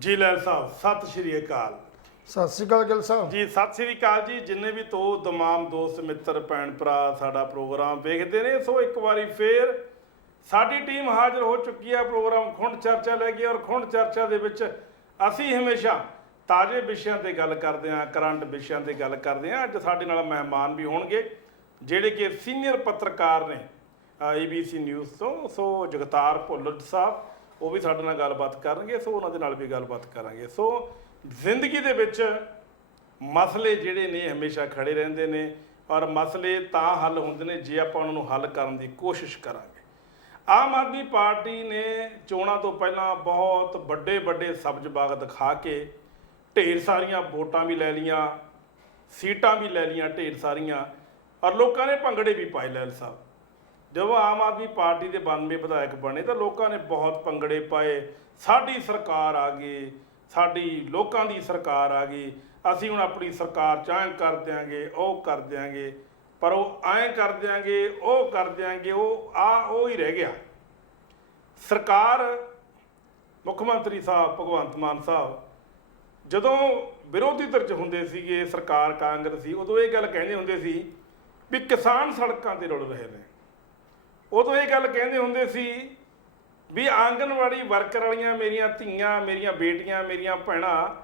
ਜੀ ਲੈਲ ਸਾਹਿਬ ਸਤਿ ਸ਼੍ਰੀ ਅਕਾਲ। ਸਤਿ ਸ਼੍ਰੀ ਅਕਾਲ ਗਿੱਲ ਸਾਹਿਬ ਜੀ ਸਤਿ ਸ਼੍ਰੀ ਅਕਾਲ ਜੀ। ਜਿੰਨੇ ਵੀ ਤਮਾਮ ਦੋਸਤ ਮਿੱਤਰ ਭੈਣ ਭਰਾ ਸਾਡਾ ਪ੍ਰੋਗਰਾਮ ਵੇਖਦੇ ਨੇ, ਸੋ ਇੱਕ ਵਾਰੀ ਫੇਰ ਸਾਡੀ ਟੀਮ ਹਾਜ਼ਰ ਹੋ ਚੁੱਕੀ ਹੈ ਪ੍ਰੋਗਰਾਮ ਖੁੰਡ ਚਰਚਾ ਲੈ ਕੇ। ਔਰ ਖੁੰਡ ਚਰਚਾ ਦੇ ਵਿੱਚ ਅਸੀਂ ਹਮੇਸ਼ਾ ਤਾਜ਼ੇ ਵਿਸ਼ਿਆਂ ਤੇ ਗੱਲ ਕਰਦੇ ਹਾਂ, ਕਰੰਟ ਵਿਸ਼ਿਆਂ ਤੇ ਗੱਲ ਕਰਦੇ ਹਾਂ। ਅੱਜ ਸਾਡੇ ਨਾਲ ਮਹਿਮਾਨ ਵੀ ਹੋਣਗੇ ਜਿਹੜੇ ਕਿ ਸੀਨੀਅਰ ਪੱਤਰਕਾਰ ਨੇ ABC ਨਿਊਜ਼ ਤੋਂ। ਸੋ ਜਗਤਾਰ ਭੁੱਲਰ ਸਾਹਿਬ ਉਹ ਵੀ ਸਾਡੇ ਨਾਲ ਗੱਲਬਾਤ ਕਰਨਗੇ, ਸੋ ਉਹਨਾਂ ਦੇ ਨਾਲ ਵੀ ਗੱਲਬਾਤ ਕਰਾਂਗੇ। ਸੋ ਜ਼ਿੰਦਗੀ ਦੇ ਵਿੱਚ ਮਸਲੇ ਜਿਹੜੇ ਨੇ ਹਮੇਸ਼ਾ ਖੜੇ ਰਹਿੰਦੇ ਨੇ, ਔਰ ਮਸਲੇ ਤਾਂ ਹੱਲ ਹੁੰਦੇ ਨੇ ਜੇ ਆਪਾਂ ਉਹਨਾਂ ਨੂੰ ਹੱਲ ਕਰਨ ਦੀ ਕੋਸ਼ਿਸ਼ ਕਰਾਂਗੇ। ਆਮ ਆਦਮੀ ਪਾਰਟੀ ਨੇ ਚੋਣਾਂ ਤੋਂ ਪਹਿਲਾਂ ਬਹੁਤ ਵੱਡੇ ਵੱਡੇ ਸਬਜ਼ ਬਾਗ ਦਿਖਾ ਕੇ ਢੇਰ ਸਾਰੀਆਂ ਵੋਟਾਂ ਵੀ ਲੈ ਲਈਆਂ, ਸੀਟਾਂ ਵੀ ਲੈ ਲਈਆਂ ਢੇਰ ਸਾਰੀਆਂ, ਔਰ ਲੋਕਾਂ ਨੇ ਭੰਗੜੇ ਵੀ ਪਾਏ। ਲੈਲ ਸਾਹਿਬ ਜਦੋਂ ਆਮ ਆਦਮੀ ਪਾਰਟੀ ਦੇ 92 ਵਿਧਾਇਕ ਬਣੇ ਤਾਂ ਲੋਕਾਂ ਨੇ ਬਹੁਤ ਭੰਗੜੇ ਪਾਏ। ਸਾਡੀ ਸਰਕਾਰ ਆ ਗਈ, ਸਾਡੀ ਲੋਕਾਂ ਦੀ ਸਰਕਾਰ ਆ ਗਈ, ਅਸੀਂ ਹੁਣ ਆਪਣੀ ਸਰਕਾਰ 'ਚ ਐਂ ਕਰ ਦਿਆਂਗੇ, ਉਹ ਕਰ ਦਿਆਂਗੇ, ਪਰ ਉਹ ਐਂ ਕਰ ਦਿਆਂਗੇ, ਉਹ ਕਰ ਦਿਆਂਗੇ, ਉਹ ਹੀ ਰਹਿ ਗਿਆ। ਸਰਕਾਰ ਮੁੱਖ ਮੰਤਰੀ ਸਾਹਿਬ ਭਗਵੰਤ ਮਾਨ ਸਾਹਿਬ ਜਦੋਂ ਵਿਰੋਧੀ ਧਿਰ 'ਚ ਹੁੰਦੇ ਸੀਗੇ, ਸਰਕਾਰ ਕਾਂਗਰਸ ਸੀ, ਉਦੋਂ ਇਹ ਗੱਲ ਕਹਿੰਦੇ ਹੁੰਦੇ ਸੀ ਵੀ ਕਿਸਾਨ ਸੜਕਾਂ 'ਤੇ ਰੁਲ ਰਹੇ ਨੇ। ਉਦੋਂ ਇਹ ਗੱਲ ਕਹਿੰਦੇ ਹੁੰਦੇ ਸੀ ਵੀ ਆਂਗਨਵਾੜੀ ਵਰਕਰ ਵਾਲੀਆਂ ਮੇਰੀਆਂ ਧੀਆਂ, ਮੇਰੀਆਂ ਬੇਟੀਆਂ, ਮੇਰੀਆਂ ਭੈਣਾਂ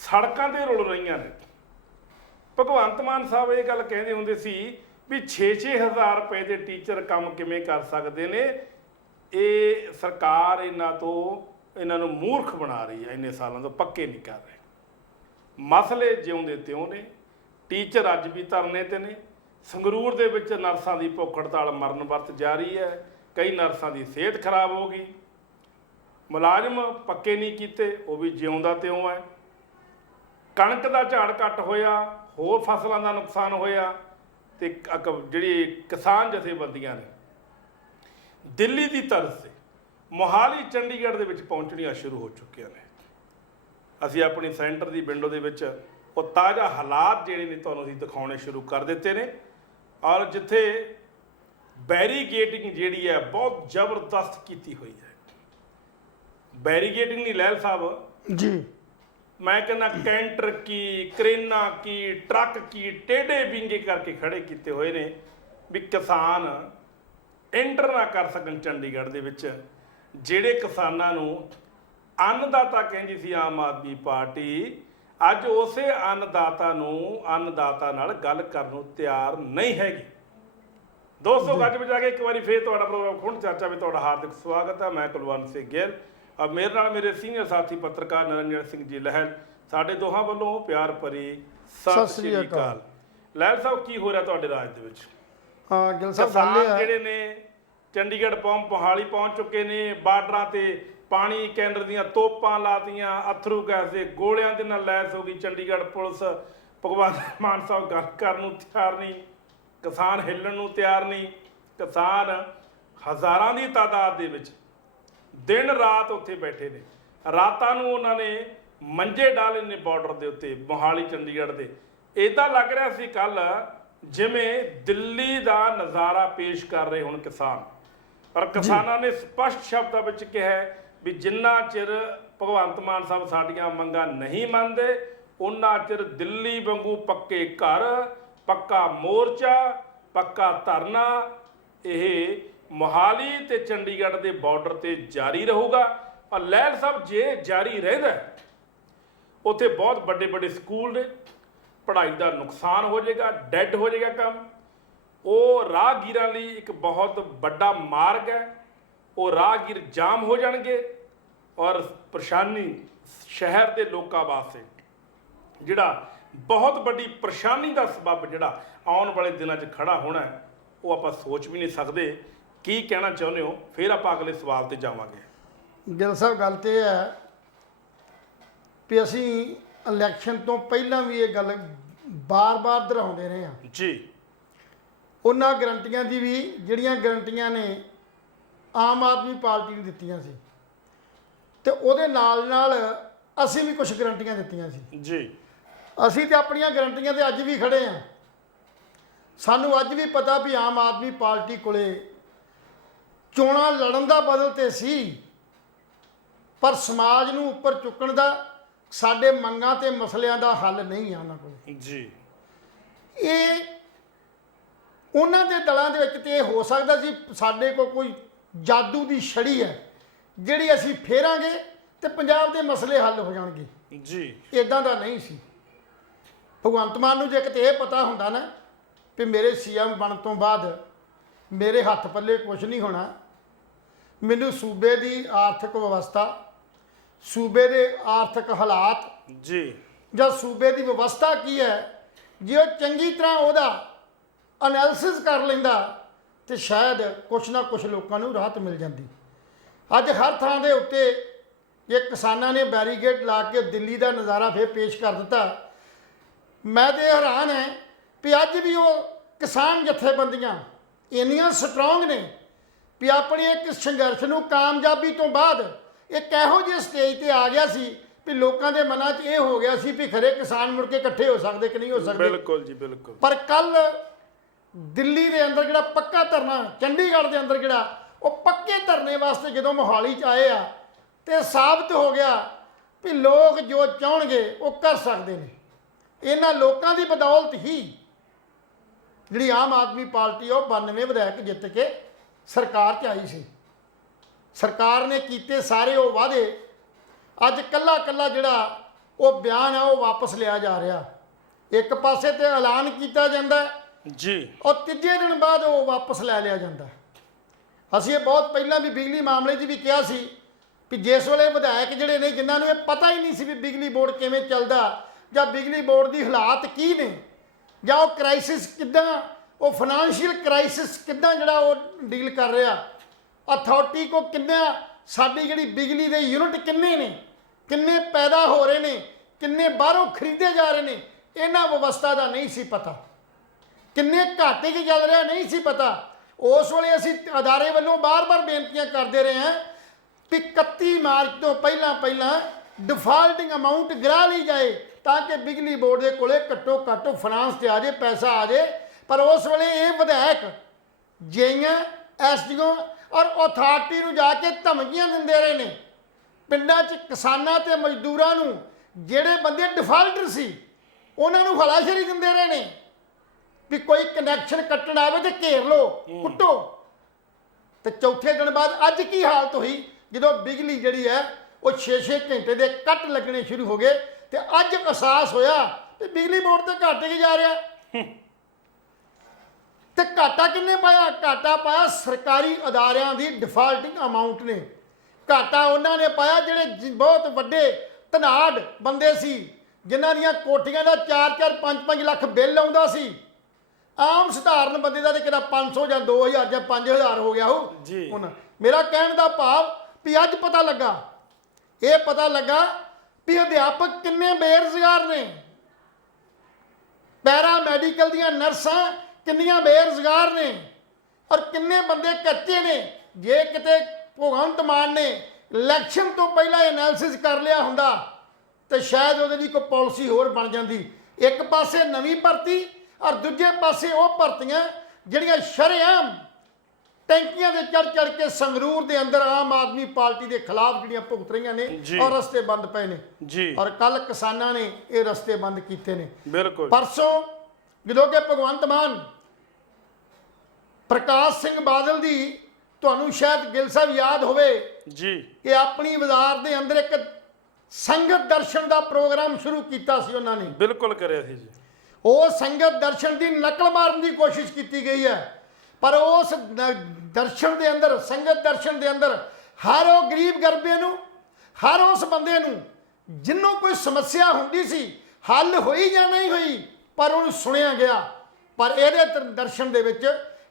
ਸੜਕਾਂ 'ਤੇ ਰੁਲ ਰਹੀਆਂ ਨੇ। ਭਗਵੰਤ ਮਾਨ ਸਾਹਿਬ ਇਹ ਗੱਲ ਕਹਿੰਦੇ ਹੁੰਦੇ ਸੀ ਵੀ 6-6 ਹਜ਼ਾਰ ਰੁਪਏ ਦੇ ਟੀਚਰ ਕੰਮ ਕਿਵੇਂ ਕਰ ਸਕਦੇ ਨੇ। ਇਹ ਸਰਕਾਰ ਇਹਨਾਂ ਨੂੰ ਮੂਰਖ ਬਣਾ ਰਹੀ ਹੈ, ਇੰਨੇ ਸਾਲਾਂ ਤੋਂ ਪੱਕੇ ਨਹੀਂ ਕਰ ਰਹੇ। ਮਸਲੇ ਜਿਉਂਦੇ ਤਿਉਂ ਨੇ। ਟੀਚਰ ਅੱਜ ਵੀ ਧਰਨੇ 'ਤੇ ਨੇ। ਸੰਗਰੂਰ ਦੇ ਵਿੱਚ ਨਰਸਾਂ ਦੀ ਭੁੱਖ ਹੜਤਾਲ ਮਰਨ ਵਰਤ ਜਾਰੀ ਹੈ। ਕਈ ਨਰਸਾਂ ਦੀ ਸਿਹਤ ਖਰਾਬ ਹੋ ਗਈ। ਮੁਲਾਜ਼ਮ ਪੱਕੇ ਨਹੀਂ ਕੀਤੇ, ਉਹ ਵੀ ਜਿਉਂਦਾ ਤਿਉਂ ਹੈ। ਕਣਕ ਦਾ ਝਾੜ ਘੱਟ ਹੋਇਆ, ਹੋਰ ਫਸਲਾਂ ਦਾ ਨੁਕਸਾਨ ਹੋਇਆ, ਤੇ ਜਿਹੜੀ ਕਿਸਾਨ ਜਥੇਬੰਦੀਆਂ ਨੇ ਦਿੱਲੀ ਦੀ ਤਰਜ਼ 'ਤੇ ਮੋਹਾਲੀ ਚੰਡੀਗੜ੍ਹ ਦੇ ਵਿੱਚ ਪਹੁੰਚਣੀਆਂ ਸ਼ੁਰੂ ਹੋ ਚੁੱਕੀਆਂ ਨੇ। ਅਸੀਂ ਆਪਣੀ ਸੈਂਟਰ ਦੀ ਵਿੰਡੋ ਦੇ ਵਿੱਚ ਉਹ ਤਾਜ਼ਾ ਹਾਲਾਤ ਜਿਹੜੇ ਨੇ ਤੁਹਾਨੂੰ ਅਸੀਂ ਦਿਖਾਉਣੇ ਸ਼ੁਰੂ ਕਰ ਦਿੱਤੇ ਨੇ। ਔਰ ਜਿੱਥੇ ਬੈਰੀਗੇਟਿੰਗ ਜਿਹੜੀ ਹੈ ਬਹੁਤ ਜ਼ਬਰਦਸਤ ਕੀਤੀ ਹੋਈ ਹੈ। ਬੈਰੀਗੇਟਿੰਗ ਨਹੀਂ ਲੈਲ ਸਾਹਿਬ ਜੀ, ਮੈਂ ਕਹਿੰਦਾ ਕੈਂਟਰ ਕੀ, ਕਰੇਨਾ ਕੀ, ਟਰੱਕ ਕੀ ਟੇਢੇ ਵਿੰਗੇ ਕਰਕੇ ਖੜੇ ਕੀਤੇ ਹੋਏ ਨੇ ਵੀ ਕਿਸਾਨ ਐਂਟਰ ਨਾ ਕਰ ਸਕਣ ਚੰਡੀਗੜ੍ਹ ਦੇ ਵਿੱਚ। ਜਿਹੜੇ ਕਿਸਾਨਾਂ ਨੂੰ ਅੰਨਦਾਤਾ ਕਹਿੰਦੀ ਸੀ ਆਮ ਆਦਮੀ ਪਾਰਟੀ, ਅੱਜ ਉਸੇ ਅੰਨਦਾਤਾ ਨਾਲ ਗੱਲ ਕਰਨ ਨੂੰ ਤਿਆਰ ਨਹੀਂ ਹੈਗੀ। ਦੋਸਤੋ ਗੱਜ ਵਜਾ ਕੇ ਇੱਕ ਵਾਰੀ ਫੇਰ ਤੁਹਾਡਾ ਪ੍ਰੋਗਰਾਮ ਖੁੰਡ ਚਰਚਾ ਵਿੱਚ ਤੁਹਾਡਾ ਹਾਰਦਿਕ ਸਵਾਗਤ ਹੈ। ਮੈਂ ਕੁਲਵੰਤ ਸਿੰਘ ਗਿੱਲ, ਔਰ ਮੇਰੇ ਨਾਲ ਮੇਰੇ ਸੀਨੀਅਰ ਸਾਥੀ ਪੱਤਰਕਾਰ ਨਰਿੰਦਰ ਸਿੰਘ ਜੀ ਲਹਿਲ। ਸਾਡੇ ਦੋਹਾਂ ਵੱਲੋਂ ਪਿਆਰ ਭਰੀ ਸਤਿ ਸ੍ਰੀ ਅਕਾਲ। ਲਹਿਲ ਸਾਹਿਬ ਕੀ ਹੋ ਰਿਹਾ ਤੁਹਾਡੇ ਰਾਜ ਦੇ ਵਿੱਚ? ਹਾਂ ਗਿੱਲ ਸਾਹਿਬ ਜਿਹੜੇ ਨੇ ਚੰਡੀਗੜ੍ਹ ਮੋਹਾਲੀ ਪਹੁੰਚ ਚੁੱਕੇ ਨੇ। ਬਾਰਡਰਾਂ ਤੇ ਪਾਣੀ ਕੈਂਡਰ ਦੀਆਂ ਤੋਪਾਂ ਲਾਤੀਆਂ, ਅਥਰੂ ਗੈਸ ਦੇ ਗੋਲਿਆਂ ਦੇ ਨਾਲ ਲੈਸ ਹੋ ਗਈ ਚੰਡੀਗੜ੍ਹ ਪੁਲਿਸ। ਭਗਵੰਤ ਮਾਨ ਸਾਹਿਬ ਗੱਲ ਕਰਨ ਨੂੰ ਤਿਆਰ ਨਹੀਂ, ਕਿਸਾਨ ਹਿੱਲਣ ਨੂੰ ਤਿਆਰ ਨਹੀਂ। ਕਿਸਾਨ ਹਜ਼ਾਰਾਂ ਦੀ ਤਾਦਾਦ ਦੇ ਵਿੱਚ ਦਿਨ ਰਾਤ ਉੱਥੇ ਬੈਠੇ ਨੇ। ਰਾਤਾਂ ਨੂੰ ਉਹਨਾਂ ਨੇ ਮੰਜੇ ਡਾਲੇ ਨੇ ਬਾਰਡਰ ਦੇ ਉੱਤੇ ਮੋਹਾਲੀ ਚੰਡੀਗੜ੍ਹ ਦੇ। ਇੱਦਾਂ ਲੱਗ ਰਿਹਾ ਸੀ ਕੱਲ ਜਿਵੇਂ ਦਿੱਲੀ ਦਾ ਨਜ਼ਾਰਾ ਪੇਸ਼ ਕਰ ਰਹੇ ਹੁਣ ਕਿਸਾਨ। ਪਰ ਕਿਸਾਨਾਂ ਨੇ ਸਪਸ਼ਟ ਸ਼ਬਦਾਂ ਵਿੱਚ ਕਿਹਾ ਵੀ ਜਿੰਨਾ ਚਿਰ ਭਗਵੰਤ ਮਾਨ ਸਾਹਿਬ ਸਾਡੀਆਂ ਮੰਗਾਂ ਨਹੀਂ ਮੰਨਦੇ, ਉਹਨਾਂ ਚਿਰ ਦਿੱਲੀ ਵਾਂਗੂ ਪੱਕੇ ਘਰ, ਪੱਕਾ ਮੋਰਚਾ, ਪੱਕਾ ਧਰਨਾ ਇਹ ਮੋਹਾਲੀ ਤੇ ਚੰਡੀਗੜ੍ਹ ਦੇ ਬਾਰਡਰ ਤੇ ਜਾਰੀ ਰਹੂਗਾ। ਔਰ ਲਹਿਲ ਸਾਹਿਬ ਜੇ ਜਾਰੀ ਰਹਿੰਦਾ ਉੱਥੇ ਬਹੁਤ ਵੱਡੇ ਵੱਡੇ ਸਕੂਲ ਨੇ, ਪੜ੍ਹਾਈ ਦਾ ਨੁਕਸਾਨ ਹੋ ਜਾਏਗਾ, ਡੈਡ ਹੋ ਜਾਏਗਾ ਕੰਮ। ਉਹ ਰਾਹਗੀਰਾਂ ਲਈ ਇੱਕ ਬਹੁਤ ਵੱਡਾ ਮਾਰਗ ਹੈ। ਉਹ ਰਾਹਗੀਰ ਜਾਮ ਹੋ ਜਾਣਗੇ ਔਰ ਪਰੇਸ਼ਾਨੀ ਸ਼ਹਿਰ ਦੇ ਲੋਕਾਂ ਵਾਸਤੇ ਜਿਹੜਾ ਬਹੁਤ ਵੱਡੀ ਪਰੇਸ਼ਾਨੀ ਦਾ ਸਬੱਬ ਜਿਹੜਾ ਆਉਣ ਵਾਲੇ ਦਿਨਾਂ 'ਚ ਖੜਾ ਹੋਣਾ ਹੈ, ਉਹ ਆਪਾਂ ਸੋਚ ਵੀ ਨਹੀਂ ਸਕਦੇ। ਕੀ ਕਹਿਣਾ ਚਾਹੁੰਦੇ ਹੋ? ਫਿਰ ਆਪਾਂ ਅਗਲੇ ਸਵਾਲ 'ਤੇ ਜਾਵਾਂਗੇ। ਗਿੱਲ ਸਾਹਿਬ ਗੱਲ ਤੇ ਇਹ ਹੈ ਵੀ ਅਸੀਂ ਇਲੈਕਸ਼ਨ ਤੋਂ ਪਹਿਲਾਂ ਵੀ ਇਹ ਗੱਲ ਬਾਰ-ਬਾਰ ਦੁਹਰਾਉਂਦੇ ਰਹੇ ਹਾਂ ਜੀ। ਉਹਨਾਂ ਗਰੰਟੀਆਂ ਦੀ ਵੀ ਜਿਹੜੀਆਂ ਗਰੰਟੀਆਂ ਨੇ ਆਮ ਆਦਮੀ ਪਾਰਟੀ ਨੂੰ ਦਿੱਤੀਆਂ ਸੀ, ਤੇ ਉਹਦੇ ਨਾਲ ਅਸੀਂ ਵੀ ਕੁਝ ਗਰੰਟੀਆਂ ਦਿੱਤੀਆਂ ਸੀ ਜੀ। ਅਸੀਂ ਤੇ ਆਪਣੀਆਂ ਗਰੰਟੀਆਂ ਤੇ ਅੱਜ ਵੀ ਖੜੇ ਹਾਂ। ਸਾਨੂੰ ਅੱਜ ਵੀ ਪਤਾ ਵੀ ਆਮ ਆਦਮੀ ਪਾਰਟੀ ਕੋਲੇ ਚੋਣਾਂ ਲੜਨ ਦਾ ਬਦਲ ਤੇ ਸੀ, ਪਰ ਸਮਾਜ ਨੂੰ ਉੱਪਰ ਚੁੱਕਣ ਦਾ, ਸਾਡੇ ਮੰਗਾਂ ਤੇ ਮਸਲਿਆਂ ਦਾ ਹੱਲ ਨਹੀਂ ਆ ਉਹਨਾਂ ਕੋਲ ਜੀ। ਇਹ ਉਹਨਾਂ ਦੇ ਦਲਾਂ ਦੇ ਵਿੱਚ ਤੇ ਇਹ ਹੋ ਸਕਦਾ ਸੀ ਸਾਡੇ ਕੋਲ ਕੋਈ ਜਾਦੂ ਦੀ ਛੜੀ ਹੈ ਜਿਹੜੀ ਅਸੀਂ ਫੇਰਾਂਗੇ ਤੇ ਪੰਜਾਬ ਦੇ ਮਸਲੇ ਹੱਲ ਹੋ ਜਾਣਗੇ ਜੀ। ਇਦਾਂ ਦਾ ਨਹੀਂ ਸੀ। ਭਗਵੰਤ ਮਾਨ ਨੂੰ ਜੇ ਕਿਤੇ ਇਹ ਪਤਾ ਹੁੰਦਾ ਨਾ ਵੀ ਮੇਰੇ ਸੀਐਮ ਬਣਨ ਤੋਂ ਬਾਅਦ ਮੇਰੇ ਹੱਥ ਪੱਲੇ ਕੁਝ ਨਹੀਂ ਹੋਣਾ, ਮੈਨੂੰ ਸੂਬੇ ਦੀ ਆਰਥਿਕ ਵਿਵਸਥਾ, ਸੂਬੇ ਦੇ ਆਰਥਿਕ ਹਾਲਾਤ ਜੀ ਜਾਂ ਸੂਬੇ ਦੀ ਵਿਵਸਥਾ ਕੀ ਹੈ, ਜੇ ਉਹ ਚੰਗੀ ਤਰ੍ਹਾਂ ਉਹਦਾ ਐਨਾਲਿਸਿਸ ਕਰ ਲੈਂਦਾ ਤੇ ਸ਼ਾਇਦ ਕੁਛ ਨਾ ਕੁਛ ਲੋਕਾਂ ਨੂੰ ਰਾਹਤ ਮਿਲ ਜਾਂਦੀ। ਅੱਜ ਹਰ ਥਾਂ ਦੇ ਉੱਤੇ ਇਹ ਕਿਸਾਨਾਂ ਨੇ ਬੈਰੀਗੇਡ ਲਾ ਕੇ ਦਿੱਲੀ ਦਾ ਨਜ਼ਾਰਾ ਫਿਰ ਪੇਸ਼ ਕਰ ਦਿੱਤਾ। ਮੈਂ ਤੇ ਹੈਰਾਨ ਹੈ ਵੀ ਅੱਜ ਵੀ ਉਹ ਕਿਸਾਨ ਜਥੇਬੰਦੀਆਂ ਇੰਨੀਆਂ ਸਟਰੋਂਗ ਨੇ ਵੀ ਆਪਣੇ ਇੱਕ ਸੰਘਰਸ਼ ਨੂੰ ਕਾਮਯਾਬੀ ਤੋਂ ਬਾਅਦ ਇੱਕ ਇਹੋ ਜਿਹੇ ਸਟੇਜ ਤੇ ਆ ਗਿਆ ਸੀ ਵੀ ਲੋਕਾਂ ਦੇ ਮਨਾਂ 'ਚ ਇਹ ਹੋ ਗਿਆ ਸੀ ਵੀ ਖਰੇ ਕਿਸਾਨ ਮੁੜ ਕੇ ਇਕੱਠੇ ਹੋ ਸਕਦੇ ਕਿ ਨਹੀਂ ਹੋ ਸਕਦੇ। ਬਿਲਕੁਲ ਜੀ ਬਿਲਕੁਲ। ਪਰ ਕੱਲ ਦਿੱਲੀ ਦੇ ਅੰਦਰ ਜਿਹੜਾ ਪੱਕਾ ਧਰਨਾ, ਚੰਡੀਗੜ੍ਹ ਦੇ ਅੰਦਰ ਜਿਹੜਾ ਉਹ ਪੱਕੇ ਧਰਨੇ ਵਾਸਤੇ ਜਦੋਂ ਮੋਹਾਲੀ 'ਚ ਆਏ ਆ ਤੇ ਸਾਬਤ ਹੋ ਗਿਆ ਵੀ ਲੋਕ ਜੋ ਚਾਹਣਗੇ ਉਹ ਕਰ ਸਕਦੇ ਨੇ। ਇਹਨਾਂ ਲੋਕਾਂ ਦੀ ਬਦੌਲਤ ਹੀ ਜਿਹੜੀ ਆਮ ਆਦਮੀ ਪਾਰਟੀ ਉਹ 92 ਵਿਧਾਇਕ ਜਿੱਤ ਕੇ ਸਰਕਾਰ 'ਚ ਆਈ ਸੀ। ਸਰਕਾਰ ਨੇ ਕੀਤੇ ਸਾਰੇ ਉਹ ਵਾਅਦੇ ਅੱਜ ਕੱਲਾ ਕੱਲਾ ਜਿਹੜਾ ਉਹ ਬਿਆਨ ਆ ਉਹ ਵਾਪਸ ਲਿਆ ਜਾ ਰਿਹਾ। ਇੱਕ ਪਾਸੇ ਤੇ ਐਲਾਨ ਕੀਤਾ ਜਾਂਦਾ ਜੀ ਔਰ ਤੀਜੇ ਦਿਨ ਬਾਅਦ ਉਹ ਵਾਪਸ ਲੈ ਲਿਆ ਜਾਂਦਾ। ਅਸੀਂ ਇਹ ਬਹੁਤ ਪਹਿਲਾਂ ਵੀ ਬਿਜਲੀ ਮਾਮਲੇ 'ਚ ਵੀ ਕਿਹਾ ਸੀ ਵੀ ਜਿਸ ਵੇਲੇ ਵਿਧਾਇਕ ਜਿਹੜੇ ਨੇ ਜਿਨ੍ਹਾਂ ਨੂੰ ਇਹ ਪਤਾ ਹੀ ਨਹੀਂ ਸੀ ਵੀ ਬਿਜਲੀ ਬੋਰਡ ਕਿਵੇਂ ਚੱਲਦਾ ਜਾਂ ਬਿਜਲੀ ਬੋਰਡ ਦੀ ਹਾਲਾਤ ਕੀ ਨੇ ਜਾਂ ਉਹ ਕ੍ਰਾਈਸਿਸ ਕਿੱਦਾਂ, ਉਹ ਫਾਈਨੈਂਸ਼ੀਅਲ ਕ੍ਰਾਈਸਿਸ ਕਿੱਦਾਂ ਜਿਹੜਾ ਉਹ ਡੀਲ ਕਰ ਰਿਹਾ, ਅਥਾਰਟੀ ਕੋ ਕਿੰਨਾ ਸਾਡੀ ਜਿਹੜੀ ਬਿਜਲੀ ਦੇ ਯੂਨਿਟ ਕਿੰਨੇ ਨੇ, ਕਿੰਨੇ ਪੈਦਾ ਹੋ ਰਹੇ ਨੇ, ਕਿੰਨੇ ਬਾਹਰੋਂ ਖਰੀਦੇ ਜਾ ਰਹੇ ਨੇ, ਇਹਨਾਂ ਵਿਵਸਥਾ ਦਾ ਨਹੀਂ ਸੀ ਪਤਾ। ਕਿੰਨੇ ਘਾਟੇ 'ਚ ਚੱਲ ਰਿਹਾ ਨਹੀਂ ਸੀ ਪਤਾ। ਉਸ ਵੇਲੇ ਅਸੀਂ ਅਦਾਰੇ ਵੱਲੋਂ ਬਾਰ-ਬਾਰ ਬੇਨਤੀਆਂ ਕਰਦੇ ਰਹੇ ਹਾਂ ਕਿ 31 ਮਾਰਚ ਤੋਂ ਪਹਿਲਾਂ ਡਿਫਾਲਟਿੰਗ ਅਮਾਊਂਟ ਗਿਰਾ ਲਈ ਜਾਏ ਤਾਂ ਕਿ ਬਿਜਲੀ ਬੋਰਡ ਦੇ ਕੋਲੇ ਘੱਟੋ ਘੱਟ ਫਾਈਨਾਂਸ ਤੇ ਆ ਜਾਏ, ਪੈਸਾ ਆ ਜਾਏ। ਪਰ ਉਸ ਵੇਲੇ ਇਹ ਵਿਧਾਇਕ ਜੇਈਆਂ, ਐਸਡੀਓ ਔਰ ਅਥਾਰਟੀ ਨੂੰ ਜਾ ਕੇ ਧਮਕੀਆਂ ਦਿੰਦੇ ਰਹੇ ਨੇ। ਪਿੰਡਾਂ 'ਚ ਕਿਸਾਨਾਂ ਤੇ ਮਜ਼ਦੂਰਾਂ ਨੂੰ, ਜਿਹੜੇ ਬੰਦੇ ਡਿਫਾਲਟਰ ਸੀ ਉਹਨਾਂ ਨੂੰ ਹਲਾਸ਼ੇਰੀ ਦਿੰਦੇ ਰਹੇ ਨੇ ਵੀ ਕੋਈ ਕਨੈਕਸ਼ਨ ਕੱਟਣ ਆਵੇ ਤੇ ਘੇਰ ਲਓ, ਕੁੱਟੋ। ਤੇ ਚੌਥੇ ਦਿਨ ਬਾਅਦ ਅੱਜ ਕੀ ਹਾਲਤ ਹੋਈ ਜਦੋਂ ਬਿਜਲੀ ਜਿਹੜੀ ਹੈ ਉਹ 6-6 ਘੰਟੇ ਦੇ ਕੱਟ ਲੱਗਣੇ ਸ਼ੁਰੂ ਹੋ ਗਏ ਤੇ ਅੱਜ ਅਹਿਸਾਸ ਹੋਇਆ ਕਿ ਬਿਜਲੀ ਬੋਰਡ ਤੇ ਘਾਟੇ 'ਚ ਜਾ ਰਿਹਾ। ਤੇ ਘਾਟਾ ਕਿੰਨੇ ਪਾਇਆ? ਘਾਟਾ ਪਾਇਆ ਸਰਕਾਰੀ ਅਦਾਰਿਆਂ ਦੀ ਡਿਫਾਲਟਿੰਗ ਅਮਾਉਂਟ ਨੇ। ਘਾਟਾ ਉਹਨਾਂ ਨੇ ਪਾਇਆ ਜਿਹੜੇ ਬਹੁਤ ਵੱਡੇ ਧਨਾੜ ਬੰਦੇ ਸੀ, ਜਿਨ੍ਹਾਂ ਦੀਆਂ ਕੋਠੀਆਂ ਦਾ 4-4 5-5 ਲੱਖ ਬਿੱਲ ਆਉਂਦਾ ਸੀ। ਆਮ ਸਧਾਰਨ ਬੰਦੇ ਦਾ ਤੇ ਕਿਹੜਾ 500 ਜਾਂ 2000 ਜਾਂ 5000 ਹੋ ਗਿਆ ਹੋ ਜੀ। ਹੁਣ ਮੇਰਾ ਕਹਿਣ ਦਾ ਭਾਵ ਵੀ ਅੱਜ ਪਤਾ ਲੱਗਾ, ਇਹ ਪਤਾ ਲੱਗਾ ਵੀ ਅਧਿਆਪਕ ਕਿੰਨੇ ਬੇਰੁਜ਼ਗਾਰ ਨੇ, ਪੈਰਾ ਮੈਡੀਕਲ ਦੀਆਂ ਨਰਸਾਂ ਕਿੰਨੀਆਂ ਬੇਰੁਜ਼ਗਾਰ ਨੇ ਔਰ ਕਿੰਨੇ ਬੰਦੇ ਕੱਚੇ ਨੇ। ਜੇ ਕਿਤੇ ਭਗਵੰਤ ਮਾਨ ਨੇ ਇਲੈਕਸ਼ਨ ਤੋਂ ਪਹਿਲਾਂ ਐਨਾਲਿਸਿਸ ਕਰ ਲਿਆ ਹੁੰਦਾ ਤੇ ਸ਼ਾਇਦ ਉਹਦੇ ਲਈ ਕੋਈ ਪਾਲਿਸੀ ਹੋਰ ਬਣ ਜਾਂਦੀ। ਇੱਕ ਪਾਸੇ ਨਵੀਂ ਭਰਤੀ ਔਰ ਦੂਜੇ ਪਾਸੇ ਉਹ ਭਰਤੀਆਂ ਜਿਹੜੀਆਂ ਸ਼ਰੇਆਮ ਟੈਂਕੀਆਂ ਦੇ ਚੜ ਕੇ ਸੰਗਰੂਰ ਦੇ ਅੰਦਰ ਆਮ ਆਦਮੀ ਪਾਰਟੀ ਦੇ ਖਿਲਾਫ ਜਿਹੜੀਆਂ ਭੁਗਤ ਰਹੀਆਂ ਨੇ ਔਰ ਰਸਤੇ ਬੰਦ ਪਏ ਨੇ ਜੀ। ਔਰ ਕੱਲ ਕਿਸਾਨਾਂ ਨੇ ਇਹ ਰਸਤੇ ਬੰਦ ਕੀਤੇ ਨੇ। ਬਿਲਕੁਲ। ਪਰਸੋਂ ਜਦੋਂ ਕਿ ਭਗਵੰਤ ਮਾਨ ਪ੍ਰਕਾਸ਼ ਸਿੰਘ ਬਾਦਲ ਦੀ, ਤੁਹਾਨੂੰ ਸ਼ਾਇਦ ਗਿੱਲ ਸਾਹਿਬ ਯਾਦ ਹੋਵੇ ਜੀ, ਕਿ ਆਪਣੀ ਬਾਜ਼ਾਰ ਦੇ ਅੰਦਰ ਇੱਕ ਸੰਗਤ ਦਰਸ਼ਨ ਦਾ ਪ੍ਰੋਗਰਾਮ ਸ਼ੁਰੂ ਕੀਤਾ ਸੀ ਉਹਨਾਂ ਨੇ। ਬਿਲਕੁਲ ਕਰਿਆ ਸੀ ਜੀ। ਉਹ ਸੰਗਤ ਦਰਸ਼ਨ ਦੀ ਨਕਲ ਮਾਰਨ ਦੀ ਕੋਸ਼ਿਸ਼ ਕੀਤੀ ਗਈ ਹੈ, ਪਰ ਉਸ ਦਰਸ਼ਨ ਦੇ ਅੰਦਰ, ਸੰਗਤ ਦਰਸ਼ਨ ਦੇ ਅੰਦਰ ਹਰ ਉਹ ਗਰੀਬ ਗਰਬੇ ਨੂੰ, ਹਰ ਉਸ ਬੰਦੇ ਨੂੰ ਜਿਹਨੂੰ ਕੋਈ ਸਮੱਸਿਆ ਹੁੰਦੀ ਸੀ, ਹੱਲ ਹੋਈ ਜਾਂ ਨਹੀਂ ਹੋਈ, ਪਰ ਉਹਨੂੰ ਸੁਣਿਆ ਗਿਆ। ਪਰ ਇਹਦੇ ਦਰਸ਼ਨ ਦੇ ਵਿੱਚ,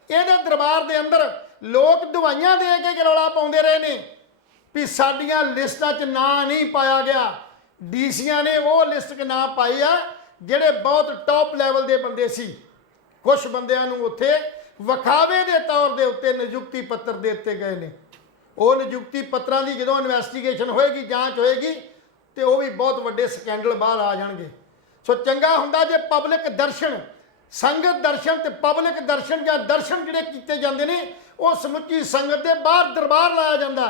ਇਹਦੇ ਦਰਬਾਰ ਦੇ ਅੰਦਰ ਲੋਕ ਦਵਾਈਆਂ ਦੇ ਕੇ ਰੌਲਾ ਪਾਉਂਦੇ ਰਹੇ ਨੇ ਵੀ ਸਾਡੀਆਂ ਲਿਸਟਾਂ 'ਚ ਨਾਂ ਨਹੀਂ ਪਾਇਆ ਗਿਆ। ਡੀਸੀਆਂ ਨੇ ਉਹ ਲਿਸਟ 'ਚ ਨਾਂ ਪਾਈ ਆ ਜਿਹੜੇ ਬਹੁਤ ਟੌਪ ਲੈਵਲ ਦੇ ਬੰਦੇ ਸੀ। ਕੁਝ ਬੰਦਿਆਂ ਨੂੰ ਉੱਥੇ ਵਿਖਾਵੇ ਦੇ ਤੌਰ ਦੇ ਉੱਤੇ ਨਿਯੁਕਤੀ ਪੱਤਰ ਦੇ ਦਿੱਤੇ ਗਏ ਨੇ। ਉਹ ਨਿਯੁਕਤੀ ਪੱਤਰਾਂ ਦੀ ਜਦੋਂ ਇਨਵੈਸਟੀਗੇਸ਼ਨ ਹੋਏਗੀ, ਜਾਂਚ ਹੋਏਗੀ, ਤੇ ਉਹ ਵੀ ਬਹੁਤ ਵੱਡੇ ਸਕੈਂਡਲ ਬਾਹਰ ਆ ਜਾਣਗੇ। ਸੋ ਚੰਗਾ ਹੁੰਦਾ ਜੇ ਪਬਲਿਕ ਦਰਸ਼ਨ, ਸੰਗਤ ਦਰਸ਼ਨ ਤੇ ਪਬਲਿਕ ਦਰਸ਼ਨ ਜਾਂ ਦਰਸ਼ਨ ਜਿਹੜੇ ਕੀਤੇ ਜਾਂਦੇ ਨੇ ਉਹ ਸਮੁੱਚੀ ਸੰਗਤ ਦੇ ਬਾਹਰ ਦਰਬਾਰ ਲਾਇਆ ਜਾਂਦਾ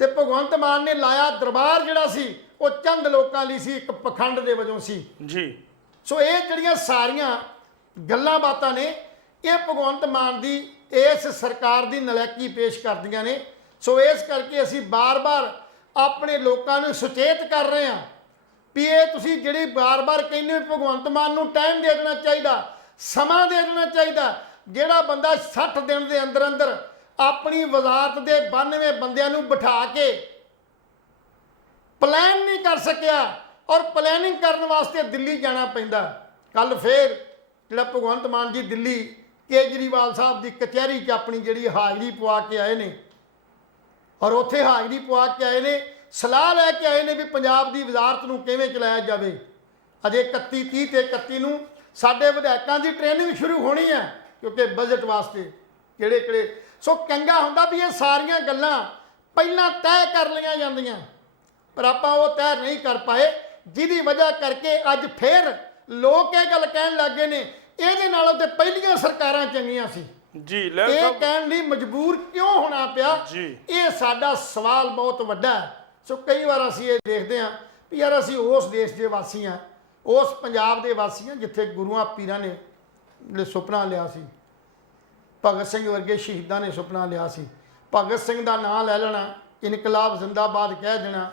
ਤੇ ਭਗਵੰਤ ਮਾਨ ਨੇ ਲਾਇਆ ਦਰਬਾਰ ਜਿਹੜਾ ਸੀ ਉਹ ਚੰਦ ਲੋਕਾਂ ਲਈ ਸੀ, ਇੱਕ ਪਖੰਡ ਦੇ ਵਜੋਂ ਸੀ ਜੀ। ਸੋ ਇਹ ਜਿਹੜੀਆਂ ਸਾਰੀਆਂ ਗੱਲਾਂ ਬਾਤਾਂ ਨੇ ਇਹ ਭਗਵੰਤ ਮਾਨ ਦੀ ਇਸ ਸਰਕਾਰ ਦੀ ਨਲਾਇਕੀ ਪੇਸ਼ ਕਰਦੀਆਂ ਨੇ। ਸੋ ਇਸ ਕਰਕੇ ਅਸੀਂ ਬਾਰ-ਬਾਰ ਆਪਣੇ ਲੋਕਾਂ ਨੂੰ ਸੁਚੇਤ ਕਰ ਰਹੇ ਹਾਂ ਵੀ ਇਹ ਤੁਸੀਂ ਜਿਹੜੀ ਬਾਰ-ਬਾਰ ਕਹਿੰਦੇ ਹੋ ਭਗਵੰਤ ਮਾਨ ਨੂੰ ਟਾਈਮ ਦੇ ਦੇਣਾ ਚਾਹੀਦਾ, ਸਮਾਂ ਦੇ ਦੇਣਾ ਚਾਹੀਦਾ। ਜਿਹੜਾ ਬੰਦਾ 60 ਦਿਨ ਦੇ ਅੰਦਰ ਅੰਦਰ ਆਪਣੀ ਵਜ਼ਾਰਤ ਦੇ 92 ਬੰਦਿਆਂ ਨੂੰ ਬਿਠਾ ਕੇ ਪਲਾਨ ਨਹੀਂ ਕਰ ਸਕਿਆ ਔਰ ਪਲੈਨਿੰਗ ਕਰਨ ਵਾਸਤੇ ਦਿੱਲੀ ਜਾਣਾ ਪੈਂਦਾ। ਕੱਲ ਫੇਰ ਜਿਹੜਾ ਭਗਵੰਤ ਮਾਨ ਜੀ ਦਿੱਲੀ ਕੇਜਰੀਵਾਲ ਸਾਹਿਬ ਦੀ ਕਚਹਿਰੀ 'ਚ ਆਪਣੀ ਜਿਹੜੀ ਹਾਜ਼ਰੀ ਪਵਾ ਕੇ ਆਏ ਨੇ ਔਰ ਉੱਥੇ ਹਾਜ਼ਰੀ ਪਵਾ ਕੇ ਆਏ ਨੇ, ਸਲਾਹ ਲੈ ਕੇ ਆਏ ਨੇ ਵੀ ਪੰਜਾਬ ਦੀ ਵਜ਼ਾਰਤ ਨੂੰ ਕਿਵੇਂ ਚਲਾਇਆ ਜਾਵੇ। ਅਜੇ 31 30 ਤੇ 31 ਨੂੰ ਸਾਡੇ ਵਿਧਾਇਕਾਂ ਦੀ ਟ੍ਰੇਨਿੰਗ ਸ਼ੁਰੂ ਹੋਣੀ ਹੈ ਕਿਉਂਕਿ ਬਜਟ ਵਾਸਤੇ ਕਿਹੜੇ ਸੋ ਚੰਗਾ ਹੁੰਦਾ ਵੀ ਇਹ ਸਾਰੀਆਂ ਗੱਲਾਂ ਪਹਿਲਾਂ ਤੈਅ ਕਰ ਲਈਆਂ ਜਾਂਦੀਆਂ, ਪਰ ਆਪਾਂ ਉਹ ਤੈਅ ਨਹੀਂ ਕਰ ਪਾਏ, ਜਿਹਦੀ ਵਜ੍ਹਾ ਕਰਕੇ ਅੱਜ ਫੇਰ ਲੋਕ ਇਹ ਗੱਲ ਕਹਿਣ ਲੱਗੇ ਨੇ ਇਹਦੇ ਨਾਲੋਂ ਤੇ ਪਹਿਲੀਆਂ ਸਰਕਾਰਾਂ ਚੰਗੀਆਂ ਸੀ ਜੀ। ਇਹ ਕਹਿਣ ਲਈ ਮਜਬੂਰ ਕਿਉਂ ਹੋਣਾ ਪਿਆ ਜੀ। ਇਹ ਸਾਡਾ ਸਵਾਲ ਬਹੁਤ ਵੱਡਾ ਹੈ। ਸੋ ਕਈ ਵਾਰ ਅਸੀਂ ਇਹ ਦੇਖਦੇ ਹਾਂ ਵੀ ਯਾਰ ਅਸੀਂ ਉਸ ਦੇਸ਼ ਦੇ ਵਾਸੀ ਹਾਂ, ਉਸ ਪੰਜਾਬ ਦੇ ਵਾਸੀ ਹਾਂ ਜਿੱਥੇ ਗੁਰੂਆਂ ਪੀਰਾਂ ਨੇ ਸੁਪਨਾ ਲਿਆ ਸੀ, ਭਗਤ ਸਿੰਘ ਵਰਗੇ ਸ਼ਹੀਦਾਂ ਨੇ ਸੁਪਨਾ ਲਿਆ ਸੀ। ਭਗਤ ਸਿੰਘ ਦਾ ਨਾਂ ਲੈ ਲੈਣਾ, ਇਨਕਲਾਬ ਜ਼ਿੰਦਾਬਾਦ ਕਹਿ ਦੇਣਾ,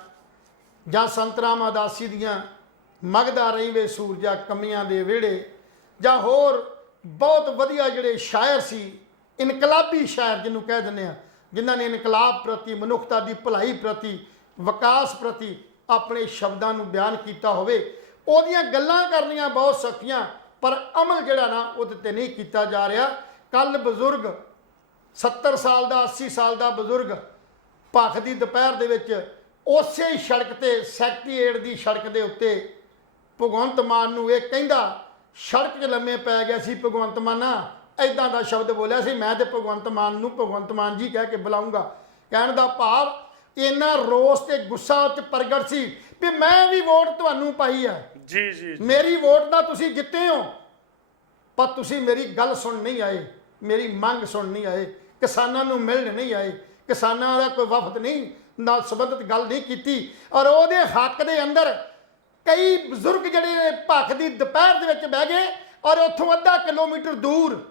ਜਾਂ ਸੰਤ ਰਾਮ ਅਦਾਸੀ ਦੀਆਂ ਮਗਦਾ ਰਹੀ ਵੇ ਸੂਰਜਾ ਕਮੀਆਂ ਦੇ ਵਿਹੜੇ, ਜਾਂ ਹੋਰ ਬਹੁਤ ਵਧੀਆ ਜਿਹੜੇ ਸ਼ਾਇਰ ਸੀ ਇਨਕਲਾਬੀ ਸ਼ਾਇਰ ਜਿਹਨੂੰ ਕਹਿ ਦਿੰਦੇ ਆ, ਜਿਨ੍ਹਾਂ ਨੇ ਇਨਕਲਾਬ ਪ੍ਰਤੀ, ਮਨੁੱਖਤਾ ਦੀ ਭਲਾਈ ਪ੍ਰਤੀ, ਵਿਕਾਸ ਪ੍ਰਤੀ ਆਪਣੇ ਸ਼ਬਦਾਂ ਨੂੰ ਬਿਆਨ ਕੀਤਾ ਹੋਵੇ। ਉਹਦੀਆਂ ਗੱਲਾਂ ਕਰਨੀਆਂ ਬਹੁਤ ਸੌਖੀਆਂ ਪਰ ਅਮਲ ਜਿਹੜਾ ਨਾ ਉਹਦੇ ਤੇ ਨਹੀਂ ਕੀਤਾ ਜਾ ਰਿਹਾ। ਕੱਲ ਬਜ਼ੁਰਗ 70 ਸਾਲ ਦਾ 80 ਸਾਲ ਦਾ ਬਜ਼ੁਰਗ ਭੱਖ ਦੀ ਦੁਪਹਿਰ ਦੇ ਵਿੱਚ ਉਸੇ ਹੀ ਸੜਕ ਤੇ ਸੈਕਟਰੀਏਟ ਦੀ ਸੜਕ ਦੇ ਉੱਤੇ ਭਗਵੰਤ ਮਾਨ ਨੂੰ ਇਹ ਕਹਿੰਦਾ ਸੜਕ 'ਚ ਲੰਮੇ ਪੈ ਗਿਆ ਸੀ। ਭਗਵੰਤ ਮਾਨਾ ਐਦਾਂ ਦਾ ਸ਼ਬਦ ਬੋਲਿਆ ਸੀ, ਮੈਂ ਤੇ ਭਗਵੰਤ ਮਾਨ ਨੂੰ ਭਗਵੰਤ ਮਾਨ ਜੀ ਕਹਿ ਕੇ ਬੁਲਾਉਂਗਾ। ਕਹਿਣ ਦਾ ਭਾਵ ਇੰਨਾ ਰੋਸ ਤੇ ਗੁੱਸਾ ਉੱਤੇ ਪ੍ਰਗਟ ਸੀ ਵੀ ਮੈਂ ਵੀ ਵੋਟ ਤੁਹਾਨੂੰ ਪਾਈ ਹੈ ਜੀ ਜੀ, ਮੇਰੀ ਵੋਟ ਦਾ ਤੁਸੀਂ ਜਿੱਤੇ ਹੋ, ਪਰ ਤੁਸੀਂ ਮੇਰੀ ਗੱਲ ਸੁਣ ਨਹੀਂ ਆਏ, ਮੇਰੀ ਮੰਗ ਸੁਣ ਨਹੀਂ ਆਏ, ਕਿਸਾਨਾਂ ਨੂੰ ਮਿਲਣ ਨਹੀਂ ਆਏ, ਕਿਸਾਨਾਂ ਦਾ ਕੋਈ ਵਫਦ ਨਹੀਂ ਨਾਲ ਸੰਬੰਧਿਤ ਗੱਲ ਨਹੀਂ ਕੀਤੀ। ਔਰ ਉਹਦੇ ਹੱਕ ਦੇ ਅੰਦਰ ਕਈ ਬਜ਼ੁਰਗ ਜਿਹੜੇ ਭੱਖ ਦੀ ਦੁਪਹਿਰ ਦੇ ਵਿੱਚ ਬਹਿ ਗਏ ਔਰ ਉੱਥੋਂ ਅੱਧਾ ਕਿਲੋਮੀਟਰ ਦੂਰ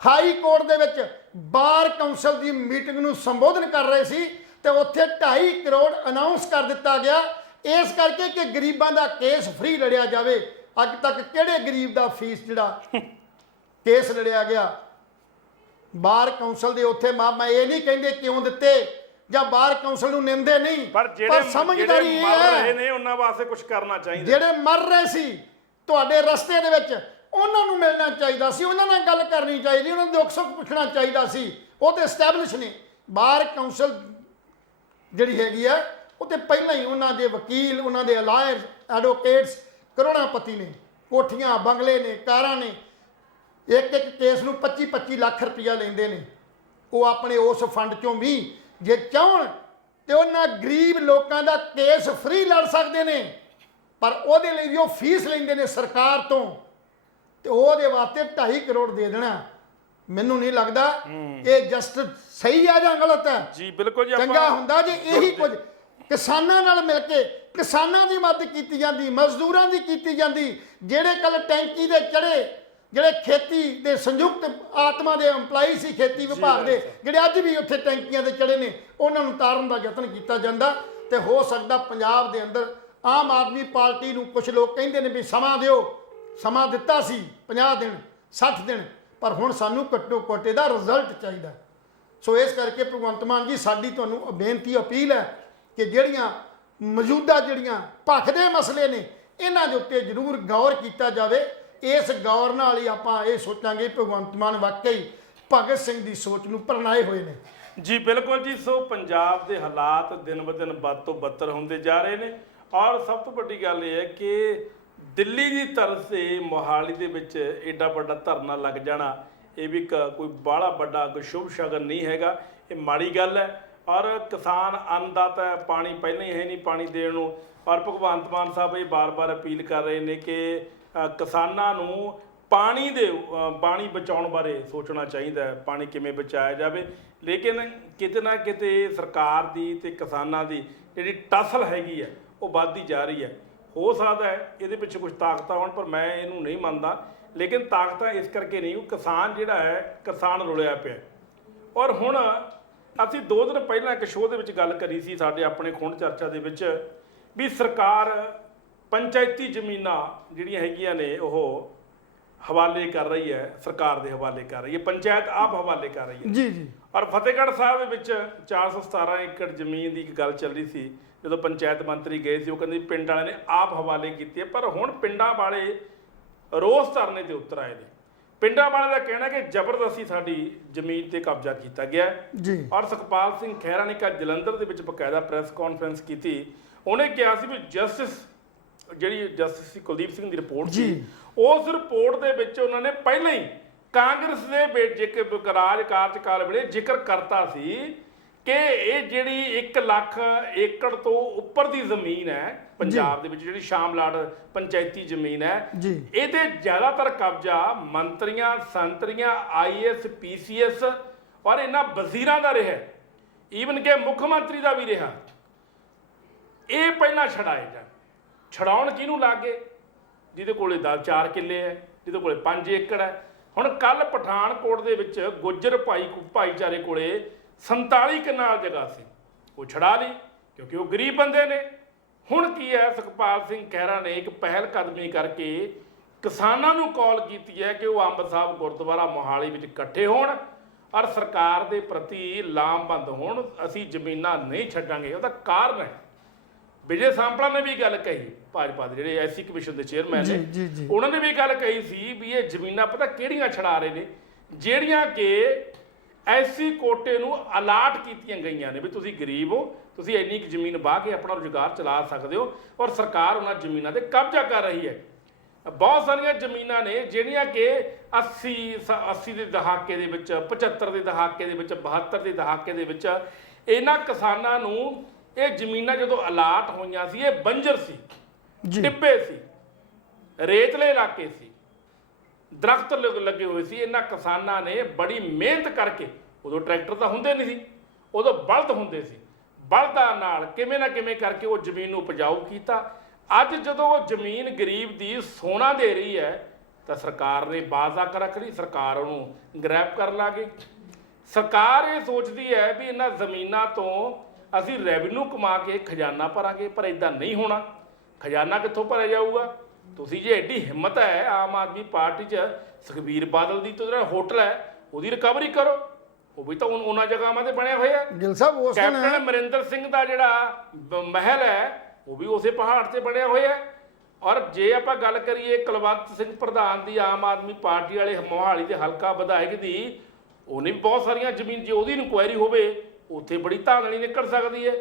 ਹਾਈ ਕੋਰਟ ਦੇ ਵਿੱਚ ਬਾਰ ਕੌਂਸਲ ਦੀ ਮੀਟਿੰਗ ਨੂੰ ਸੰਬੋਧਨ ਕਰ ਰਹੇ ਸੀ ਤੇ ਉੱਥੇ 2.5 ਕਰੋੜ ਅਨਾਉਂਸ ਕਰ ਦਿੱਤਾ ਗਿਆ ਇਸ ਕਰਕੇ ਕਿ ਗਰੀਬਾਂ ਦਾ ਕੇਸ ਫ੍ਰੀ ਲੜਿਆ ਜਾਵੇ। ਅੱਜ ਤੱਕ ਕਿਹੜੇ ਗਰੀਬ ਦਾ ਫੀਸ ਜਿਹੜਾ ਕੇਸ ਲੜਿਆ ਗਿਆ ਬਾਰ ਕੌਂਸਲ ਦੇ ਉੱਥੇ? ਮੈਂ ਇਹ ਨਹੀਂ ਕਹਿੰਦੇ ਕਿਉਂ ਦਿੱਤੇ ਜਾਂ ਬਾਰ ਕੌਂਸਲ ਨੂੰ ਨਿੰਦੇ ਨਹੀਂ, ਪਰ ਸਮਝਦਾਰੀ ਇਹ ਮਰ ਰਹੇ ਹੈ ਨੇ ਉਹਨਾਂ ਵਾਸਤੇ ਕੁਝ ਕਰਨਾ ਚਾਹੀਦਾ। ਜਿਹੜੇ ਮਰ ਰਹੇ ਸੀ ਤੁਹਾਡੇ ਰਸਤੇ ਦੇ ਵਿੱਚ ਉਹਨਾਂ ਨੂੰ ਮਿਲਣਾ ਚਾਹੀਦਾ ਸੀ, ਉਹਨਾਂ ਨਾਲ ਗੱਲ ਕਰਨੀ ਚਾਹੀਦੀ, ਉਹਨਾਂ ਦੇ ਦੁੱਖ ਸੁੱਖ ਪੁੱਛਣਾ ਚਾਹੀਦਾ ਸੀ। ਉਹ ਤੇ ਐਸਟੈਬਲਿਸ਼ ਨੇ ਬਾਰ ਕੌਂਸਲ ਜਿਹੜੀ ਹੈਗੀ ਆ ਉਹ ਤੇ ਪਹਿਲਾਂ ਹੀ ਉਹਨਾਂ ਦੇ ਵਕੀਲ, ਉਹਨਾਂ ਦੇ ਲਾਇਰ, ਐਡਵੋਕੇਟਸ ਕਰੋੜਾਪਤੀ ਨੇ, ਕੋਠੀਆਂ ਬੰਗਲੇ ਨੇ, ਕਾਰਾਂ ਨੇ, ਇੱਕ ਕੇਸ ਨੂੰ 25-25 ਲੱਖ ਰੁਪਈਆ ਲੈਂਦੇ ਨੇ। ਉਹ ਆਪਣੇ ਉਸ ਫੰਡ ਚੋਂ ਵੀ ਜੇ ਚਾਹਣ ਤੇ ਉਹਨਾਂ ਗਰੀਬ ਲੋਕਾਂ ਦਾ ਕੇਸ ਫ੍ਰੀ ਲੜ ਸਕਦੇ ਨੇ, ਪਰ ਉਹਦੇ ਲਈ ਵੀ ਉਹ ਫੀਸ ਲੈਂਦੇ ਨੇ ਸਰਕਾਰ ਤੋਂ ਤੇ ਉਹਦੇ ਵਾਸਤੇ 2.5 ਕਰੋੜ ਦੇ ਦੇਣਾ ਮੈਨੂੰ ਨਹੀਂ ਲੱਗਦਾ ਇਹ ਜਸਟ ਸਹੀ ਆ ਜਾਂ ਗਲਤ ਹੈ। ਜੀ ਬਿਲਕੁਲ ਜੀ, ਚੰਗਾ ਹੁੰਦਾ ਜੇ ਇਹੀ ਕੁਝ ਕਿਸਾਨਾਂ ਨਾਲ ਮਿਲ ਕੇ ਕਿਸਾਨਾਂ ਦੀ ਮਦਦ ਕੀਤੀ ਜਾਂਦੀ, ਮਜ਼ਦੂਰਾਂ ਦੀ ਕੀਤੀ ਜਾਂਦੀ, ਜਿਹੜੇ ਕੱਲ ਟੈਂਕੀ ਦੇ ਚੜੇ, ਜਿਹੜੇ ਖੇਤੀ ਦੇ ਸੰਯੁਕਤ ਆਤਮਾ ਦੇ EMPLOYEE ਸੀ ਖੇਤੀ ਵਿਭਾਗ ਦੇ, ਜਿਹੜੇ ਅੱਜ ਵੀ ਉੱਥੇ ਟੈਂਕੀਆਂ ਦੇ ਚੜੇ ਨੇ, ਉਹਨਾਂ ਨੂੰ ਉਤਾਰਨ ਦਾ ਯਤਨ ਕੀਤਾ ਜਾਂਦਾ ਤੇ ਹੋ ਸਕਦਾ ਪੰਜਾਬ ਦੇ ਅੰਦਰ ਆਮ ਆਦਮੀ ਪਾਰਟੀ ਨੂੰ ਕੁਝ ਲੋਕ ਕਹਿੰਦੇ ਨੇ ਵੀ ਸਮਾਂ ਦਿਓ, ਸਮਾਂ ਦਿੱਤਾ ਸੀ 50 ਦਿਨ 60 ਦਿਨ, ਪਰ ਹੁਣ ਸਾਨੂੰ ਘੱਟੋ ਘੱਟ ਦਾ ਰਿਜ਼ਲਟ ਚਾਹੀਦਾ। ਸੋ ਇਸ ਕਰਕੇ ਭਗਵੰਤ ਮਾਨ ਜੀ ਸਾਡੀ ਤੁਹਾਨੂੰ ਬੇਨਤੀ ਅਪੀਲ ਹੈ ਕਿ ਜਿਹੜੀਆਂ ਮੌਜੂਦਾ ਜਿਹੜੀਆਂ ਭੱਖ ਦੇ ਮਸਲੇ ਨੇ ਇਹਨਾਂ ਦੇ ਉੱਤੇ ਜ਼ਰੂਰ ਗੌਰ ਕੀਤਾ ਜਾਵੇ। ਇਸ ਗੌਰ ਨਾਲ ਹੀ ਆਪਾਂ ਇਹ ਸੋਚਾਂਗੇ ਭਗਵੰਤ ਮਾਨ ਵਾਕਈ ਭਗਤ ਸਿੰਘ ਦੀ ਸੋਚ ਨੂੰ ਪ੍ਰਣਾਏ ਹੋਏ ਨੇ। ਜੀ ਬਿਲਕੁਲ ਜੀ। ਸੋ ਪੰਜਾਬ ਦੇ ਹਾਲਾਤ ਦਿਨ ਬ ਦਿਨ ਵੱਧ ਤੋਂ ਬੱਤਰ ਹੁੰਦੇ ਜਾ ਰਹੇ ਨੇ ਔਰ ਸਭ ਤੋਂ ਵੱਡੀ ਗੱਲ ਇਹ ਹੈ ਕਿ ਦਿੱਲੀ ਦੀ ਤਰਫ ਤੇ ਮੋਹਾਲੀ ਦੇ ਵਿੱਚ ਏਡਾ ਵੱਡਾ ਧਰਨਾ ਲੱਗ ਜਾਣਾ ਇਹ ਵੀ ਕੋਈ ਬਾਹਲਾ ਵੱਡਾ ਕੋਈ ਸ਼ੁਭ ਸ਼ਗਨ ਨਹੀਂ ਹੈਗਾ, ਇਹ ਮਾੜੀ ਗੱਲ ਹੈ। ਔਰ ਕਿਸਾਨ ਅੰਨਦਾਤਾ ਹੈ, ਪਾਣੀ ਪਹਿਲਾਂ ਹੀ ਹੈ ਨਹੀਂ ਪਾਣੀ ਦੇਣ ਨੂੰ, ਔਰ ਭਗਵੰਤ ਮਾਨ ਸਾਹਿਬ ਇਹ ਬਾਰ-ਬਾਰ ਅਪੀਲ ਕਰ ਰਹੇ ਨੇ ਕਿ ਕਿਸਾਨਾਂ ਨੂੰ ਪਾਣੀ ਬਚਾਉਣ ਬਾਰੇ ਸੋਚਣਾ ਚਾਹੀਦਾ ਹੈ, ਪਾਣੀ ਕਿਵੇਂ ਬਚਾਇਆ ਜਾਵੇ। ਲੇਕਿਨ ਕਿਤੇ ਨਾ ਕਿਤੇ ਸਰਕਾਰ ਦੀ ਤੇ ਕਿਸਾਨਾਂ ਦੀ ਜਿਹੜੀ ਟਸਲ ਹੈਗੀ ਹੈ ਉਹ ਵੱਧਦੀ ਜਾ ਰਹੀ ਹੈ। ਹੋ ਸਕਦਾ ਹੈ ਇਹਦੇ ਪਿੱਛੇ ਕੁਝ ਤਾਕਤਾਂ ਹੋਣ, ਪਰ ਮੈਂ ਇਹਨੂੰ ਨਹੀਂ ਮੰਨਦਾ। ਲੇਕਿਨ ਤਾਕਤਾਂ ਇਸ ਕਰਕੇ ਨਹੀਂ, ਉਹ ਕਿਸਾਨ ਜਿਹੜਾ ਹੈ ਕਿਸਾਨ ਰੁਲਿਆ ਪਿਆ। ਔਰ ਹੁਣ ਅਸੀਂ 2 ਦਿਨ ਪਹਿਲਾਂ ਇੱਕ ਸ਼ੋਅ ਦੇ ਵਿੱਚ ਗੱਲ ਕਰੀ ਸੀ ਸਾਡੇ ਆਪਣੇ ਖੁੰਡ ਚਰਚਾ ਦੇ ਵਿੱਚ ਵੀ ਸਰਕਾਰ ਪੰਚਾਇਤੀ ਜ਼ਮੀਨਾਂ ਜਿਹੜੀਆਂ ਹੈਗੀਆਂ ਨੇ ਉਹ ਹਵਾਲੇ ਕਰ ਰਹੀ ਹੈ, ਸਰਕਾਰ ਦੇ ਹਵਾਲੇ ਕਰ ਰਹੀ ਹੈ, ਪੰਚਾਇਤ ਆਪ ਹਵਾਲੇ ਕਰ ਰਹੀ ਹੈ। ਜੀ ਜੀ। ਔਰ ਫਤਿਹਗੜ੍ਹ ਸਾਹਿਬ ਦੇ ਵਿੱਚ 417 ਏਕੜ ਜ਼ਮੀਨ ਦੀ ਇੱਕ ਗੱਲ ਚੱਲ ਰਹੀ ਸੀ। ਜਦੋਂ ਪੰਚਾਇਤ ਮੰਤਰੀ ਗਏ ਸੀ ਉਹ ਕਹਿੰਦੇ ਪਿੰਡ ਵਾਲਿਆਂ ਨੇ ਆਪ ਹਵਾਲੇ ਕੀਤੀ ਹੈ, ਪਰ ਹੁਣ ਪਿੰਡਾਂ ਵਾਲੇ ਰੋਸ ਧਰਨੇ ਤੇ ਉਤਰ ਆਏ ਨੇ। ਪਿੰਡਾਂ ਵਾਲੇ ਦਾ ਕਹਿਣਾ ਕਿ ਜ਼ਬਰਦਸਤੀ ਸਾਡੀ ਜ਼ਮੀਨ ਤੇ ਕਬਜ਼ਾ ਕੀਤਾ ਗਿਆ ਜੀ। ਔਰ ਸੁਖਪਾਲ ਸਿੰਘ ਖਹਿਰਾ ਨੇ ਕੱਲ੍ਹ ਜਲੰਧਰ ਦੇ ਵਿੱਚ ਬਕਾਇਦਾ ਪ੍ਰੈਸ ਕਾਨਫਰੰਸ ਕੀਤੀ। ਉਹਨੇ ਕਿਹਾ ਸੀ ਵੀ ਜਸਟਿਸ ਸੀ ਕੁਲਦੀਪ ਸਿੰਘ ਦੀ ਰਿਪੋਰਟ ਸੀ, ਉਸ ਰਿਪੋਰਟ ਦੇ ਵਿੱਚ ਉਹਨਾਂ ਨੇ ਪਹਿਲਾਂ ਹੀ ਕਾਂਗਰਸ ਦੇ ਵਿੱਚ ਰਾਜ ਕਾਰਜਕਾਲ ਵੇਲੇ ਜ਼ਿਕਰ ਕਰਤਾ ਸੀ ਕਿ ਇਹ ਜਿਹੜੀ 1 ਲੱਖ ਏਕੜ ਤੋਂ ਉੱਪਰ ਦੀ ਜ਼ਮੀਨ ਹੈ ਪੰਜਾਬ ਦੇ ਵਿੱਚ, ਜਿਹੜੀ ਸ਼ਾਮਲਾਟ ਪੰਚਾਇਤੀ ਜ਼ਮੀਨ ਹੈ, ਇਹਦੇ ਜ਼ਿਆਦਾਤਰ ਕਬਜ਼ਾ ਮੰਤਰੀਆਂ, ਸੰਤਰੀਆਂ, IAS PCS ਔਰ ਇਹਨਾਂ ਵਜ਼ੀਰਾਂ ਦਾ ਰਿਹਾ, ਈਵਨ ਕਿ ਮੁੱਖ ਮੰਤਰੀ ਦਾ ਵੀ ਰਿਹਾ। ਇਹ ਪਹਿਲਾਂ ਛਡਾਏ ਜਾਣ। ਛਡਾਉਣ ਕਿਹਨੂੰ ਲੱਗੇ? ਜਿਹਦੇ ਕੋਲੇ 4 ਕਿੱਲੇ ਹੈ, ਜਿਹਦੇ ਕੋਲੇ 5 ਏਕੜ ਹੈ। ਹੁਣ ਕੱਲ ਪਠਾਨਕੋਟ ਦੇ ਵਿੱਚ ਗੁੱਜਰ ਭਾਈਚਾਰੇ ਕੋਲੇ 47 ਕਨਾਲ ਜਗ੍ਹਾ ਸੀ, ਉਹ ਛਡਾ ਲਈ ਕਿਉਂਕਿ ਉਹ ਗਰੀਬ ਬੰਦੇ ਨੇ। ਹੁਣ ਕੀ ਹੈ, ਸੁਖਪਾਲ ਸਿੰਘ ਖਹਿਰਾ ਨੇ ਇੱਕ ਪਹਿਲ ਕਦਮੀ ਕਰਕੇ ਕਿਸਾਨਾਂ ਨੂੰ ਕਾਲ ਕੀਤੀ ਹੈ ਕਿ ਉਹ ਅੰਬ ਸਾਹਿਬ ਗੁਰਦੁਆਰਾ ਮੋਹਾਲੀ ਵਿੱਚ ਇਕੱਠੇ ਹੋਣ ਔਰ ਸਰਕਾਰ ਦੇ ਪ੍ਰਤੀ ਲਾਮਬੰਦ ਹੋਣ। ਅਸੀਂ ਜ਼ਮੀਨਾਂ ਨਹੀਂ ਛੱਡਾਂਗੇ। ਉਹਦਾ ਕਾਰਨ ਹੈ ਵਿਜੇ ਸਾਂਪਲਾ ਨੇ ਵੀ ਗੱਲ ਕਹੀ, ਭਾਜਪਾ ਦੇ ਜਿਹੜੇ ਐਸਸੀ ਕਮਿਸ਼ਨ ਦੇ ਚੇਅਰਮੈਨ ਨੇ, ਉਹਨਾਂ ਨੇ ਵੀ ਗੱਲ ਕਹੀ ਸੀ ਵੀ ਇਹ ਜ਼ਮੀਨਾਂ ਪਤਾ ਕਿਹੜੀਆਂ ਛਡਾ ਰਹੇ ਨੇ, ਜਿਹੜੀਆਂ ਕਿ ਐਸਸੀ ਕੋਟੇ ਨੂੰ ਅਲਾਟ ਕੀਤੀਆਂ ਗਈਆਂ ਨੇ ਵੀ ਤੁਸੀਂ ਗਰੀਬ ਹੋ, ਤੁਸੀਂ ਇੰਨੀ ਕੁ ਜ਼ਮੀਨ ਵਾਹ ਕੇ ਆਪਣਾ ਰੁਜ਼ਗਾਰ ਚਲਾ ਸਕਦੇ ਹੋ, ਔਰ ਸਰਕਾਰ ਉਹਨਾਂ ਜ਼ਮੀਨਾਂ ਤੇ ਕਬਜ਼ਾ ਕਰ ਰਹੀ ਹੈ। ਬਹੁਤ ਸਾਰੀਆਂ ਜ਼ਮੀਨਾਂ ਨੇ ਜਿਹੜੀਆਂ ਕਿ 80 ਦੇ ਦਹਾਕੇ ਦੇ ਵਿੱਚ, 75 ਦੇ ਦਹਾਕੇ ਦੇ ਵਿੱਚ, 72 ਦੇ ਦਹਾਕੇ ਦੇ ਵਿੱਚ ਇਹਨਾਂ ਕਿਸਾਨਾਂ ਨੂੰ ਇਹ ਜ਼ਮੀਨਾਂ ਜਦੋਂ ਅਲਾਟ ਹੋਈਆਂ ਸੀ, ਇਹ ਬੰਜਰ ਸੀ, ਟਿੱਬੇ ਸੀ, ਰੇਤਲੇ ਇਲਾਕੇ ਸੀ, ਦਰਖਤ ਲੱਗੇ ਹੋਏ ਸੀ। ਇਹਨਾਂ ਕਿਸਾਨਾਂ ਨੇ ਬੜੀ ਮਿਹਨਤ ਕਰਕੇ, ਉਦੋਂ ਟਰੈਕਟਰ ਤਾਂ ਹੁੰਦੇ ਨਹੀਂ ਸੀ, ਉਦੋਂ ਬਲਦ ਹੁੰਦੇ ਸੀ, ਬਲਦਾਂ ਨਾਲ ਕਿਵੇਂ ਨਾ ਕਿਵੇਂ ਕਰਕੇ ਉਹ ਜ਼ਮੀਨ ਨੂੰ ਉਪਜਾਊ ਕੀਤਾ। ਅੱਜ ਜਦੋਂ ਉਹ ਜ਼ਮੀਨ ਗਰੀਬ ਦੀ ਸੋਨਾ ਦੇ ਰਹੀ ਹੈ ਤਾਂ ਸਰਕਾਰ ਨੇ ਬਾਜ਼ਾਕ ਰੱਖ ਲਈ, ਸਰਕਾਰ ਉਹਨੂੰ ਗ੍ਰੈਬ ਕਰਨ ਲੱਗ ਗਈ। ਸਰਕਾਰ ਇਹ ਸੋਚਦੀ ਹੈ ਵੀ ਇਹਨਾਂ ਜ਼ਮੀਨਾਂ ਤੋਂ ਅਸੀਂ ਰੈਵਨਿਊ ਕਮਾ ਕੇ ਖਜ਼ਾਨਾ ਭਰਾਂਗੇ, ਪਰ ਇਦਾਂ ਨਹੀਂ ਹੋਣਾ। ਖਜ਼ਾਨਾ ਕਿੱਥੋਂ ਭਰਿਆ ਜਾਊਗਾ? ਤੁਸੀਂ ਜੇ ਐਡੀ ਹਿੰਮਤ ਹੈ ਆਮ ਆਦਮੀ ਪਾਰਟੀ 'ਚ, ਸੁਖਬੀਰ ਬਾਦਲ ਦੀ ਤਾਂ ਜਿਹੜਾ ਹੋਟਲ ਹੈ ਉਹਦੀ ਰਿਕਵਰੀ ਕਰੋ, ਉਹ ਵੀ ਤਾਂ ਉਹਨਾਂ ਜਗ੍ਹਾਵਾਂ ਤੇ ਬਣਿਆ ਹੋਇਆ। ਗਿੱਲ ਸਾਹਿਬ ਉਸ ਕੈਪਟਨ ਅਮਰਿੰਦਰ ਸਿੰਘ ਦਾ ਜਿਹੜਾ ਮਹਿਲ ਹੈ ਉਹ ਵੀ ਉਸੇ ਪਹਾੜ ਤੇ ਬਣਿਆ ਹੋਇਆ। ਔਰ ਜੇ ਆਪਾਂ ਗੱਲ ਕਰੀਏ ਕੁਲਵੰਤ ਸਿੰਘ ਪ੍ਰਧਾਨ ਦੀ, ਆਮ ਆਦਮੀ ਪਾਰਟੀ ਵਾਲੇ ਮੋਹਾਲੀ ਦੇ ਹਲਕਾ ਵਿਧਾਇਕ ਦੀ, ਉਹਨੇ ਵੀ ਬਹੁਤ ਸਾਰੀਆਂ ਜ਼ਮੀਨ, ਜੇ ਉਹਦੀ ਇਨਕੁਆਇਰੀ ਹੋਵੇ ਉੱਥੇ ਬੜੀ ਧਾਂਦਲੀ ਨਿਕਲ ਸਕਦੀ ਹੈ।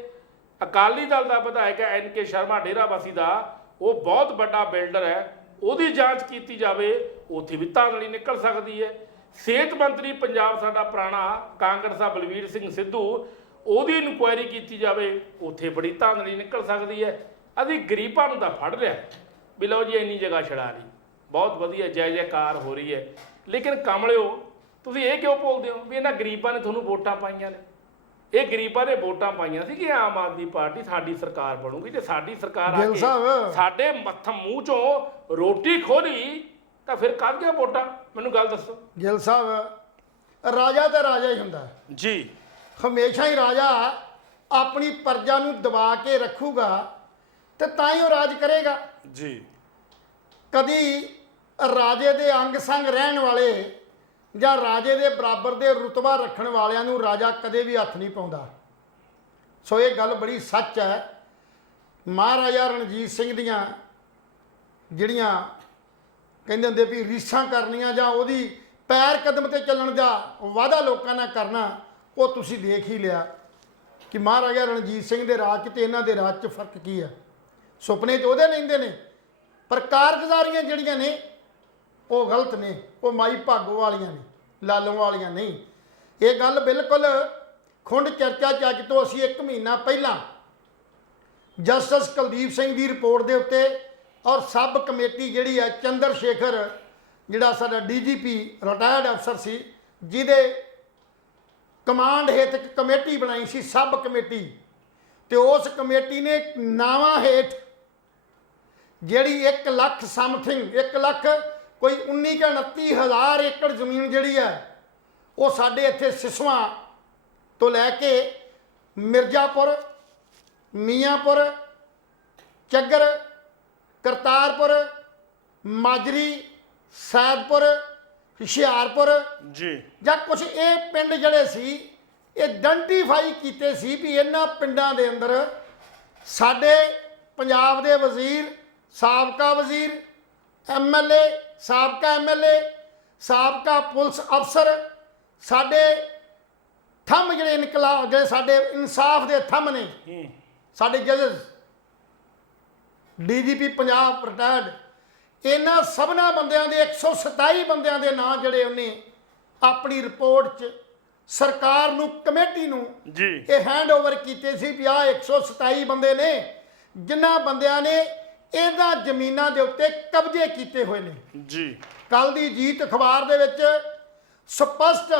ਅਕਾਲੀ ਦਲ ਦਾ ਵਿਧਾਇਕ ਹੈ NK ਸ਼ਰਮਾ ਡੇਰਾਬੱਸੀ ਦਾ, ਉਹ ਬਹੁਤ ਵੱਡਾ ਬਿਲਡਰ ਹੈ, ਉਹਦੀ ਜਾਂਚ ਕੀਤੀ ਜਾਵੇ, ਉੱਥੇ ਵੀ ਧਾਂਦਲੀ ਨਿਕਲ ਸਕਦੀ ਹੈ। ਸਿਹਤ ਮੰਤਰੀ ਪੰਜਾਬ ਸਾਡਾ ਪੁਰਾਣਾ ਕਾਂਗਰਸ ਦਾ ਬਲਵੀਰ ਸਿੰਘ ਸਿੱਧੂ, ਉਹਦੀ ਇਨਕੁਆਇਰੀ ਕੀਤੀ ਜਾਵੇ, ਉੱਥੇ ਬੜੀ ਧਾਂਦਲੀ ਨਿਕਲ ਸਕਦੀ ਹੈ। ਅਸੀਂ ਗਰੀਬਾਂ ਨੂੰ ਤਾਂ ਫੜ ਲਿਆ ਵੀ ਲਓ ਜੀ ਇੰਨੀ ਜਗ੍ਹਾ ਛਡਾ ਲਈ, ਬਹੁਤ ਵਧੀਆ, ਜੈ ਜੈਕਾਰ ਹੋ ਰਹੀ ਹੈ। ਲੇਕਿਨ ਕਮਲਿਓ, ਤੁਸੀਂ ਇਹ ਕਿਉਂ ਬੋਲਦੇ ਹੋ ਵੀ ਇਹਨਾਂ ਗਰੀਬਾਂ ਨੇ ਤੁਹਾਨੂੰ ਵੋਟਾਂ ਪਾਈਆਂ ਨੇ? ਇਹ ਗਰੀਬਾਂ ਨੇ ਵੋਟਾਂ ਪਾਈਆਂ ਸੀ ਕਿ ਆਮ ਆਦਮੀ ਪਾਰਟੀ ਸਾਡੀ ਸਰਕਾਰ ਬਣੂਗੀ। ਜੇ ਸਾਡੀ ਸਰਕਾਰ ਆ ਕੇ ਸਾਡੇ ਮੂੰਹ ਚੋਂ ਰੋਟੀ ਖੋਲੀ ਤਾਂ ਫਿਰ ਕਾਹਦੀਆਂ ਵੋਟਾਂ? ਮੈਨੂੰ ਗੱਲ ਦੱਸੋ। ਗਿੱਲ ਸਾਹਿਬ, ਰਾਜਾ ਤਾਂ ਰਾਜਾ ਹੀ ਹੁੰਦਾ ਜੀ। ਹਮੇਸ਼ਾ ਹੀ ਰਾਜਾ ਆਪਣੀ ਪ੍ਰਜਾ ਨੂੰ ਦਬਾ ਕੇ ਰੱਖੂਗਾ ਤੇ ਤਾਂ ਹੀ ਉਹ ਰਾਜ ਕਰੇਗਾ ਜੀ। ਕਦੀ ਰਾਜੇ ਦੇ ਅੰਗ ਸੰਗ ਰਹਿਣ ਵਾਲੇ ਜਾਂ ਰਾਜੇ ਦੇ ਬਰਾਬਰ ਦੇ ਰੁਤਬਾ ਰੱਖਣ ਵਾਲਿਆਂ ਨੂੰ ਰਾਜਾ ਕਦੇ ਵੀ ਹੱਥ ਨਹੀਂ ਪਾਉਂਦਾ। ਸੋ ਇਹ ਗੱਲ ਬੜੀ ਸੱਚ ਹੈ। ਮਹਾਰਾਜਾ ਰਣਜੀਤ ਸਿੰਘ ਦੀਆਂ ਜਿਹੜੀਆਂ ਕਹਿੰਦੇ ਹੁੰਦੇ ਵੀ ਰੀਸਾਂ ਕਰਨੀਆਂ ਜਾਂ ਉਹਦੀ ਪੈਰ ਕਦਮ ਤੇ ਚੱਲਣ ਦਾ ਵਾਅਦਾ ਲੋਕਾਂ ਨਾਲ ਕਰਨਾ, ਉਹ ਤੁਸੀਂ ਦੇਖ ਹੀ ਲਿਆ ਕਿ ਮਹਾਰਾਜਾ ਰਣਜੀਤ ਸਿੰਘ ਦੇ ਰਾਜ 'ਚ ਤੇ ਇਹਨਾਂ ਦੇ ਰਾਜ 'ਚ ਫਰਕ ਕੀ ਆ। ਸੁਪਨੇ 'ਚ ਉਹਦੇ ਲੈਂਦੇ ਨੇ, ਪਰ ਕਾਰਗੁਜ਼ਾਰੀਆਂ ਜਿਹੜੀਆਂ ਨੇ ਉਹ ਗਲਤ ਨੇ, ਉਹ ਮਾਈ ਭਾਗੋ ਵਾਲੀਆਂ ਨੇ, ਲਾਲੋਂ ਵਾਲੀਆਂ ਨਹੀਂ। ਇਹ ਗੱਲ ਬਿਲਕੁਲ ਖੁੰਡ ਚਰਚਾ 'ਚ ਅੱਜ ਤੋਂ ਅਸੀਂ 1 ਮਹੀਨਾ ਪਹਿਲਾਂ ਜਸਟਿਸ ਕੁਲਦੀਪ ਸਿੰਘ ਦੀ ਰਿਪੋਰਟ ਦੇ ਉੱਤੇ ਔਰ ਸਬ ਕਮੇਟੀ ਜਿਹੜੀ ਹੈ ਚੰਦਰ ਸ਼ੇਖਰ ਜਿਹੜਾ ਸਾਡਾ ਡੀਜੀਪੀ ਰਿਟਾਇਰਡ ਅਫਸਰ ਸੀ, ਜਿਹਦੇ ਕਮਾਂਡ ਹੇਠ ਇੱਕ ਕਮੇਟੀ ਬਣਾਈ ਸੀ, ਸਬ ਕਮੇਟੀ, ਤੇ ਉਸ ਕਮੇਟੀ ਨੇ ਨਾਵਾਂ ਹੇਠ ਜਿਹੜੀ 1 ਲੱਖ ਸਮਥਿੰਗ 1 ਲੱਖ ਕੋਈ 19 ਕਿ 29,000 ਏਕੜ ਜ਼ਮੀਨ ਜਿਹੜੀ ਹੈ ਉਹ ਸਾਡੇ ਇੱਥੇ ਸਿਸਵਾਂ ਤੋਂ ਲੈ ਕੇ ਮਿਰਜ਼ਾਪੁਰ, ਮੀਆਂਪੁਰ, ਚੱਗਰ, ਕਰਤਾਰਪੁਰ, ਮਾਜਰੀ, ਸੈਦਪੁਰ, ਹੁਸ਼ਿਆਰਪੁਰ ਜੀ ਜਾਂ ਕੁਝ ਇਹ ਪਿੰਡ ਜਿਹੜੇ ਸੀ ਇਹ ਆਇਡੈਂਟੀਫਾਈ ਕੀਤੇ ਸੀ ਵੀ ਇਹਨਾਂ ਪਿੰਡਾਂ ਦੇ ਅੰਦਰ ਸਾਡੇ ਪੰਜਾਬ ਦੇ ਵਜ਼ੀਰ, ਸਾਬਕਾ ਵਜ਼ੀਰ, ਐਮਐਲਏ, ਸਾਬਕਾ ਐਮਐਲਏ, ਸਾਬਕਾ ਪੁਲਿਸ ਅਫਸਰ, ਸਾਡੇ ਥੰਮ ਜਿਹੜੇ ਇਨਕਲਾਬ ਜਿਹੜੇ ਸਾਡੇ ਇਨਸਾਫ ਦੇ ਥੰਮ ਨੇ, ਸਾਡੇ ਜੱਜਸ, ਡੀਜੀਪੀ ਪੰਜਾਬ ਰਿਟਾਇਰਡ, ਇਹਨਾਂ ਸਭਨਾ ਬੰਦਿਆਂ ਦੇ 127 ਬੰਦਿਆਂ ਦੇ ਨਾਂ ਜਿਹੜੇ ਉਹਨੇ ਆਪਣੀ ਰਿਪੋਰਟ 'ਚ ਸਰਕਾਰ ਨੂੰ, ਕਮੇਟੀ ਨੂੰ ਜੀ ਇਹ ਹੈਂਡਓਵਰ ਕੀਤੇ ਸੀ ਵੀ ਆਹ 127 ਬੰਦੇ ਨੇ ਜਿਨ੍ਹਾਂ ਬੰਦਿਆਂ ਨੇ ਇਹਨਾਂ ਜ਼ਮੀਨਾਂ ਦੇ ਉੱਤੇ ਕਬਜ਼ੇ ਕੀਤੇ ਹੋਏ ਨੇ। ਜੀ ਕੱਲ ਦੀ ਜੀਤ ਅਖਬਾਰ ਦੇ ਵਿੱਚ ਸਪਸ਼ਟ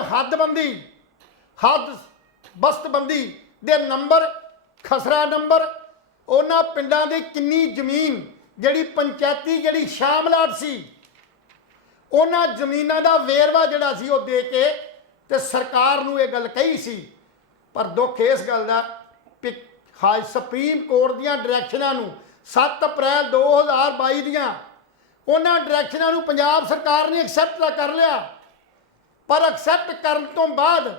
ਹੱਦਬਸਤਬੰਦੀ ਦੇ ਨੰਬਰ, ਖਸਰਾ ਨੰਬਰ, ਉਹਨਾਂ ਪਿੰਡਾਂ ਦੀ ਕਿੰਨੀ ਜ਼ਮੀਨ ਜਿਹੜੀ ਪੰਚਾਇਤੀ ਜਿਹੜੀ ਸ਼ਾਮਲਾਟ ਸੀ, ਉਹਨਾਂ ਜ਼ਮੀਨਾਂ ਦਾ ਵੇਰਵਾ ਜਿਹੜਾ ਸੀ ਉਹ ਦੇ ਕੇ ਤੇ ਸਰਕਾਰ ਨੂੰ ਇਹ ਗੱਲ ਕਹੀ ਸੀ। ਪਰ ਦੁੱਖ ਇਸ ਗੱਲ ਦਾ ਕਿ ਸੁਪਰੀਮ ਕੋਰਟ ਦੀਆਂ ਡਾਇਰੈਕਸ਼ਨਾਂ ਨੂੰ 7 ਅਪ੍ਰੈਲ 2022 ਦੀਆਂ ਉਹਨਾਂ ਡਾਇਰੈਕਸ਼ਨਾਂ ਨੂੰ ਪੰਜਾਬ ਸਰਕਾਰ ਨੇ ਐਕਸੈਪਟ ਤਾਂ ਕਰ ਲਿਆ, ਪਰ ਐਕਸੈਪਟ ਕਰਨ ਤੋਂ ਬਾਅਦ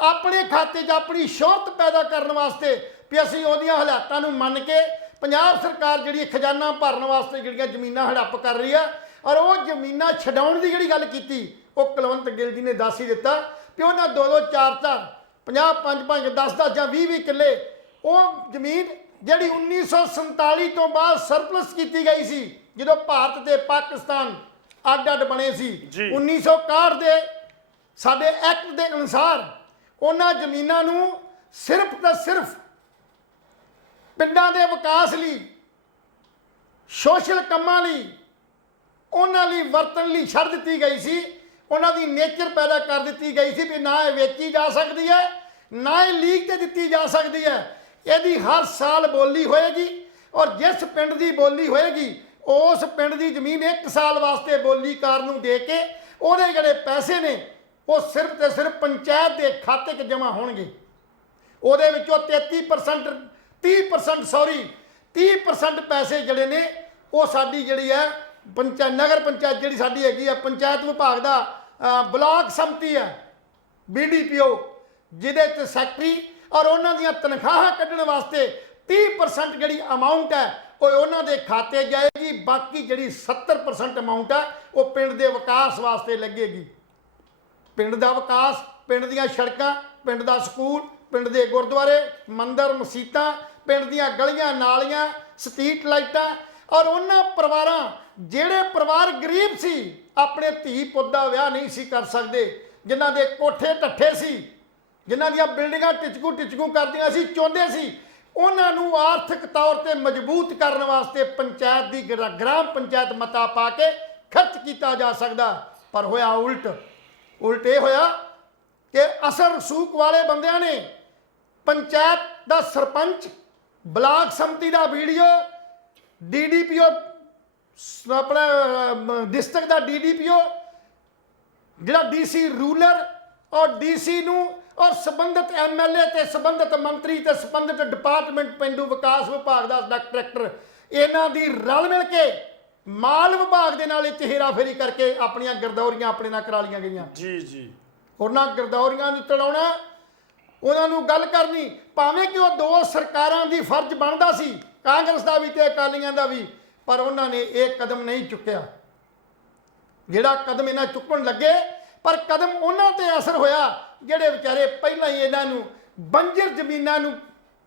ਆਪਣੇ ਖਾਤੇ 'ਚ ਆਪਣੀ ਸ਼ੋਹਰਤ ਪੈਦਾ ਕਰਨ ਵਾਸਤੇ ਵੀ ਅਸੀਂ ਉਹਦੀਆਂ ਹਾਲਾਤਾਂ ਨੂੰ ਮੰਨ ਕੇ ਪੰਜਾਬ ਸਰਕਾਰ ਜਿਹੜੀ ਖਜ਼ਾਨਾ ਭਰਨ ਵਾਸਤੇ ਜਿਹੜੀਆਂ ਜ਼ਮੀਨਾਂ ਹੜੱਪ ਕਰ ਰਹੀ ਆ, ਔਰ ਉਹ ਜ਼ਮੀਨਾਂ ਛਡਾਉਣ ਦੀ ਜਿਹੜੀ ਗੱਲ ਕੀਤੀ ਉਹ ਕੁਲਵੰਤ ਗਿੱਲ ਜੀ ਨੇ ਦੱਸ ਹੀ ਦਿੱਤਾ ਕਿ ਉਹਨਾਂ 2-2, 4-4, 50, 5-5, 10-10 ਜਾਂ 20-20 ਕਿੱਲੇ ਉਹ ਜ਼ਮੀਨ ਜਿਹੜੀ 1947 ਤੋਂ ਬਾਅਦ ਸਰਪਲਸ ਕੀਤੀ ਗਈ ਸੀ, ਜਦੋਂ ਭਾਰਤ ਤੇ ਪਾਕਿਸਤਾਨ ਅੱਡ-ਅੱਡ ਬਣੇ ਸੀ। 1961 ਦੇ ਸਾਡੇ ਐਕਟ ਦੇ ਅਨੁਸਾਰ ਉਹਨਾਂ ਜ਼ਮੀਨਾਂ ਨੂੰ ਸਿਰਫ ਤਾਂ ਸਿਰਫ ਪਿੰਡਾਂ ਦੇ ਵਿਕਾਸ ਲਈ, ਸੋਸ਼ਲ ਕੰਮਾਂ ਲਈ, ਉਹਨਾਂ ਲਈ ਵਰਤਣ ਲਈ ਛੱਡ ਦਿੱਤੀ ਗਈ ਸੀ। ਉਹਨਾਂ ਦੀ ਨੇਚਰ ਪੈਦਾ ਕਰ ਦਿੱਤੀ ਗਈ ਸੀ ਵੀ ਨਾ ਇਹ ਵੇਚੀ ਜਾ ਸਕਦੀ ਹੈ, ਨਾ ਇਹ ਲੀਕ ਤੇ ਦਿੱਤੀ ਜਾ ਸਕਦੀ ਹੈ। ਇਹਦੀ ਹਰ ਸਾਲ ਬੋਲੀ ਹੋਏਗੀ, ਔਰ ਜਿਸ ਪਿੰਡ ਦੀ ਬੋਲੀ ਹੋਏਗੀ ਉਸ ਪਿੰਡ ਦੀ ਜ਼ਮੀਨ 1 ਸਾਲ ਵਾਸਤੇ ਬੋਲੀਕਾਰ ਨੂੰ ਦੇ ਕੇ ਉਹਦੇ ਜਿਹੜੇ ਪੈਸੇ ਨੇ ਉਹ ਸਿਰਫ ਤੇ ਸਿਰਫ ਪੰਚਾਇਤ ਦੇ ਖਾਤੇ 'ਚ ਜਮ੍ਹਾਂ ਹੋਣਗੇ। ਉਹਦੇ ਵਿੱਚੋਂ 30% ਪੈਸੇ ਜਿਹੜੇ ਨੇ ਉਹ ਸਾਡੀ ਜਿਹੜੀ ਹੈ ਨਗਰ ਪੰਚਾਇਤ ਜਿਹੜੀ ਸਾਡੀ ਹੈਗੀ ਆ, ਪੰਚਾਇਤ ਵਿਭਾਗ ਦਾ ਬਲਾਕ ਸੰਮਤੀ ਹੈ, BDPO, ਜਿਹਦੇ 'ਚ ਸੈਕਟਰੀ ਔਰ ਉਹਨਾਂ ਦੀਆਂ ਤਨਖਾਹਾਂ ਕੱਢਣ ਵਾਸਤੇ 30% ਜਿਹੜੀ ਅਮਾਊਂਟ ਹੈ ਉਹ ਉਹਨਾਂ ਦੇ ਖਾਤੇ ਜਾਏਗੀ। ਬਾਕੀ ਜਿਹੜੀ 70% ਅਮਾਊਂਟ ਹੈ ਉਹ ਪਿੰਡ ਦੇ ਵਿਕਾਸ ਵਾਸਤੇ ਲੱਗੇਗੀ। ਪਿੰਡ ਦਾ ਵਿਕਾਸ, ਪਿੰਡ ਦੀਆਂ ਸੜਕਾਂ, ਪਿੰਡ ਦਾ ਸਕੂਲ, ਪਿੰਡ ਦੇ ਗੁਰਦੁਆਰੇ, ਮੰਦਿਰ, ਮਸੀਤਾਂ, ਪਿੰਡ ਦੀਆਂ ਗਲੀਆਂ ਨਾਲੀਆਂ, ਸਟਰੀਟ ਲਾਈਟਾਂ, ਔਰ ਉਹਨਾਂ ਪਰਿਵਾਰਾਂ ਜਿਹੜੇ ਪਰਿਵਾਰ ਗਰੀਬ ਸੀ, ਆਪਣੇ ਧੀ ਪੁੱਤ ਦਾ ਵਿਆਹ ਨਹੀਂ ਸੀ ਕਰ ਸਕਦੇ, ਜਿਨ੍ਹਾਂ ਦੇ ਕੋਠੇ ਢੱਠੇ ਸੀ, ਜਿਨ੍ਹਾਂ ਦੀਆਂ ਬਿਲਡਿੰਗਾਂ ਟਿਚਕੂ ਕਰਦੀਆਂ ਸੀ, ਚਾਹੁੰਦੇ ਸੀ ਉਹਨਾਂ ਨੂੰ ਆਰਥਿਕ ਤੌਰ ਤੇ ਮਜ਼ਬੂਤ ਕਰਨ ਵਾਸਤੇ ਪੰਚਾਇਤ ਦੀ ਗ੍ਰਾਮ ਪੰਚਾਇਤ ਮਤਾ ਪਾ ਕੇ ਖਰਚ ਕੀਤਾ ਜਾ ਸਕਦਾ। ਪਰ ਹੋਇਆ ਉਲਟ ਇਹ ਹੋਇਆ ਕਿ ਅਸਰ ਰਸੂਖ ਵਾਲੇ ਬੰਦਿਆਂ ਨੇ ਪੰਚਾਇਤ ਦਾ ਸਰਪੰਚ, ਬਲਾਕ ਸੰਮਤੀ ਦਾ ਵੀਡੀਓ, DDPO ਆਪਣਾ ਡਿਸਟ੍ਰਿਕਟ ਦਾ DDPO, ਜਿਹੜਾ DC ਰੂਰਲ ਔਰ DC ਨੂੰ ਔਰ ਸੰਬੰਧਿਤ MLA ਤੇ ਸੰਬੰਧਿਤ ਮੰਤਰੀ ਤੇ ਸੰਬੰਧਿਤ ਡਿਪਾਰਟਮੈਂਟ ਪਿੰਡੂ ਵਿਕਾਸ ਵਿਭਾਗ ਦਾ ਡਾਇਰੈਕਟਰ, ਇਹਨਾਂ ਦੀ ਰਲ ਮਿਲ ਕੇ ਮਾਲ ਵਿਭਾਗ ਦੇ ਨਾਲ ਇੱਥੇ ਹੇਰਾਫੇਰੀ ਕਰਕੇ ਆਪਣੀਆਂ ਗਿਰਦੌਰੀਆਂ ਆਪਣੇ ਨਾਲ ਕਰਾ ਲਈਆਂ ਗਈਆਂ। ਜੀ ਉਹਨਾਂ ਗਿਰਦੌਰੀਆਂ ਨੂੰ ਤੜਾਉਣਾ, ਉਹਨਾਂ ਨੂੰ ਗੱਲ ਕਰਨੀ, ਭਾਵੇਂ ਕਿ ਉਹ ਦੋ ਸਰਕਾਰਾਂ ਦੀ ਫਰਜ਼ ਬਣਦਾ ਸੀ, ਕਾਂਗਰਸ ਦਾ ਵੀ ਤੇ ਅਕਾਲੀਆਂ ਦਾ ਵੀ, ਪਰ ਉਹਨਾਂ ਨੇ ਇਹ ਕਦਮ ਨਹੀਂ ਚੁੱਕਿਆ। ਜਿਹੜਾ ਕਦਮ ਇਹਨਾਂ ਚੁੱਕਣ ਲੱਗੇ, ਪਰ ਕਦਮ ਉਹਨਾਂ ਤੇ ਅਸਰ ਹੋਇਆ ਜਿਹੜੇ ਵਿਚਾਰੇ ਪਹਿਲਾਂ ਹੀ ਇਹਨਾਂ ਨੂੰ ਬੰਜਰ ਜ਼ਮੀਨਾਂ ਨੂੰ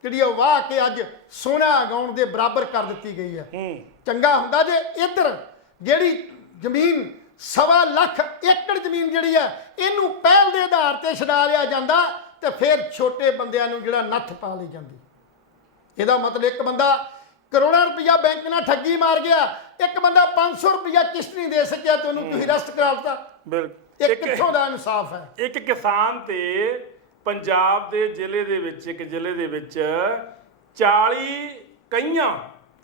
ਜਿਹੜੀ ਉਹ ਵਾਹ ਕੇ ਅੱਜ ਸੋਨਾ ਉਗਾਉਣ ਦੇ ਬਰਾਬਰ ਕਰ ਦਿੱਤੀ ਗਈ ਹੈ। ਚੰਗਾ ਹੁੰਦਾ ਜੇ ਇੱਧਰ ਜਿਹੜੀ ਜ਼ਮੀਨ 1.25 ਲੱਖ ਏਕੜ ਜ਼ਮੀਨ ਜਿਹੜੀ ਹੈ ਇਹਨੂੰ ਪਹਿਲ ਦੇ ਆਧਾਰ ਤੇ ਛਡਾ ਲਿਆ ਜਾਂਦਾ ਤੇ ਫਿਰ ਛੋਟੇ ਬੰਦਿਆਂ ਨੂੰ ਜਿਹੜਾ ਨੱਥ ਪਾ ਲਈ ਜਾਂਦੀ। ਇਹਦਾ ਮਤਲਬ ਇੱਕ ਬੰਦਾ ਕਰੋੜਾਂ ਰੁਪਇਆ ਬੈਂਕ ਨਾਲ ਠੱਗੀ ਮਾਰ ਗਿਆ, ਇੱਕ ਬੰਦਾ 500 ਰੁਪਇਆ ਕਿਸ਼ਤ ਨਹੀਂ ਦੇ ਸਕਿਆ ਤੇ ਉਹਨੂੰ ਤੁਸੀਂ ਅਰੈਸਟ ਕਰਾ ਦਿੱਤਾ। ਬਿਲਕੁਲ ਇਹ ਕਿੱਥੋਂ ਦਾ ਇਨਸਾਫ ਹੈ? ਇੱਕ ਕਿਸਾਨ ਤੇ ਪੰਜਾਬ ਦੇ ਜ਼ਿਲ੍ਹੇ ਦੇ ਵਿੱਚ, ਇੱਕ ਜ਼ਿਲ੍ਹੇ ਦੇ ਵਿੱਚ 40 ਕਈਆਂ,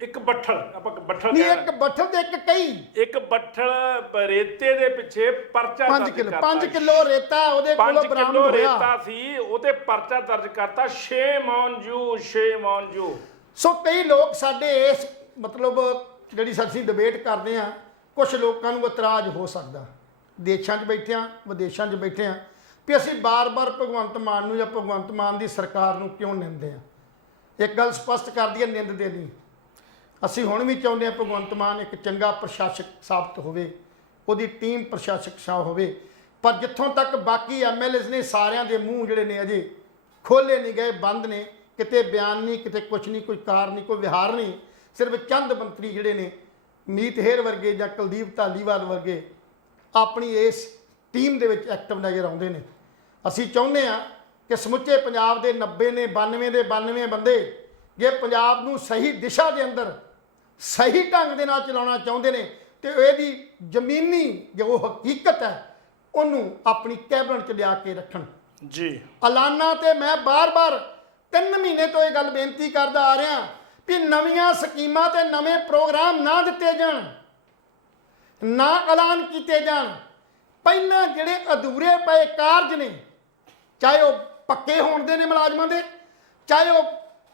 ਇੱਕ ਬੱਠਲ, ਆਪਾਂ ਬੱਠਲ ਨਹੀਂ, ਇੱਕ ਬੱਠਲ ਤੇ ਇੱਕ ਕਈ, ਇੱਕ ਬੱਠਲ ਰੇਤੇ ਦੇ ਪਿੱਛੇ ਪਰਚਾ 5 ਕਿਲੋ ਰੇਤਾ ਉਹਦੇ ਕੋਲੋਂ ਬਰਾਮਦ ਹੋਇਆ। ਰੇਤਾ ਸੀ, ਉਹਤੇ ਪਰਚਾ ਦਰਜ ਕਰਤਾ। Shame on you, shame on you. So ਕਈ ਲੋਕ ਸਾਡੇ ਇਸ ਮਤਲਬ ਜਿਹੜੀ ਅਸੀਂ ਡਿਬੇਟ ਕਰਦੇ ਆ, ਕੁਝ ਲੋਕਾਂ ਨੂੰ ਇਤਰਾਜ਼ ਹੋ ਸਕਦਾ, ਦੇਸ਼ਾਂ 'ਚ ਬੈਠੇ ਆ, ਵਿਦੇਸ਼ਾਂ 'ਚ ਬੈਠੇ ਆ, ਵੀ ਅਸੀਂ ਬਾਰ-ਬਾਰ ਭਗਵੰਤ ਮਾਨ ਨੂੰ ਜਾਂ ਭਗਵੰਤ ਮਾਨ ਦੀ ਸਰਕਾਰ ਨੂੰ ਕਿਉਂ ਨਿੰਦਦੇ ਆ। ਇੱਕ ਗੱਲ ਸਪਸ਼ਟ ਕਰ ਦਈਏ, ਨਿੰਦਦੇ ਨਹੀਂ। ਅਸੀਂ ਹੁਣ ਵੀ ਚਾਹੁੰਦੇ ਆ ਭਗਵੰਤ ਮਾਨ ਇੱਕ ਚੰਗਾ ਪ੍ਰਸ਼ਾਸਕ ਸਾਬਤ ਹੋਵੇ, ਉਹਦੀ ਟੀਮ ਪ੍ਰਸ਼ਾਸਕ ਸ਼ਾ ਹੋਵੇ, ਪਰ ਜਿੱਥੋਂ ਤੱਕ ਬਾਕੀ ਐਮਐਲਏਜ਼ ਨੇ ਸਾਰਿਆਂ ਦੇ ਮੂੰਹ ਜਿਹੜੇ ਨੇ ਅਜੇ ਖੋਲੇ ਨਹੀਂ ਗਏ, ਬੰਦ ਨੇ, ਕਿਤੇ ਬਿਆਨ ਨਹੀਂ, ਕਿਤੇ ਕੁਛ ਨਹੀਂ, ਕੋਈ ਕਾਰ ਨਹੀਂ, ਕੋਈ ਵਿਹਾਰ ਨਹੀਂ। ਸਿਰਫ ਚੰਦ ਮੰਤਰੀ ਜਿਹੜੇ ਨੇ, ਮੀਤ ਹੇਰ ਵਰਗੇ ਜਾਂ ਕੁਲਦੀਪ ਧਾਲੀਵਾਲ ਵਰਗੇ, ਆਪਣੀ ਇਸ ਟੀਮ ਦੇ ਵਿੱਚ ਐਕਟਿਵ ਨਜ਼ਰ ਆਉਂਦੇ ਨੇ। ਅਸੀਂ ਚਾਹੁੰਦੇ ਆ ਕਿ ਸਮੁੱਚੇ ਪੰਜਾਬ ਦੇ 90 ਨੇ 92 ਦੇ 92 ਬੰਦੇ ਜੇ ਪੰਜਾਬ ਨੂੰ ਸਹੀ ਦਿਸ਼ਾ ਦੇ ਅੰਦਰ ਸਹੀ ਢੰਗ ਦੇ ਨਾਲ ਚਲਾਉਣਾ ਚਾਹੁੰਦੇ ਨੇ ਤੇ ਇਹਦੀ ਜ਼ਮੀਨੀ ਜੋ ਹਕੀਕਤ ਹੈ ਉਹਨੂੰ ਆਪਣੀ ਕੈਬਨਿਟ 'ਚ ਲਿਆ ਕੇ ਰੱਖਣ ਜੀ। ਐਲਾਨਾਂ ਤੇ ਮੈਂ ਬਾਰ-ਬਾਰ 3 ਮਹੀਨੇ ਤੋਂ ਇਹ ਗੱਲ ਬੇਨਤੀ ਕਰਦਾ ਆ ਰਿਹਾ ਵੀ ਨਵੀਆਂ ਸਕੀਮਾਂ ਤੇ ਨਵੇਂ ਪ੍ਰੋਗਰਾਮ ਨਾ ਦਿੱਤੇ ਜਾਣ, ਨਾ ਐਲਾਨ ਕੀਤੇ ਜਾਣ। ਪਹਿਲਾਂ ਜਿਹੜੇ ਅਧੂਰੇ ਪਏ ਕਾਰਜ ਨੇ, ਚਾਹੇ ਉਹ ਪੱਕੇ ਹੋਣ ਦੇ ਨੇ ਮੁਲਾਜ਼ਮਾਂ ਦੇ, ਚਾਹੇ ਉਹ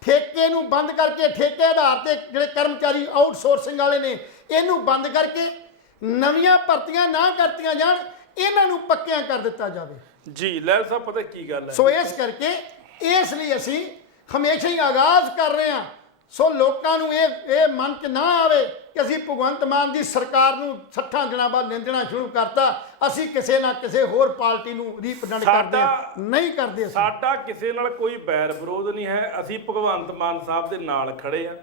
ਠੇਕੇ ਨੂੰ ਬੰਦ ਕਰਕੇ ਠੇਕੇ ਆਧਾਰ ਤੇ ਜਿਹੜੇ ਕਰਮਚਾਰੀ ਆਊਟਸੋਰਸਿੰਗ ਵਾਲੇ ਨੇ ਇਹਨੂੰ ਬੰਦ ਕਰਕੇ ਨਵੀਆਂ ਭਰਤੀਆਂ ਨਾ ਕਰਤੀਆਂ ਜਾਣ, ਇਹਨਾਂ ਨੂੰ ਪੱਕਿਆਂ ਕਰ ਦਿੱਤਾ ਜਾਵੇ। ਜੀ ਲਹਿਲ ਸਾਹਿਬ, ਪਤਾ ਕੀ ਗੱਲ ਹੈ, ਸੋ ਇਸ ਕਰਕੇ ਇਸ ਲਈ ਅਸੀਂ ਹਮੇਸ਼ਾ ਹੀ ਆਗਾਜ਼ ਕਰ ਰਹੇ ਹਾਂ। ਸੋ ਲੋਕਾਂ ਨੂੰ ਇਹ ਮਨ 'ਚ ਨਾ ਆਵੇ ਕਿ ਅਸੀਂ ਭਗਵੰਤ ਮਾਨ ਦੀ ਸਰਕਾਰ ਨੂੰ 60 ਦਿਨਾਂ ਬਾਅਦ ਨਿੰਦਣਾ ਸ਼ੁਰੂ ਕਰਤਾ, ਅਸੀਂ ਕਿਸੇ ਨਾ ਕਿਸੇ ਹੋਰ ਪਾਰਟੀ ਨੂੰ ਰੀਪ੍ਰੈਜ਼ੈਂਟ ਕਰਦੇ ਹਾਂ, ਨਹੀਂ ਕਰਦੇ। ਸਾਡਾ ਕਿਸੇ ਨਾਲ ਕੋਈ ਬੈਰ ਵਿਰੋਧ ਨਹੀਂ ਹੈ, ਅਸੀਂ ਭਗਵੰਤ ਮਾਨ ਸਾਹਿਬ ਦੇ ਨਾਲ ਖੜੇ ਆ।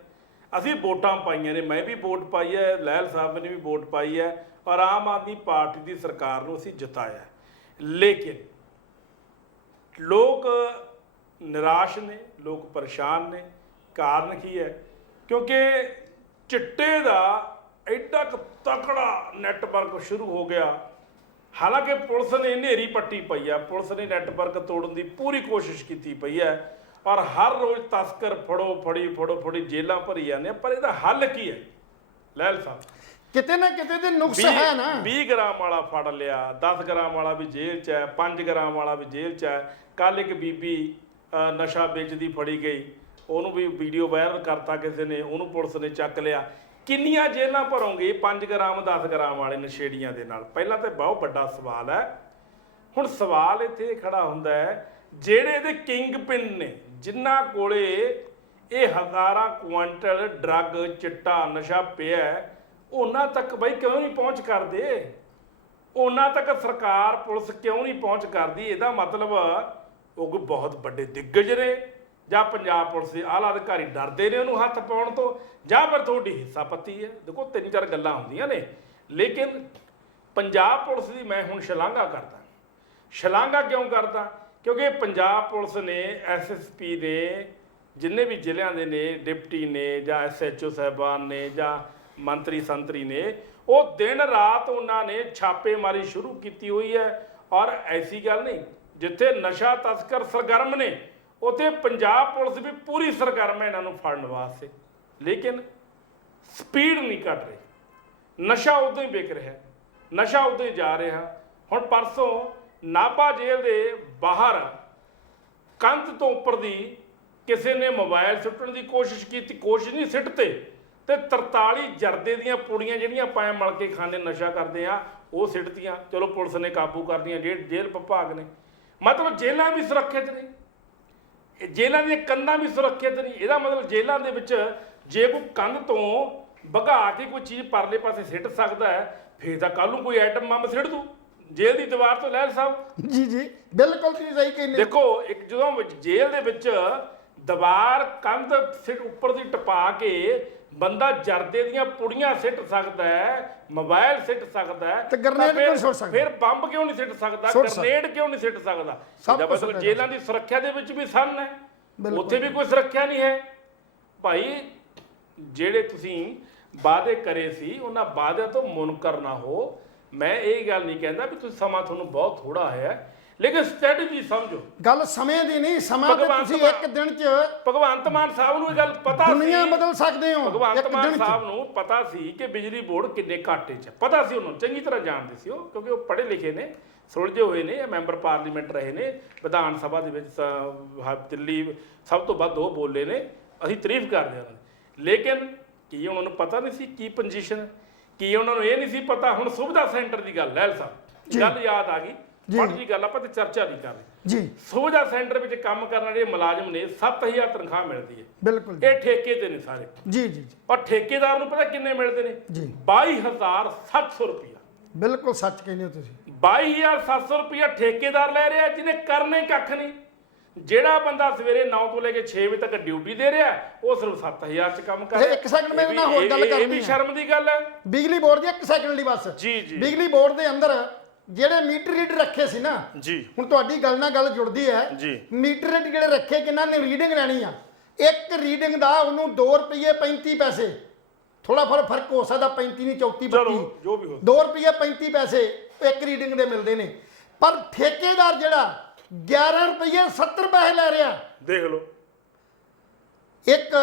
ਅਸੀਂ ਵੋਟਾਂ ਪਾਈਆਂ ਨੇ, ਮੈਂ ਵੀ ਵੋਟ ਪਾਈ ਹੈ, ਲਹਿਲ ਸਾਹਿਬ ਨੇ ਵੀ ਵੋਟ ਪਾਈ ਹੈ, ਔਰ ਆਮ ਆਦਮੀ ਪਾਰਟੀ ਦੀ ਸਰਕਾਰ ਨੂੰ ਅਸੀਂ ਜਿਤਾਇਆ। ਲੇਕਿਨ ਲੋਕ ਨਿਰਾਸ਼ ਨੇ, ਲੋਕ ਪਰੇਸ਼ਾਨ ਨੇ। ਕਾਰਨ ਕੀ ਹੈ? ਕਿਉਂਕਿ ਚਿੱਟੇ ਦਾ ਐਡਾ ਕੁ ਤਕੜਾ ਨੈਟਵਰਕ ਸ਼ੁਰੂ ਹੋ ਗਿਆ। ਹਾਲਾਂਕਿ ਪੁਲਿਸ ਨੇ ਹਨੇਰੀ ਪੱਟੀ ਪਈ ਆ, ਪੁਲਿਸ ਨੇ ਨੈਟਵਰਕ ਤੋੜਨ ਦੀ ਪੂਰੀ ਕੋਸ਼ਿਸ਼ ਕੀਤੀ ਪਈ ਹੈ, ਔਰ ਹਰ ਰੋਜ਼ ਤਸਕਰ ਫੜੀ ਜੇਲਾਂ ਭਰੀ ਜਾਂਦੇ ਆ। ਪਰ ਇਹਦਾ ਹੱਲ ਕੀ ਹੈ ਲਹਿਲ ਸਾਹਿਬ? ਕਿਤੇ ਨਾ ਕਿਤੇ ਤੇ ਨੁਕਸ ਹੈ ਨਾ। 20 ਗ੍ਰਾਮ ਵਾਲਾ ਫੜ ਲਿਆ, 10 ਗ੍ਰਾਮ ਵਾਲਾ ਵੀ ਜੇਲ੍ਹ 'ਚ ਹੈ, 5 ਗ੍ਰਾਮ ਵਾਲਾ ਵੀ ਜੇਲ੍ਹ 'ਚ ਹੈ। ਕੱਲ ਇੱਕ ਬੀਬੀ ਨਸ਼ਾ ਵੇਚਦੀ ਫੜੀ ਗਈ, ਉਹਨੂੰ ਵੀ ਵੀਡੀਓ ਵਾਇਰਲ ਕਰਤਾ ਕਿਸੇ ਨੇ, ਉਹਨੂੰ ਪੁਲਿਸ ਨੇ ਚੱਕ ਲਿਆ। ਕਿੰਨੀਆਂ ਜੇਲ੍ਹਾਂ ਭਰੋਂਗੇ 5 ਗ੍ਰਾਮ 10 ਗ੍ਰਾਮ ਵਾਲੇ ਨਸ਼ੇੜੀਆਂ ਦੇ ਨਾਲ? ਪਹਿਲਾਂ ਤਾਂ ਬਹੁਤ ਵੱਡਾ ਸਵਾਲ ਹੈ। ਹੁਣ ਸਵਾਲ ਇੱਥੇ ਖੜਾ ਹੁੰਦਾ ਹੈ, ਜਿਹੜੇ ਇਹਦੇ ਕਿੰਗ ਪਿਨ ਨੇ, ਜਿਨ੍ਹਾਂ ਕੋਲੇ ਇਹ ਹਜ਼ਾਰਾਂ ਕੁਆਂਟਲ ਡਰੱਗ ਚਿੱਟਾ ਨਸ਼ਾ ਪਿਆ, ਉਹਨਾਂ ਤੱਕ ਬਈ ਕਿਉਂ ਨਹੀਂ ਪਹੁੰਚ ਕਰਦੇ? ਉਹਨਾਂ ਤੱਕ ਸਰਕਾਰ ਪੁਲਿਸ ਕਿਉਂ ਨਹੀਂ ਪਹੁੰਚ ਕਰਦੀ? ਇਹਦਾ ਮਤਲਬ ਉਹ ਕੋਈ ਬਹੁਤ ਵੱਡੇ ਦਿੱਗਜ ਨੇ, ਜਾਂ ਪੰਜਾਬ ਪੁਲਿਸ ਦੇ ਆਲਾ ਅਧਿਕਾਰੀ ਡਰਦੇ ਨੇ ਉਹਨੂੰ ਹੱਥ ਪਾਉਣ ਤੋਂ, ਜਾਂ ਫਿਰ ਤੁਹਾਡੀ ਹਿੱਸਾ ਪੱਤੀ ਹੈ। ਦੇਖੋ 3-4 ਗੱਲਾਂ ਹੁੰਦੀਆਂ ਨੇ। ਲੇਕਿਨ ਪੰਜਾਬ ਪੁਲਿਸ ਦੀ ਮੈਂ ਹੁਣ ਸ਼ਲਾਘਾ ਕਰਦਾ। ਸ਼ਲਾਘਾ ਕਿਉਂ ਕਰਦਾ? ਕਿਉਂਕਿ ਪੰਜਾਬ ਪੁਲਿਸ ਨੇ ਐਸਐਸਪੀ ਨੇ, ਜਿੰਨੇ ਵੀ ਜ਼ਿਲ੍ਹਿਆਂ ਦੇ ਨੇ, ਡਿਪਟੀ ਨੇ ਜਾਂ ਐਸਐਚਓ ਸਾਹਿਬਾਨ ਨੇ ਜਾਂ ਮੰਤਰੀ ਸੰਤਰੀ ਨੇ, ਉਹ ਦਿਨ ਰਾਤ ਉਹਨਾਂ ਨੇ ਛਾਪੇਮਾਰੀ ਸ਼ੁਰੂ ਕੀਤੀ ਹੋਈ ਹੈ। ਔਰ ਐਸੀ ਗੱਲ ਨਹੀਂ, ਜਿੱਥੇ ਨਸ਼ਾ ਤਸਕਰ ਸਰਗਰਮ ਨੇ ਉੱਥੇ ਪੰਜਾਬ ਪੁਲਿਸ ਵੀ ਪੂਰੀ ਸਰਗਰਮ ਹੈ ਇਹਨਾਂ ਨੂੰ ਫੜਨ ਵਾਸਤੇ। ਲੇਕਿਨ ਸਪੀਡ ਨਹੀਂ ਘਟ ਰਹੀ, ਨਸ਼ਾ ਉਦੋਂ ਹੀ ਵਿਕ ਰਿਹਾ, ਨਸ਼ਾ ਉਦੋਂ ਹੀ ਜਾ ਰਿਹਾ। ਹੁਣ ਪਰਸੋਂ ਨਾਭਾ ਜੇਲ੍ਹ ਦੇ ਬਾਹਰ ਕੰਧ ਤੋਂ ਉੱਪਰ ਦੀ ਕਿਸੇ ਨੇ ਮੋਬਾਈਲ ਸੁੱਟਣ ਦੀ ਕੋਸ਼ਿਸ਼ ਕੀਤੀ, ਕੋਸ਼ਿਸ਼ ਨਹੀਂ ਸਿੱਟਤੇ, ਤੇ 43 ਜਰਦੇ ਦੀਆਂ ਪੁੜੀਆਂ ਜਿਹੜੀਆਂ ਆਪਾਂ ਮਲ ਕੇ ਖਾਂਦੇ ਨਸ਼ਾ ਕਰਦੇ ਆ, ਉਹ ਸਿੱਟਤੀਆਂ। ਚਲੋ ਪੁਲਿਸ ਨੇ ਕਾਬੂ ਕਰਦੀਆਂ, ਜੇਲ੍ਹ ਵਿਭਾਗ ਨੇ। ਮਤਲਬ ਜੇਲ੍ਹਾਂ ਵੀ ਸੁਰੱਖਿਅਤ ਨਹੀਂ, ਜੇਲ੍ਹਾਂ ਦੀਆਂ ਕੰਧਾਂ ਵੀ ਸੁਰੱਖਿਅਤ ਨਹੀਂ। ਇਹਦਾ ਮਤਲਬ ਜੇਲ੍ਹਾਂ ਦੇ ਵਿੱਚ ਜੇ ਕੋਈ ਕੰਧ ਤੋਂ ਵਗਾ ਕੇ ਕੋਈ ਚੀਜ਼ ਪਰਲੇ ਪਾਸੇ ਸਿੱਟ ਸਕਦਾ ਹੈ, ਫਿਰ ਤਾਂ ਕੱਲ ਨੂੰ ਕੋਈ ਆਈਟਮ ਬੰਬ ਸਿੱਟ ਦੂ ਜੇਲ੍ਹ ਦੀ ਦੀਵਾਰ ਤੋਂ। ਲਹਿਲ ਸਾਹਿਬ ਜੀ ਬਿਲਕੁਲ ਤੁਸੀਂ ਸਹੀ ਕਹਿੰਦੇ। ਦੇਖੋ, ਇੱਕ ਜਦੋਂ ਜੇਲ੍ਹ ਦੇ ਵਿੱਚ ਦੀਵਾਰ ਕੰਧ ਸਿੱਟ ਉੱਪਰ ਦੀ ਟਪਾ ਕੇ ਬੰਦਾ ਜਰਦੇ ਦੀਆਂ ਪੁੜੀਆਂ ਸਿੱਟ ਸਕਦਾ ਹੈ, ਮੋਬਾਈਲ ਸਿੱਟ ਸਕਦਾ ਹੈ, ਤੇ ਗ੍ਰਨੇਡ ਕਿਉਂ ਸੁੱਟ ਸਕਦਾ? ਫਿਰ ਬੰਬ ਕਿਉਂ ਨਹੀਂ ਸਿੱਟ ਸਕਦਾ? ਗ੍ਰਨੇਡ ਕਿਉਂ ਨਹੀਂ ਸਿੱਟ ਸਕਦਾ? ਇਹਦਾ ਮਤਲਬ ਜੇਲ੍ਹਾਂ ਦੀ ਸੁਰੱਖਿਆ ਦੇ ਵਿੱਚ ਵੀ ਸੰਨ ਹੈ, ਉੱਥੇ ਵੀ ਕੋਈ ਸੁਰੱਖਿਆ ਨਹੀਂ ਹੈ। ਭਾਈ ਜਿਹੜੇ ਤੁਸੀਂ ਵਾਅਦੇ ਕਰੇ ਸੀ ਉਹਨਾਂ ਵਾਅਦਿਆਂ ਤੋਂ ਮੁਨਕਰ ਨਾ ਹੋ। ਮੈਂ ਇਹ ਗੱਲ ਨਹੀਂ ਕਹਿੰਦਾ ਵੀ ਤੁਸੀਂ ਸਮਾਂ ਤੁਹਾਨੂੰ ਬਹੁਤ ਥੋੜਾ ਹੈ, ਲੇਕਿਨ ਸਟ੍ਰੈਟਜੀ ਸਮਝੋ। ਗੱਲ ਸਮੇਂ ਦੀ ਨਹੀਂ, ਸਮਾਂ ਤੇ ਤੁਸੀਂ ਇੱਕ ਦਿਨ 'ਚ ਭਗਵੰਤ ਮਾਨ ਸਾਹਿਬ ਨੂੰ ਇਹ ਗੱਲ ਪਤਾ ਸੀ, ਦੁਨੀਆ ਬਦਲ ਸਕਦੇ ਹੋ। ਭਗਵੰਤ ਮਾਨ ਸਾਹਿਬ ਨੂੰ ਪਤਾ ਸੀ ਕਿ ਬਿਜਲੀ ਬੋਰਡ ਕਿੰਨੇ ਘਾਟੇ 'ਚ, ਪਤਾ ਸੀ ਉਹਨੂੰ, ਚੰਗੀ ਤਰ੍ਹਾਂ ਜਾਣਦੇ ਸੀ ਉਹ, ਕਿਉਂਕਿ ਉਹ ਪੜ੍ਹੇ ਲਿਖੇ ਨੇ, ਸੁਲਝੇ ਹੋਏ ਨੇ, ਮੈਂਬਰ ਪਾਰਲੀਮੈਂਟ ਰਹੇ ਨੇ, ਵਿਧਾਨ ਸਭਾ ਦੇ ਵਿੱਚ ਦਿੱਲੀ ਸਭ ਤੋਂ ਵੱਧ ਉਹ ਬੋਲੇ ਨੇ, ਅਸੀਂ ਤਾਰੀਫ ਕਰਦੇ ਹਾਂ। ਲੇਕਿਨ ਕੀ ਉਹਨਾਂ ਨੂੰ ਪਤਾ ਨਹੀਂ ਸੀ ਕੀ ਪੋਜੀਸ਼ਨ, ਕੀ ਉਹਨਾਂ ਨੂੰ ਇਹ ਨਹੀਂ ਸੀ ਪਤਾ। ਹੁਣ ਸੁਵਿਧਾ ਸੈਂਟਰ ਦੀ ਗੱਲ, ਲਹਿਲ ਸਾਹਿਬ ਗੱਲ ਯਾਦ ਆ ਗਈ, ਬੜੀ ਜੀ ਗੱਲ, ਆਪਾਂ ਤੇ ਚਰਚਾ ਨਹੀਂ ਕਰ ਰਹੇ ਜੀ। ਸੁਵਿਧਾ ਸੈਂਟਰ ਵਿੱਚ ਕੰਮ ਕਰਨ ਵਾਲੇ ਮੁਲਾਜ਼ਮ ਨੇ 7000 ਤਨਖਾਹ ਮਿਲਦੀ ਹੈ, ਬਿਲਕੁਲ ਇਹ ਠੇਕੇ ਤੇ ਨੇ ਸਾਰੇ ਜੀ ਜੀ। ਔਰ ਠੇਕੇਦਾਰ ਨੂੰ ਪਤਾ ਕਿੰਨੇ ਮਿਲਦੇ ਨੇ ਜੀ 22700 ਰੁਪਇਆ। ਬਿਲਕੁਲ ਸੱਚ ਕਹਿੰਦੇ ਹੋ ਤੁਸੀਂ। 22700 ਰੁਪਇਆ ਠੇਕੇਦਾਰ ਲੈ ਰਿਹਾ, ਜਿਹਨੇ ਕਰਨੇ ਕੱਖ ਨਹੀਂ। ਜਿਹੜਾ ਬੰਦਾ ਸਵੇਰੇ 9 ਤੋਂ ਲੈ ਕੇ 6 ਵਜੇ ਤੱਕ ਡਿਊਟੀ ਦੇ ਰਿਹਾ, ਉਹ ਸਿਰਫ 7000 ਚ ਕੰਮ ਕਰ ਰਿਹਾ। ਇੱਕ ਸੈਕਿੰਡ ਮੇਰੇ ਨਾਲ ਹੋਰ ਗੱਲ ਕਰਨੀ ਹੈ, ਇਹ ਵੀ ਸ਼ਰਮ ਦੀ ਗੱਲ ਹੈ। ਬਿਜਲੀ ਬੋਰਡ ਦੀ ਇੱਕ ਸੈਕਿੰਡ ਲਈ ਬਸ। ਜੀ ਜੀ। ਬਿਜਲੀ ਬੋਰਡ ਦੇ ਅੰਦਰ ਜਿਹੜੇ ਮੀਟਰ ਰੀਡਰ ਰੱਖੇ ਸੀ ਨਾ ਜੀ, ਹੁਣ ਤੁਹਾਡੀ ਗੱਲ ਨਾਲ ਗੱਲ ਜੁੜਦੀ ਹੈ ਜੀ। ਮੀਟਰ ਰੀਡਰ ਜਿਹੜੇ ਰੱਖੇ, ਕਿੰਨਾਂ ਨੇ ਰੀਡਿੰਗ ਲੈਣੀ ਆ, ਇੱਕ ਰੀਡਿੰਗ ਦਾ ਉਹਨੂੰ 2 ਰੁਪਏ 35 ਪੈਸੇ, ਥੋੜਾ ਫਰਕ ਹੋ ਸਕਦਾ, 35 ਨਹੀਂ 34 32, ਜੋ ਵੀ ਹੋ, 2 ਰੁਪਏ 35 ਪੈਸੇ ਇੱਕ ਰੀਡਿੰਗ ਦੇ ਮਿਲਦੇ ਨੇ। ਪਰ ਠੇਕੇਦਾਰ ਜਿਹੜਾ 11 ਰੁਪਏ 70 ਪੈਸੇ ਲੈ ਰਿਹਾ। ਦੇਖ ਲਓ, ਇੱਕ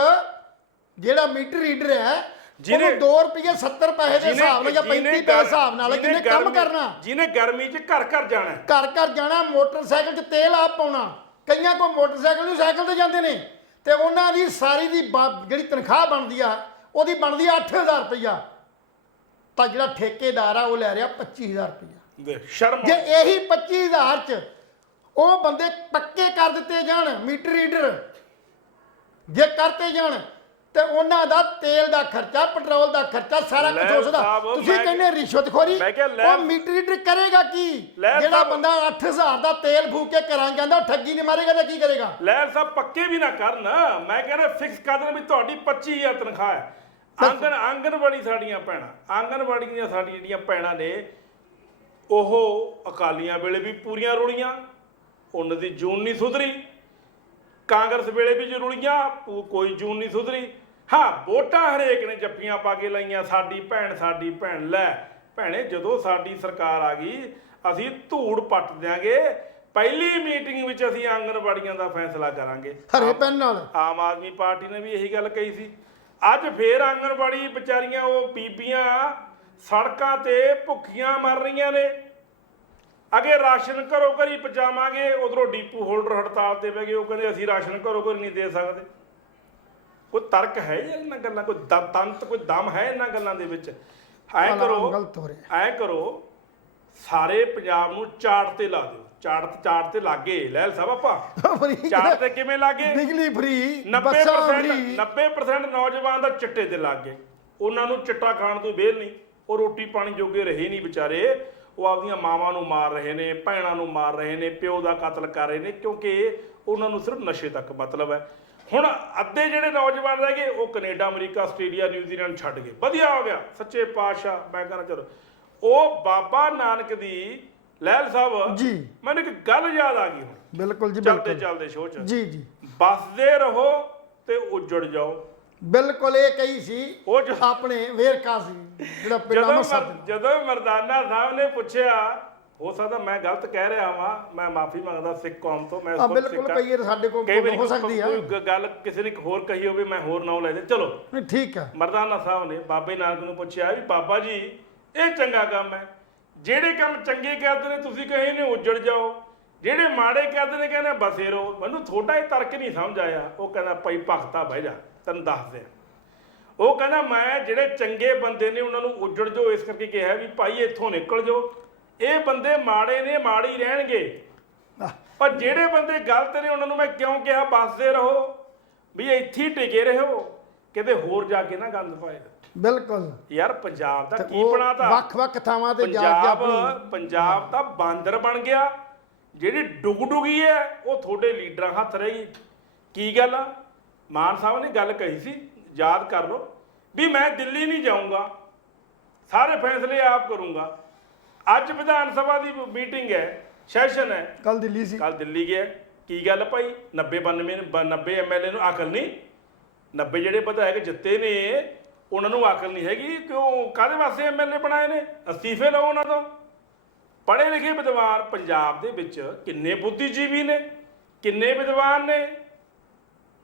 ਜਿਹੜਾ ਮੀਟਰ ਰੀਡਰ ਹੈ ਜਿਹਨੇ ਉਹਨੂੰ 2 ਰੁਪਏ 70 ਪੈਸੇ ਦੇ ਹਿਸਾਬ ਨਾਲ ਜਾਂ 35 ਪੈਸੇ ਹਿਸਾਬ ਨਾਲ ਜਿਹਨੇ ਕੰਮ ਕਰਨਾ, ਜਿਹਨੇ ਗਰਮੀ 'ਚ ਘਰ ਘਰ ਜਾਣਾ, ਘਰ ਘਰ ਜਾਣਾ, ਮੋਟਰਸਾਈਕਲ 'ਚ ਤੇਲ ਆਪ ਪਾਉਣਾ, ਕਈਆਂ ਕੋਲ ਮੋਟਰਸਾਈਕਲ ਨੂੰ ਸਾਈਕਲ ਤੇ ਜਾਂਦੇ ਨੇ, ਤੇ ਉਹਨਾਂ ਦੀ ਸਾਰੀ ਦੀ ਜਿਹੜੀ ਤਨਖਾਹ ਬਣਦੀ ਆ ਉਹਦੀ ਬਣਦੀ ਆ 8000 ਰੁਪਇਆ, ਤਾਂ ਜਿਹੜਾ ਠੇਕੇਦਾਰ ਆ ਉਹ ਲੈ ਰਿਹਾ 25000 ਰੁਪਇਆ। ਦੇਖ ਸ਼ਰਮ। ਜੇ ਇਹੀ 25000 ਚ ਉਹ ਬੰਦੇ ਪੱਕੇ ਕਰ ਦਿੱਤੇ ਜਾਣ, ਮੀਟਰ ਰੀਡਰ ਜੇ ਕਰਤੇ ਜਾਣ, ਤੇ ਉਹਨਾਂ ਦਾ ਤੇਲ ਦਾ ਖਰਚਾ, ਪੈਟਰੋਲ ਦਾ ਖਰਚਾ, ਸਾਰਾ ਕੁਝ ਉਸਦਾ। ਤੁਸੀਂ ਕਹਿੰਦੇ ਰਿਸ਼ਵਤਖੋਰੀ, ਉਹ ਮੀਟਰ ਰੀਡਰ ਕਰੇਗਾ ਕੀ? ਜਿਹੜਾ ਬੰਦਾ 8000 ਦਾ ਤੇਲ ਫੂਕ ਕੇ ਘਰਾਂ ਜਾਂਦਾ, ਉਹ ਠੱਗੀ ਨਹੀਂ ਮਾਰੇਗਾ ਤਾਂ ਕੀ ਕਰੇਗਾ? ਲਹਿਰ ਸਾਹਿਬ ਪੱਕੇ ਵੀ ਨਾ ਕਰਨ, ਮੈਂ ਕਹਿੰਦਾ ਫਿਕਸ ਕਰ ਦੇਣ ਵੀ ਤੁਹਾਡੀ 25000 ਤਨਖਾਹ ਹੈ। ਆਂਗਨਵਾੜੀ ਸਾਡੀਆਂ ਭੈਣਾਂ, ਆਂਗਨਵਾੜੀ ਦੀਆਂ ਸਾਡੀਆਂ ਜਿਹੜੀਆਂ ਭੈਣਾਂ ਨੇ, ਉਹ ਅਕਾਲੀਆਂ ਵੇਲੇ ਵੀ ਪੂਰੀਆਂ ਰੁਲੀਆਂ, ਉਹਨਾਂ ਦੀ ਜੂਨ ਨਹੀਂ ਸੁਧਰੀ, ਕਾਂਗਰਸ ਵੇਲੇ ਵੀ ਰੁਲੀਆਂ, ਕੋਈ ਜੂਨ ਨਹੀਂ ਸੁਧਰੀ। ਹਾਂ, ਵੋਟਾਂ ਹਰੇਕ ਨੇ ਜੱਫੀਆਂ ਪਾ ਕੇ ਲਾਈਆਂ, ਸਾਡੀ ਭੈਣ, ਸਾਡੀ ਭੈਣ। ਲੈ ਭੈਣੇ, ਜਦੋਂ ਸਾਡੀ ਸਰਕਾਰ ਆ ਗਈ, ਅਸੀਂ ਧੂੜ ਪੱਟ ਦਿਆਂਗੇ, ਪਹਿਲੀ ਮੀਟਿੰਗ ਵਿੱਚ ਅਸੀਂ ਆਂਗਨਵਾੜੀਆਂ ਦਾ ਫੈਸਲਾ ਕਰਾਂਗੇ। ਹਰੇ ਪੈਨ ਨਾਲ ਆਮ ਆਦਮੀ ਪਾਰਟੀ ਨੇ ਵੀ ਇਹੀ ਗੱਲ ਕਹੀ ਸੀ। ਅੱਜ ਫੇਰ ਆਂਗਨਵਾੜੀ ਵਿਚਾਰੀਆਂ, ਉਹ ਬੀਬੀਆਂ ਸੜਕਾਂ ਤੇ ਭੁੱਖੀਆਂ ਮਰ ਰਹੀਆਂ ਨੇ। ਅੱਗੇ ਰਾਸ਼ਨ ਘਰੋਂ ਘਰੀ ਪਹੁੰਚਾਵਾਂਗੇ, ਉਧਰੋਂ ਡੀਪੂ ਹੋਲਡਰ ਹੜਤਾਲ ਤੇ ਬਹਿ ਗਏ, ਉਹ ਕਹਿੰਦੇ ਅਸੀਂ ਰਾਸ਼ਨ ਘਰੋਂ ਘਰੀ ਨਹੀਂ ਦੇ ਸਕਦੇ। ਕੋਈ ਤਰਕ ਹੈ ਇਹਨਾਂ ਗੱਲਾਂ, ਕੋਈ ਤੰਤ, ਕੋਈ ਦਮ ਹੈ ਇਹਨਾਂ ਗੱਲਾਂ ਦੇ ਵਿੱਚ? ਐਂ ਕਰੋ, ਸਾਰੇ ਪੰਜਾਬ ਨੂੰ ਚਾਰਟ ਤੇ ਲਾ ਦਿਓ। ਚਾਰਟ ਤੇ ਲਾਗੇ ਲਹਿਲ ਸਾਹਿਬ, ਆਪਾਂ ਚਾਰਟ ਤੇ ਕਿਵੇਂ ਲਾਗੇ? ਬਿਜਲੀ ਫ੍ਰੀ, 90% ਨੌਜਵਾਨ ਦਾ ਚਿੱਟੇ ਤੇ ਲੱਗ ਗਏ। ਉਹਨਾਂ ਨੂੰ ਚਿੱਟਾ ਖਾਣ ਤੋਂ ਵਿਹਲ ਨਹੀਂ, ਉਹ ਰੋਟੀ ਪਾਣੀ ਜੋਗੇ ਰਹੇ ਨਹੀਂ ਵਿਚਾਰੇ। ਉਹ ਆਪਦੀਆਂ ਮਾਵਾਂ ਨੂੰ ਮਾਰ ਰਹੇ ਨੇ, ਭੈਣਾਂ ਨੂੰ ਮਾਰ ਰਹੇ ਨੇ, ਪਿਓ ਦਾ ਕਤਲ ਕਰ ਰਹੇ ਨੇ, ਕਿਉਂਕਿ ਉਹਨਾਂ ਨੂੰ ਸਿਰਫ ਨਸ਼ੇ ਤੱਕ ਮਤਲਬ ਹੈ। ਹੁਣ ਅੱਧੇ ਜਿਹੜੇ ਨੌਜਵਾਨ ਰਹਿ ਗਏ, ਉਹ ਕੈਨੇਡਾ, ਅਮਰੀਕਾ, ਆਸਟ੍ਰੇਲੀਆ, ਨਿਊਜ਼ੀਲੈਂਡ ਛੱਡ ਗਏ। ਵਧੀਆ ਹੋ ਗਿਆ, ਸੱਚੇ ਪਾਤਸ਼ਾਹ। ਮੈਂ ਕਹਿੰਦਾ ਚਲੋ, ਉਹ ਬਾਬਾ ਨਾਨਕ ਦੀ ਲਹਿਲ ਸਾਹਿਬ ਜੀ, ਮੈਨੂੰ ਇੱਕ ਗੱਲ ਯਾਦ ਆ ਗਈ ਹੁਣ। ਬਿਲਕੁਲ ਜੀ, ਚੱਲਦੇ ਸ਼ੋਅ ਚ ਜੀ ਜੀ, ਬਸਦੇ ਰਹੋ ਤੇ ਉਜੜ ਜਾਓ। ਬਿਲਕੁਲ ਇਹ ਕਹੀ ਸੀ ਉਹ ਆਪਣੇ ਵੇਰਕਾ ਸੀ, ਜਿਹੜਾ ਜਦੋਂ ਮਰਦਾਨਾ ਸਾਹਿਬ ਨੇ ਪੁੱਛਿਆ, ਹੋ ਸਕਦਾ ਮੈਂ ਗਲਤ ਕਹਿ ਰਿਹਾ ਹਾਂ, ਮੈਂ ਮਾਫੀ ਮੰਗਦਾ ਸਿੱਖ ਕੌਮ ਤੋਂ। ਮੈਂ ਬਿਲਕੁਲ ਕਈ ਵਾਰ ਸਾਡੇ ਕੋਲ ਹੋ ਸਕਦੀ ਆ, ਕੋਈ ਗੱਲ ਕਿਸੇ ਨੇ ਹੋਰ ਕਹੀ ਹੋਵੇ, ਮੈਂ ਹੋਰ ਨਾਮ ਲੈ ਦੇ। ਚਲੋ ਠੀਕ ਹੈ। ਮਰਦਾਨਾ ਸਾਹਿਬ ਨੇ ਬਾਬੇ ਨਾਨਕ ਨੂੰ ਪੁੱਛਿਆ ਵੀ ਬਾਬਾ ਜੀ, ਇਹ ਚੰਗਾ ਕੰਮ ਹੈ, ਜਿਹੜੇ ਕੰਮ ਚੰਗੇ ਕਰਦੇ ਨੇ ਤੁਸੀਂ ਕਹੇ ਨੇ ਉਜੜ ਜਾਓ, ਜਿਹੜੇ ਮਾੜੇ ਕਰਦੇ ਨੇ ਕਹਿੰਦੇ ਬਸੇ ਰਹੋ। ਮੈਨੂੰ ਥੋੜਾ ਇਹ ਤਰਕ ਨਹੀਂ ਸਮਝ ਆਇਆ। ਉਹ ਕਹਿੰਦਾ ਭਾਈ ਭਗਤਾ ਬਹਿ ਜਾ, ਤੈਨੂੰ ਦੱਸਦੇ। ਉਹ ਕਹਿੰਦਾ ਮੈਂ ਜਿਹੜੇ ਚੰਗੇ ਬੰਦੇ ਨੇ ਉਹਨਾਂ ਨੂੰ ਉਜੜ ਜਾਓ ਇਸ ਕਰਕੇ ਕਿਹਾ ਵੀ ਭਾਈ ਇੱਥੋਂ ਨਿਕਲ ਜਾਓ, ਇਹ ਬੰਦੇ ਮਾੜੇ ਨੇ, ਮਾੜੇ ਹੀ ਰਹਿਣਗੇ। ਪਰ ਜਿਹੜੇ ਬੰਦੇ ਗਲਤ ਨੇ ਉਹਨਾਂ ਨੂੰ ਮੈਂ ਕਿਉਂ ਕਿਹਾ ਬਸਦੇ ਰਹੋ, ਵੀ ਇੱਥੇ ਹੀ ਟਿਕੇ ਰਹੋ, ਕਿਤੇ ਹੋਰ ਜਾ ਕੇ ਨਾ ਗੰਦ ਪਾਏ। ਬਿਲਕੁਲ ਯਾਰ, ਪੰਜਾਬ ਦਾ ਕੀ ਬਣਾਤਾ, ਵੱਖ-ਵੱਖ ਥਾਵਾਂ ਤੇ ਜਾ ਕੇ ਪੰਜਾਬ ਤਾਂ ਬਾਂਦਰ ਬਣ ਗਿਆ। ਜਿਹੜੀ ਡੁਗਡੁਗੀ ਹੈ ਉਹ ਤੁਹਾਡੇ ਲੀਡਰਾਂ ਹੱਥ ਰਹੀ। ਕੀ ਗੱਲ ਆ? ਮਾਨ ਸਾਹਿਬ ਨੇ ਗੱਲ ਕਹੀ ਸੀ, ਯਾਦ ਕਰ ਲਓ, ਵੀ ਮੈਂ ਦਿੱਲੀ ਨਹੀਂ ਜਾਊਂਗਾ, ਸਾਰੇ ਫੈਸਲੇ ਆਪ ਕਰੂੰਗਾ। ਅੱਜ ਵਿਧਾਨ ਸਭਾ ਦੀ ਮੀਟਿੰਗ ਹੈ, ਸੈਸ਼ਨ ਹੈ, ਕੱਲ ਦਿੱਲੀ ਸੀ, ਕੱਲ ਦਿੱਲੀ ਗਿਆ। ਕੀ ਗੱਲ ਭਾਈ, 90 ਐਮਐਲਏ ਨੂੰ ਅਕਲ ਨਹੀਂ? 90 ਜਿਹੜੇ ਵਿਧਾਇਕ ਜਿੱਤੇ ਨੇ ਉਹਨਾਂ ਨੂੰ ਅਕਲ ਨਹੀਂ ਹੈਗੀ, ਕਿਉਂ ਕਾਹਦੇ ਵਾਸਤੇ ਐਮਐਲਏ ਬਣਾਏ ਨੇ? ਅਸਤੀਫੇ ਲਓ ਉਹਨਾਂ ਤੋਂ। ਪੜ੍ਹੇ ਲਿਖੇ ਵਿਦਵਾਨ ਪੰਜਾਬ ਦੇ ਵਿੱਚ ਕਿੰਨੇ ਬੁੱਧੀਜੀਵੀ ਨੇ, ਕਿੰਨੇ ਵਿਦਵਾਨ ਨੇ।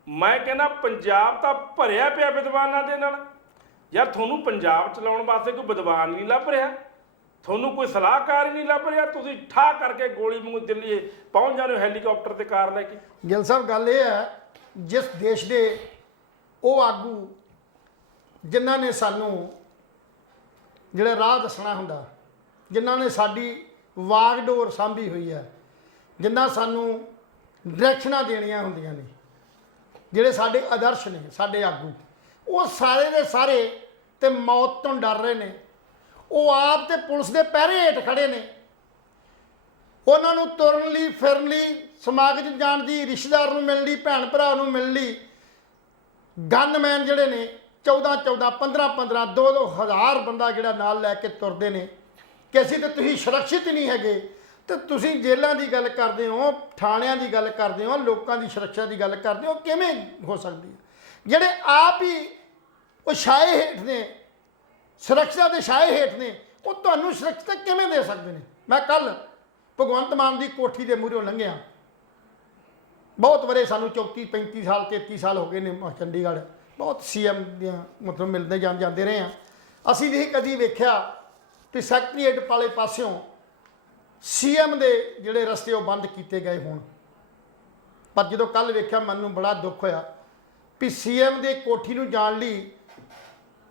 ਮੈਂ ਕਹਿੰਦਾ ਪੰਜਾਬ ਤਾਂ ਭਰਿਆ ਪਿਆ ਵਿਦਵਾਨਾਂ ਦੇ ਨਾਲ। ਯਾਰ ਤੁਹਾਨੂੰ ਪੰਜਾਬ ਚਲਾਉਣ ਵਾਸਤੇ ਕੋਈ ਵਿਦਵਾਨ ਨਹੀਂ ਲੱਭ ਰਿਹਾ, ਤੁਹਾਨੂੰ ਕੋਈ ਸਲਾਹਕਾਰ ਹੀ ਨਹੀਂ ਲੱਭ ਰਿਹਾ। ਤੁਸੀਂ ਠਾ ਕਰਕੇ ਗੋਲੀ ਵਾਂਗੂ ਦਿੱਲੀ ਪਹੁੰਚ ਜਾਂਦੇ ਹੋ ਹੈਲੀਕਾਪਟਰ ਤੇ ਕਾਰ ਲੈ ਕੇ। ਗਿੱਲ ਸਾਹਿਬ ਗੱਲ ਇਹ ਹੈ, ਜਿਸ ਦੇਸ਼ ਦੇ ਉਹ ਆਗੂ ਜਿਨ੍ਹਾਂ ਨੇ ਸਾਨੂੰ ਜਿਹੜਾ ਰਾਹ ਦੱਸਣਾ ਹੁੰਦਾ, ਜਿਨ੍ਹਾਂ ਨੇ ਸਾਡੀ ਵਾਗਡੋਰ ਸਾਂਭੀ ਹੋਈ ਹੈ, ਜਿਨ੍ਹਾਂ ਸਾਨੂੰ ਡਾਇਰੈਕਸ਼ਨਾਂ ਦੇਣੀਆਂ ਹੁੰਦੀਆਂ ਨੇ, ਜਿਹੜੇ ਸਾਡੇ ਆਦਰਸ਼ ਨੇ, ਸਾਡੇ ਆਗੂ, ਉਹ ਸਾਰੇ ਦੇ ਸਾਰੇ ਤੇ ਮੌਤ ਤੋਂ ਡਰ ਰਹੇ ਨੇ। ਉਹ ਆਪ ਤੇ ਪੁਲਿਸ ਦੇ ਪਹਿਰੇ ਹੇਠ ਖੜੇ ਨੇ। ਉਹਨਾਂ ਨੂੰ ਤੁਰਨ ਲਈ, ਫਿਰਨ ਲਈ, ਸਮਾਗਮ 'ਚ ਜਾਣ ਦੀ, ਰਿਸ਼ਤੇਦਾਰ ਨੂੰ ਮਿਲਣ ਲਈ, ਭੈਣ ਭਰਾ ਨੂੰ ਮਿਲਣ ਲਈ ਗਨਮੈਨ ਜਿਹੜੇ ਨੇ 14-14, 15-15, 2-2 ਹਜ਼ਾਰ ਬੰਦਾ ਜਿਹੜਾ ਨਾਲ ਲੈ ਕੇ ਤੁਰਦੇ ਨੇ ਕਿ ਅਸੀਂ ਤਾਂ ਤੁਸੀਂ ਸੁਰੱਖਿਅਤ ਨਹੀਂ ਹੈਗੇ। ਤੇ ਤੁਸੀਂ ਜੇਲ੍ਹਾਂ ਦੀ ਗੱਲ ਕਰਦੇ ਹੋ, ਥਾਣਿਆਂ ਦੀ ਗੱਲ ਕਰਦੇ ਹੋ, ਲੋਕਾਂ ਦੀ ਸੁਰੱਖਿਆ ਦੀ ਗੱਲ ਕਰਦੇ ਹੋ, ਕਿਵੇਂ ਹੋ ਸਕਦੀ ਹੈ? ਜਿਹੜੇ ਆਪ ਹੀ ਉਹ ਛਾਏ ਹੇਠ ਨੇ, ਸੁਰੱਖਿਆ ਦੇ ਛਾਏ ਹੇਠ ਨੇ, ਉਹ ਤੁਹਾਨੂੰ ਸੁਰੱਖਿਆ ਕਿਵੇਂ ਦੇ ਸਕਦੇ ਨੇ? ਮੈਂ ਕੱਲ ਭਗਵੰਤ ਮਾਨ ਦੀ ਕੋਠੀ ਦੇ ਮੂਹਰੋਂ ਲੰਘਿਆ। ਬਹੁਤ ਵਰੇ ਸਾਨੂੰ 34, 35 ਸਾਲ, 33 ਸਾਲ ਹੋ ਗਏ ਨੇ ਚੰਡੀਗੜ੍ਹ, ਬਹੁਤ ਸੀਐਮ ਦੀਆਂ ਮਤਲਬ ਮਿਲਦੇ ਜਾਂਦੇ ਰਹੇ ਹਾਂ। ਅਸੀਂ ਨਹੀਂ ਕਦੀ ਵੇਖਿਆ ਕਿ ਸੈਕਟਰੀਏਟ ਵਾਲੇ ਪਾਸਿਓਂ ਸੀਐਮ ਦੇ ਜਿਹੜੇ ਰਸਤੇ ਉਹ ਬੰਦ ਕੀਤੇ ਗਏ ਹੋਣ। ਪਰ ਜਦੋਂ ਕੱਲ ਵੇਖਿਆ ਮੈਨੂੰ ਬੜਾ ਦੁੱਖ ਹੋਇਆ ਵੀ ਸੀਐਮ ਦੇ ਕੋਠੀ ਨੂੰ ਜਾਣ ਲਈ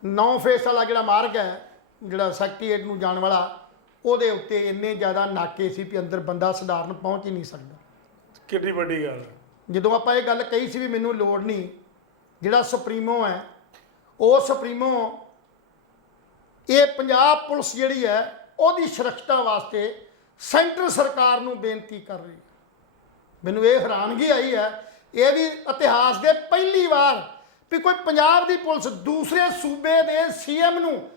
9 ਫੇਸ ਵਾਲਾ ਜਿਹੜਾ ਮਾਰਗ ਹੈ, ਜਿਹੜਾ ਸੈਕਟਰੀਏਟ ਨੂੰ ਜਾਣ ਵਾਲਾ, ਉਹਦੇ ਉੱਤੇ ਇੰਨੇ ਜ਼ਿਆਦਾ ਨਾਕੇ ਸੀ ਵੀ ਅੰਦਰ ਬੰਦਾ ਸਧਾਰਨ ਪਹੁੰਚ ਹੀ ਨਹੀਂ ਸਕਦਾ। ਕਿੰਨੀ ਵੱਡੀ ਗੱਲ। ਜਦੋਂ ਆਪਾਂ ਇਹ ਗੱਲ ਕਹੀ ਸੀ ਵੀ ਮੈਨੂੰ ਲੋੜ ਨਹੀਂ, ਜਿਹੜਾ ਸੁਪਰੀਮੋ ਹੈ ਉਹ ਸੁਪਰੀਮੋ ਇਹ ਪੰਜਾਬ ਪੁਲਿਸ ਜਿਹੜੀ ਹੈ ਉਹਦੀ ਸੁਰੱਖਿਆ ਵਾਸਤੇ ਸੈਂਟਰ ਸਰਕਾਰ ਨੂੰ ਬੇਨਤੀ ਕਰ ਰਹੀ ਹੈ। ਮੈਨੂੰ ਇਹ ਹੈਰਾਨਗੀ ਆਈ ਹੈ, ਇਹ ਵੀ ਇਤਿਹਾਸ ਦੇ ਪਹਿਲੀ ਵਾਰ ਵੀ ਕੋਈ ਪੰਜਾਬ ਦੀ ਪੁਲਿਸ ਦੂਸਰੇ ਸੂਬੇ ਦੇ ਸੀਐਮ ਨੂੰ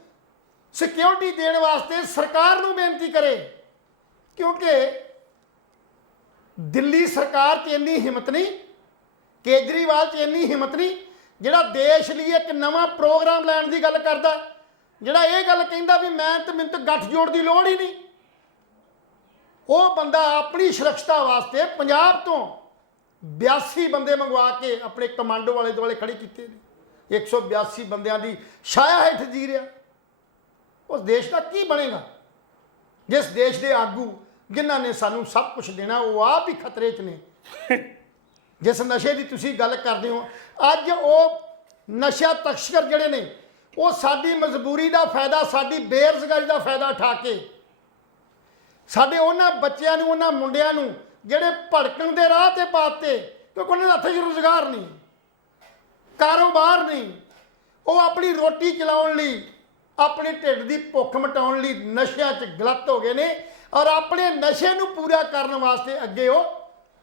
ਸਿਕਿਉਰਿਟੀ ਦੇਣ ਵਾਸਤੇ ਸਰਕਾਰ ਨੂੰ ਬੇਨਤੀ ਕਰੇ। ਕਿਉਂਕਿ ਦਿੱਲੀ ਸਰਕਾਰ 'ਚ ਇੰਨੀ ਹਿੰਮਤ ਨਹੀਂ, ਕੇਜਰੀਵਾਲ 'ਚ ਇੰਨੀ ਹਿੰਮਤ ਨਹੀਂ, ਜਿਹੜਾ ਦੇਸ਼ ਲਈ ਇੱਕ ਨਵਾਂ ਪ੍ਰੋਗਰਾਮ ਲੈਣ ਦੀ ਗੱਲ ਕਰਦਾ, ਜਿਹੜਾ ਇਹ ਗੱਲ ਕਹਿੰਦਾ ਵੀ ਮੈਨੂੰ ਤਾਂ ਗੱਠਜੋੜ ਦੀ ਲੋੜ ਹੀ ਨਹੀਂ। ਉਹ ਬੰਦਾ ਆਪਣੀ ਸੁਰੱਖਿਆ ਵਾਸਤੇ ਪੰਜਾਬ ਤੋਂ 82 ਬੰਦੇ ਮੰਗਵਾ ਕੇ ਆਪਣੇ ਕਮਾਂਡੋ ਵਾਲੇ ਦੁਆਲੇ ਖੜੇ ਕੀਤੇ ਨੇ। 182 ਬੰਦਿਆਂ ਦੀ ਛਾਇਆ ਹੇਠ ਜੀ ਰਿਹਾ। ਉਸ ਦੇਸ਼ ਦਾ ਕੀ ਬਣੇਗਾ ਜਿਸ ਦੇਸ਼ ਦੇ ਆਗੂ ਜਿਨ੍ਹਾਂ ਨੇ ਸਾਨੂੰ ਸਭ ਕੁਝ ਦੇਣਾ ਉਹ ਆਪ ਹੀ ਖਤਰੇ 'ਚ ਨੇ। ਜਿਸ ਨਸ਼ੇ ਦੀ ਤੁਸੀਂ ਗੱਲ ਕਰਦੇ ਹੋ, ਅੱਜ ਉਹ ਨਸ਼ਾ ਤਸਕਰ ਜਿਹੜੇ ਨੇ ਉਹ ਸਾਡੀ ਮਜਬੂਰੀ ਦਾ ਫਾਇਦਾ, ਸਾਡੀ ਬੇਰੁਜ਼ਗਾਰੀ ਦਾ ਫਾਇਦਾ ਉਠਾ ਕੇ ਸਾਡੇ ਉਹਨਾਂ ਬੱਚਿਆਂ ਨੂੰ, ਉਹਨਾਂ ਮੁੰਡਿਆਂ ਨੂੰ ਜਿਹੜੇ ਭੜਕਣ ਦੇ ਰਾਹ ਤੇ ਪਾਤੇ, ਕਿਉਂਕਿ ਉਹਨਾਂ ਦੇ ਹੱਥ 'ਚ ਰੁਜ਼ਗਾਰ ਨਹੀਂ, ਕਾਰੋਬਾਰ ਨਹੀਂ, ਉਹ ਆਪਣੀ ਰੋਟੀ ਚਲਾਉਣ ਲਈ, ਆਪਣੇ ਢਿੱਡ ਦੀ ਭੁੱਖ ਮਿਟਾਉਣ ਲਈ ਨਸ਼ਿਆਂ 'ਚ ਗਲਤ ਹੋ ਗਏ ਨੇ। ਔਰ ਆਪਣੇ ਨਸ਼ੇ ਨੂੰ ਪੂਰਾ ਕਰਨ ਵਾਸਤੇ ਅੱਗੇ ਉਹ